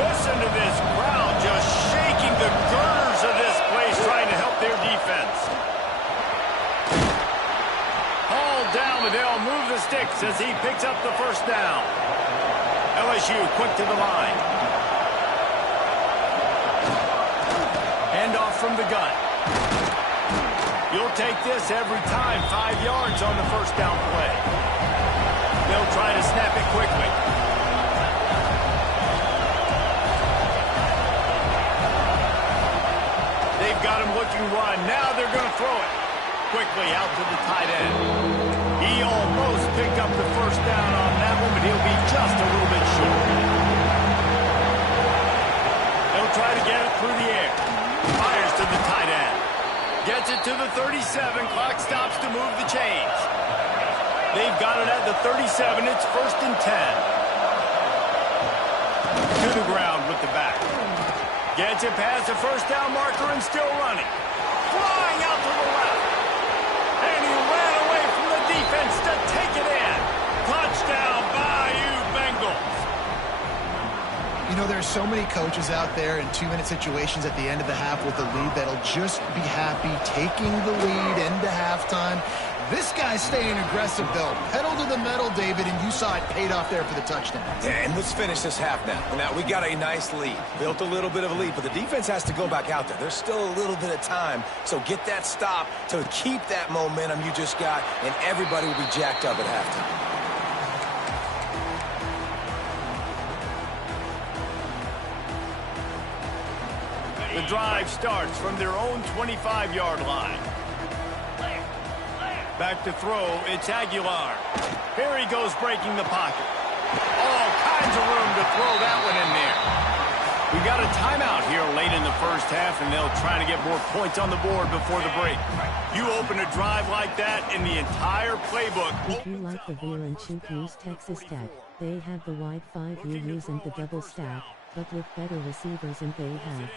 Listen to this crowd just shaking the girders of this place, trying to help their defense. Hauled down, but they'll move the sticks as he picks up the 1st down. LSU quick to the line. Handoff from the gun. You'll take this every time. 5 yards on the 1st down play. They'll try to snap it quickly. They've got him looking run. Now they're going to throw it. Quickly out to the tight end. He almost picked up the 1st down on that one, but he'll be just a little bit short. They'll try to get it through the air. Fires to the tight end. Gets it to the 37. Clock stops to move the chains. They've got it at the 37. It's 1st and 10. To the ground with the back. Gets it past the 1st down marker and still running. Flying out to the left. And he ran away from the defense to take it in. Touchdown, Bayou Bengals. You know, there's so many coaches out there in 2-minute situations at the end of the half with the lead that'll just be happy taking the lead into halftime. This guy's staying aggressive, though. Pedal to the metal, David, and you saw it paid off there for the touchdown. Yeah, and let's finish this half now. Now, we got a nice lead. Built a little bit of a lead, but the defense has to go back out there. There's still a little bit of time, so get that stop to keep that momentum you just got, and everybody will be jacked up at halftime. The drive starts from their own 25-yard line. Back to throw, it's Aguilar. Here he goes breaking the pocket. All kinds of room to throw that one in there. We got a timeout here late in the 1st half, and they'll try to get more points on the board before the break. You open a drive like that in the entire playbook. If you like the veal and chip, use Texas Tech. They have the wide 5 you use and the double stack, but with better receivers and they have.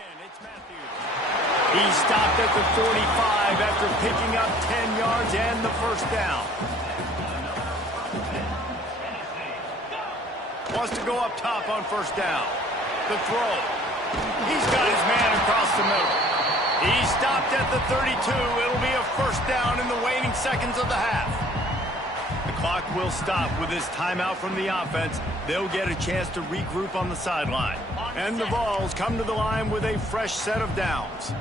He stopped at the 45 after picking up 10 yards and the 1st down. Wants to go up top on 1st down. The throw. He's got his man across the middle. He stopped at the 32. It'll be a 1st down in the waning seconds of the half. The clock will stop with this timeout from the offense. They'll get a chance to regroup on the sideline. And the Vols come to the line with a fresh set of downs.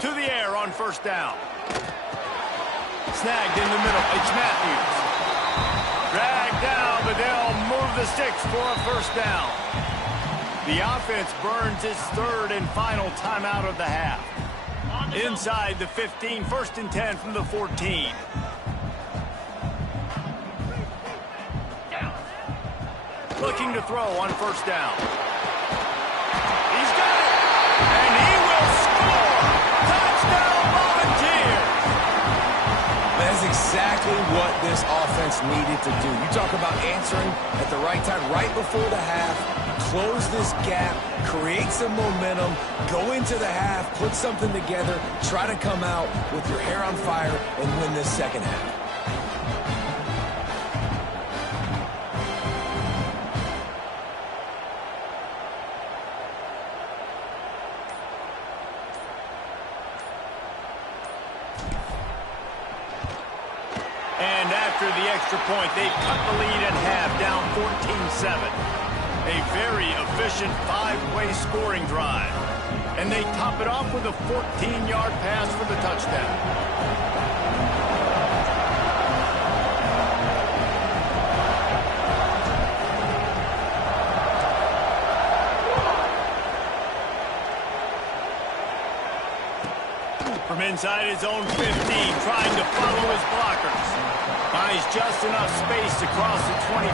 To the air on 1st down. Snagged in the middle. It's Matthews. Dragged down, but they'll move the sticks for a 1st down. The offense burns its 3rd and final timeout of the half. Inside the 15, 1st and 10 from the 14. Looking to throw on 1st down. He's got it! And he will score! Touchdown, Volunteers! That's exactly what this offense needed to do. You talk about answering at the right time, right before the half, close this gap, create some momentum, go into the half, put something together, try to come out with your hair on fire and win this 2nd half. And after the extra point, they've cut the lead at half, down 14-7. A very efficient 5-way scoring drive. And they top it off with a 14-yard pass for the touchdown. From inside his own 15, trying to follow his blockers. Finds just enough space to cross the 25.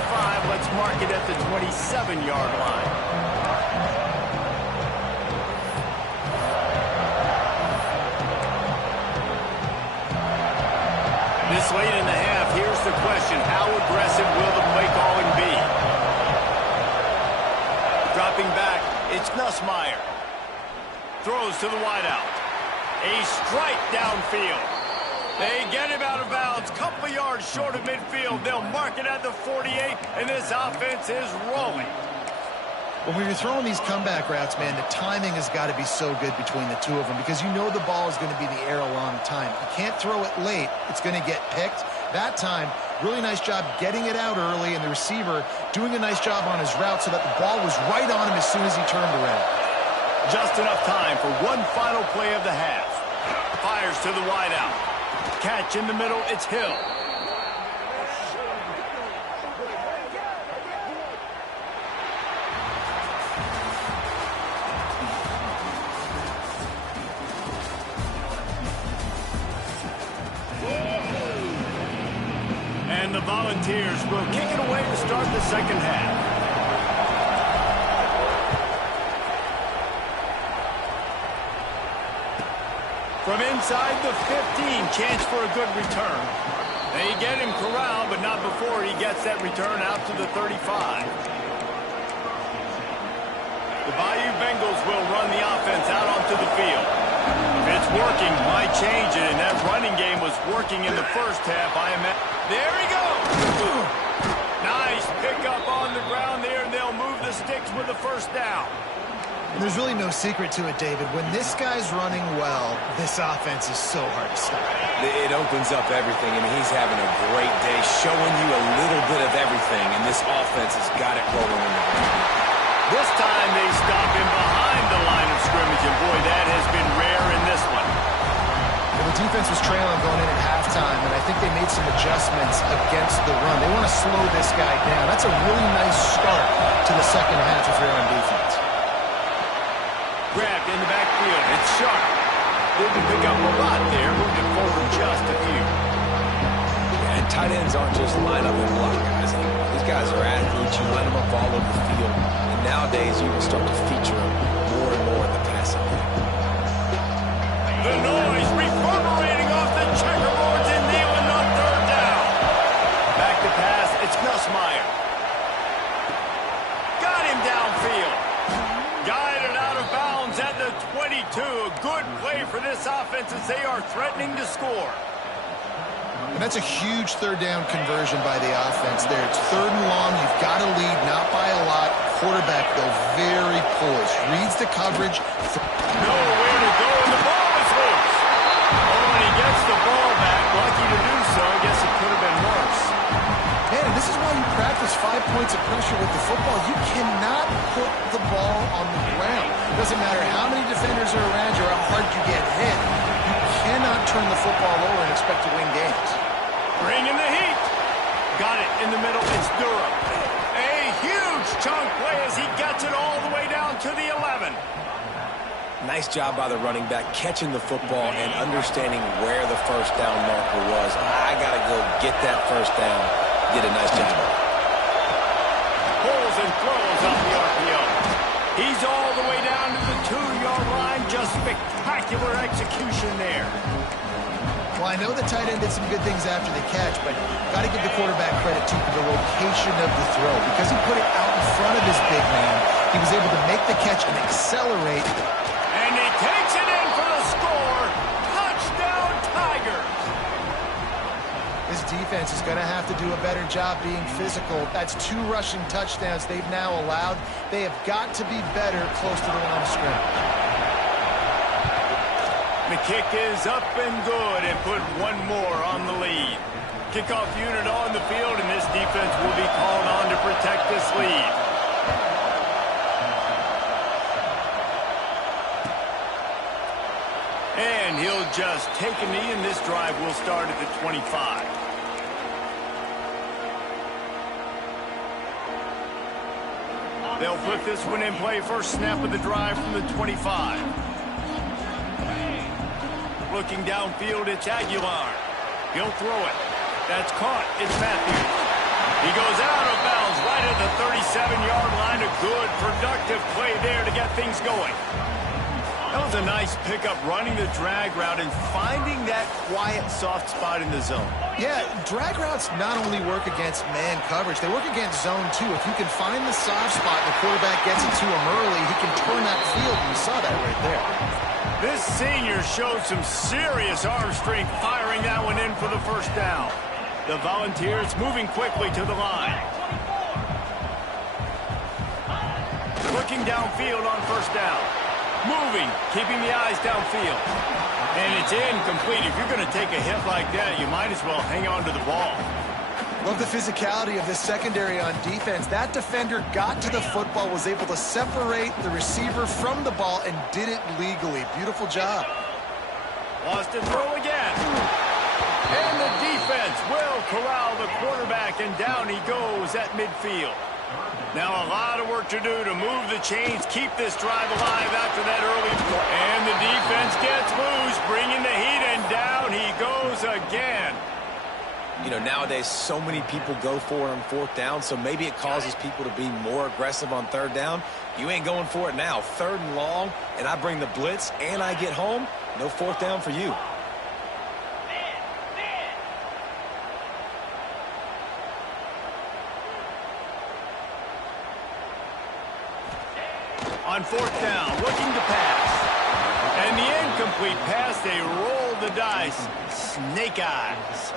Let's mark it at the 27-yard line. This late in the half, here's the question. How aggressive will the play calling be? Dropping back, it's Nussmeier. Throws to the wideout. A strike downfield. They get him out of bounds. Couple yards short of midfield. They'll mark it at the 48, and this offense is rolling. Well, when you're throwing these comeback routes, man, the timing has got to be so good between the two of them because you know the ball is going to be in the air a long time. You can't throw it late. It's going to get picked. That time, really nice job getting it out early, and the receiver doing a nice job on his route so that the ball was right on him as soon as he turned around. Just enough time for one final play of the half. Fires to the wideout. Catch in the middle, it's Hill. And the Volunteers will kick it away to start the second half. From inside the 15, chance for a good return. They get him corralled, but not before he gets that return out to the 35. The Bayou Bengals will run the offense out onto the field. If it's working, why change it? And that running game was working in the first half. There he goes! Nice pickup on the ground there, and they'll move the sticks with the first down. And there's really no secret to it, David. When this guy's running well, this offense is so hard to stop. It opens up everything. I mean, he's having a great day, showing you a little bit of everything, and this offense has got it rolling in the ground. This time they stop him behind the line of scrimmage, and boy, that has been rare in this one. Well, the defense was trailing going in at halftime, and I think they made some adjustments against the run. They want to slow this guy down. That's a really nice start to the second half if you're on defense. Grabbed in the backfield. It's Sharp. Didn't pick up a lot there. Moved it forward just a few. And tight ends aren't just line up and block guys anymore. These guys are athletes. You line them up all over the field. And nowadays, you can start to feature them more and more in the passing game. The noise reverberating off the checkerboards and kneeling on third down. Back to pass. It's Nussmeier. Got him downfield. Guided out of bounds at the 22. A good play for this offense as they are threatening to score. And that's a huge third down conversion by the offense there. It's third and long. You've got to lead, not by a lot. Quarterback, though, very poised. Reads the coverage. Nowhere to go, and the ball is loose. Oh, and he gets the ball back. Lucky to do so. I guess it could have been worse. Man, this is why you practice 5 points of pressure with the football. You cannot put the ball on the ground. It doesn't matter how many defenders are around you or how hard you get hit. You cannot turn the football over and expect to win games. Bring in the heat. Got it in the middle. It's Durham. A huge chunk play as he gets it all the way down to the 11. Nice job by the running back, catching the football and understanding where the first down marker was. I got to go get that first down. Did a nice job. Pulls and throws off the RPO. He's all the way down to the 2-yard line. Just spectacular execution there. Well, I know the tight end did some good things after the catch, but got to give the quarterback credit to the location of the throw. Because he put it out in front of his big man, he was able to make the catch and accelerate. And he takes it in for the score. Touchdown, Tigers. This defense is going to have to do a better job being physical. That's 2 rushing touchdowns they've now allowed. They have got to be better close to the line of scrimmage. The kick is up and good and put one more on the lead. Kickoff unit on the field, and this defense will be called on to protect this lead. just take a knee, and this drive will start at the 25. They'll put this one in play. First snap of the drive from the 25. Looking downfield, it's Aguilar. He'll throw it. That's caught. It's Matthews. He goes out of bounds right at the 37-yard line. A good, productive play there to get things going. That was a nice pickup, running the drag route and finding that quiet, soft spot in the zone. Yeah, drag routes not only work against man coverage, they work against zone too. If you can find the soft spot and the quarterback gets it to him early, he can turn that field, and you saw that right there. This senior showed some serious arm strength, firing that one in for the first down. The Volunteers moving quickly to the line. Looking downfield on first down. Moving, keeping the eyes downfield. And it's incomplete. If you're going to take a hit like that, you might as well hang on to the ball. Love the physicality of this secondary on defense. That defender got to the football, was able to separate the receiver from the ball, and did it legally. Beautiful job. Lost and throw again. And the defense will corral the quarterback, and down he goes at midfield. Now a lot of work to do to move the chains, keep this drive alive after that early play. And the defense gets loose, bringing the heat, and down he goes again. You know, nowadays so many people go for it on fourth down, so maybe it causes people to be more aggressive on third down. You ain't going for it now. Third and long, and I bring the blitz, and I get home. No fourth down for you. On fourth down, looking to pass. And the incomplete pass, they roll the dice. Snake eyes.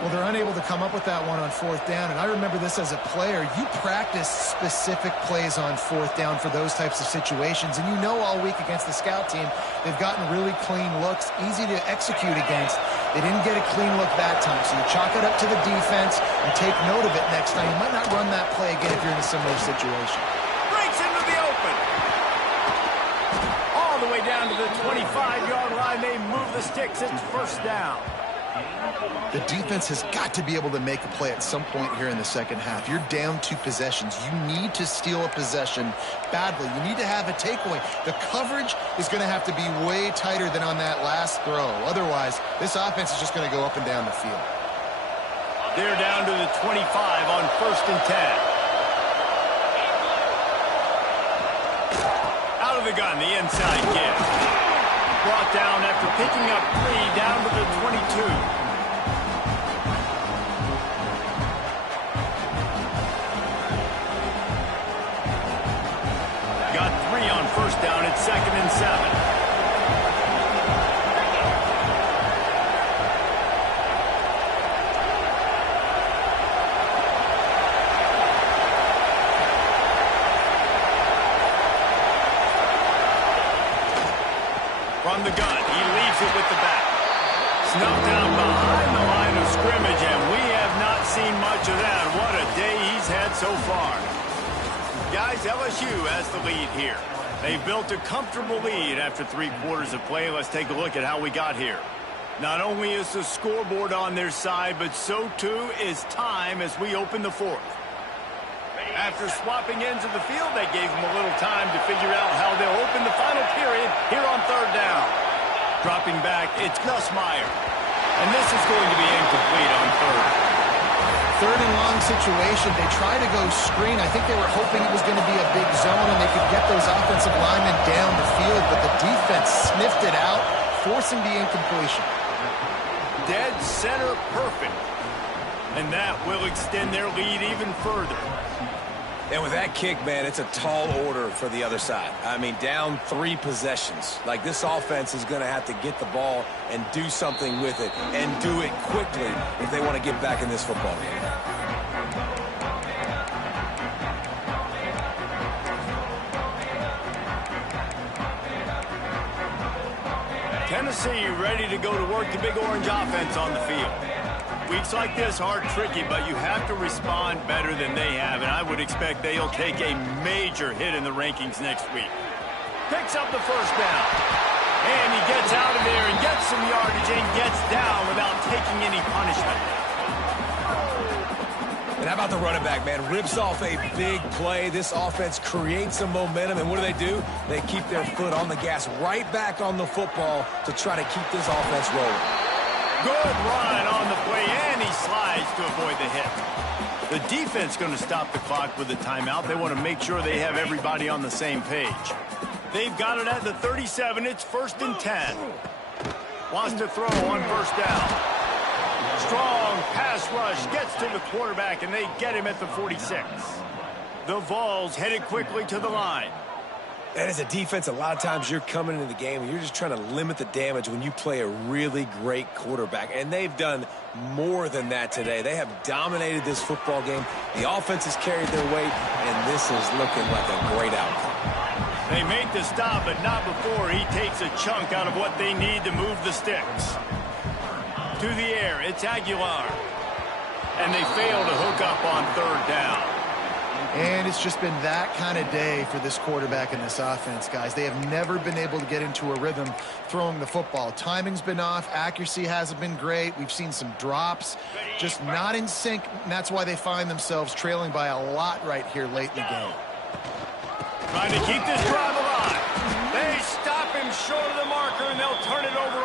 Well, they're unable to come up with that one on fourth down, and I remember this as a player. You practice specific plays on fourth down for those types of situations, and you know all week against the scout team, they've gotten really clean looks, easy to execute against. They didn't get a clean look that time, so you chalk it up to the defense and take note of it next time. You might not run that play again if you're in a similar situation. Breaks into the open. All the way down to the 25-yard line. They move the sticks. It's first down. The defense has got to be able to make a play at some point here in the second half. You're down 2 possessions. You need to steal a possession badly. You need to have a takeaway. The coverage is going to have to be way tighter than on that last throw. Otherwise, this offense is just going to go up and down the field. They're down to the 25 on first and 10. Out of the gun, the inside give. Brought down after picking up 3 down to the 22. Got 3 on first down at 2nd and 7. From the gun, he leaves it with the back. Snuffed out behind the line of scrimmage, and we have not seen much of that. What a day he's had so far. Guys, LSU has the lead here. They built a comfortable lead after 3 quarters of play. Let's take a look at how we got here. Not only is the scoreboard on their side, but so too is time as we open the 4th. After swapping ends of the field, they gave them a little time to figure out how they'll open the final period here on 3rd down. Dropping back, it's Gus Meyer. And this is going to be incomplete on 3rd. 3rd and long situation. They try to go screen. I think they were hoping it was going to be a big zone and they could get those offensive linemen down the field, but the defense sniffed it out, forcing the incompletion. Dead center perfect. And that will extend their lead even further. And with that kick, man, it's a tall order for the other side. I mean, down 3 possessions. Like, this offense is going to have to get the ball and do something with it, and do it quickly if they want to get back in this football game. Tennessee ready to go to work the big orange offense on the field. Weeks like this are tricky, but you have to respond better than they have, and I would expect they'll take a major hit in the rankings next week. Picks up the first down. And he gets out of there and gets some yardage and gets down without taking any punishment. And how about the running back, man? Rips off a big play. This offense creates some momentum, and what do? They keep their foot on the gas right back on the football to try to keep this offense rolling. Good run on the play, and he slides to avoid the hit. The defense going to stop the clock with a timeout. They want to make sure they have everybody on the same page. They've got it at the 37. It's 1st and 10. Wants to throw on 1st down. Strong pass rush gets to the quarterback, and they get him at the 46. The Vols headed quickly to the line. And as a defense, a lot of times you're coming into the game and you're just trying to limit the damage when you play a really great quarterback. And they've done more than that today. They have dominated this football game. The offense has carried their weight, and this is looking like a great outcome. They make the stop, but not before he takes a chunk out of what they need to move the sticks. To the air, it's Aguilar. And they fail to hook up on 3rd down. And it's just been that kind of day for this quarterback and this offense, guys. They have never been able to get into a rhythm throwing the football. Timing's been off. Accuracy hasn't been great. We've seen some drops, just not in sync, and that's why they find themselves trailing by a lot right here late in the game. Trying to keep this drive alive. They stop him short of the marker, and they'll turn it over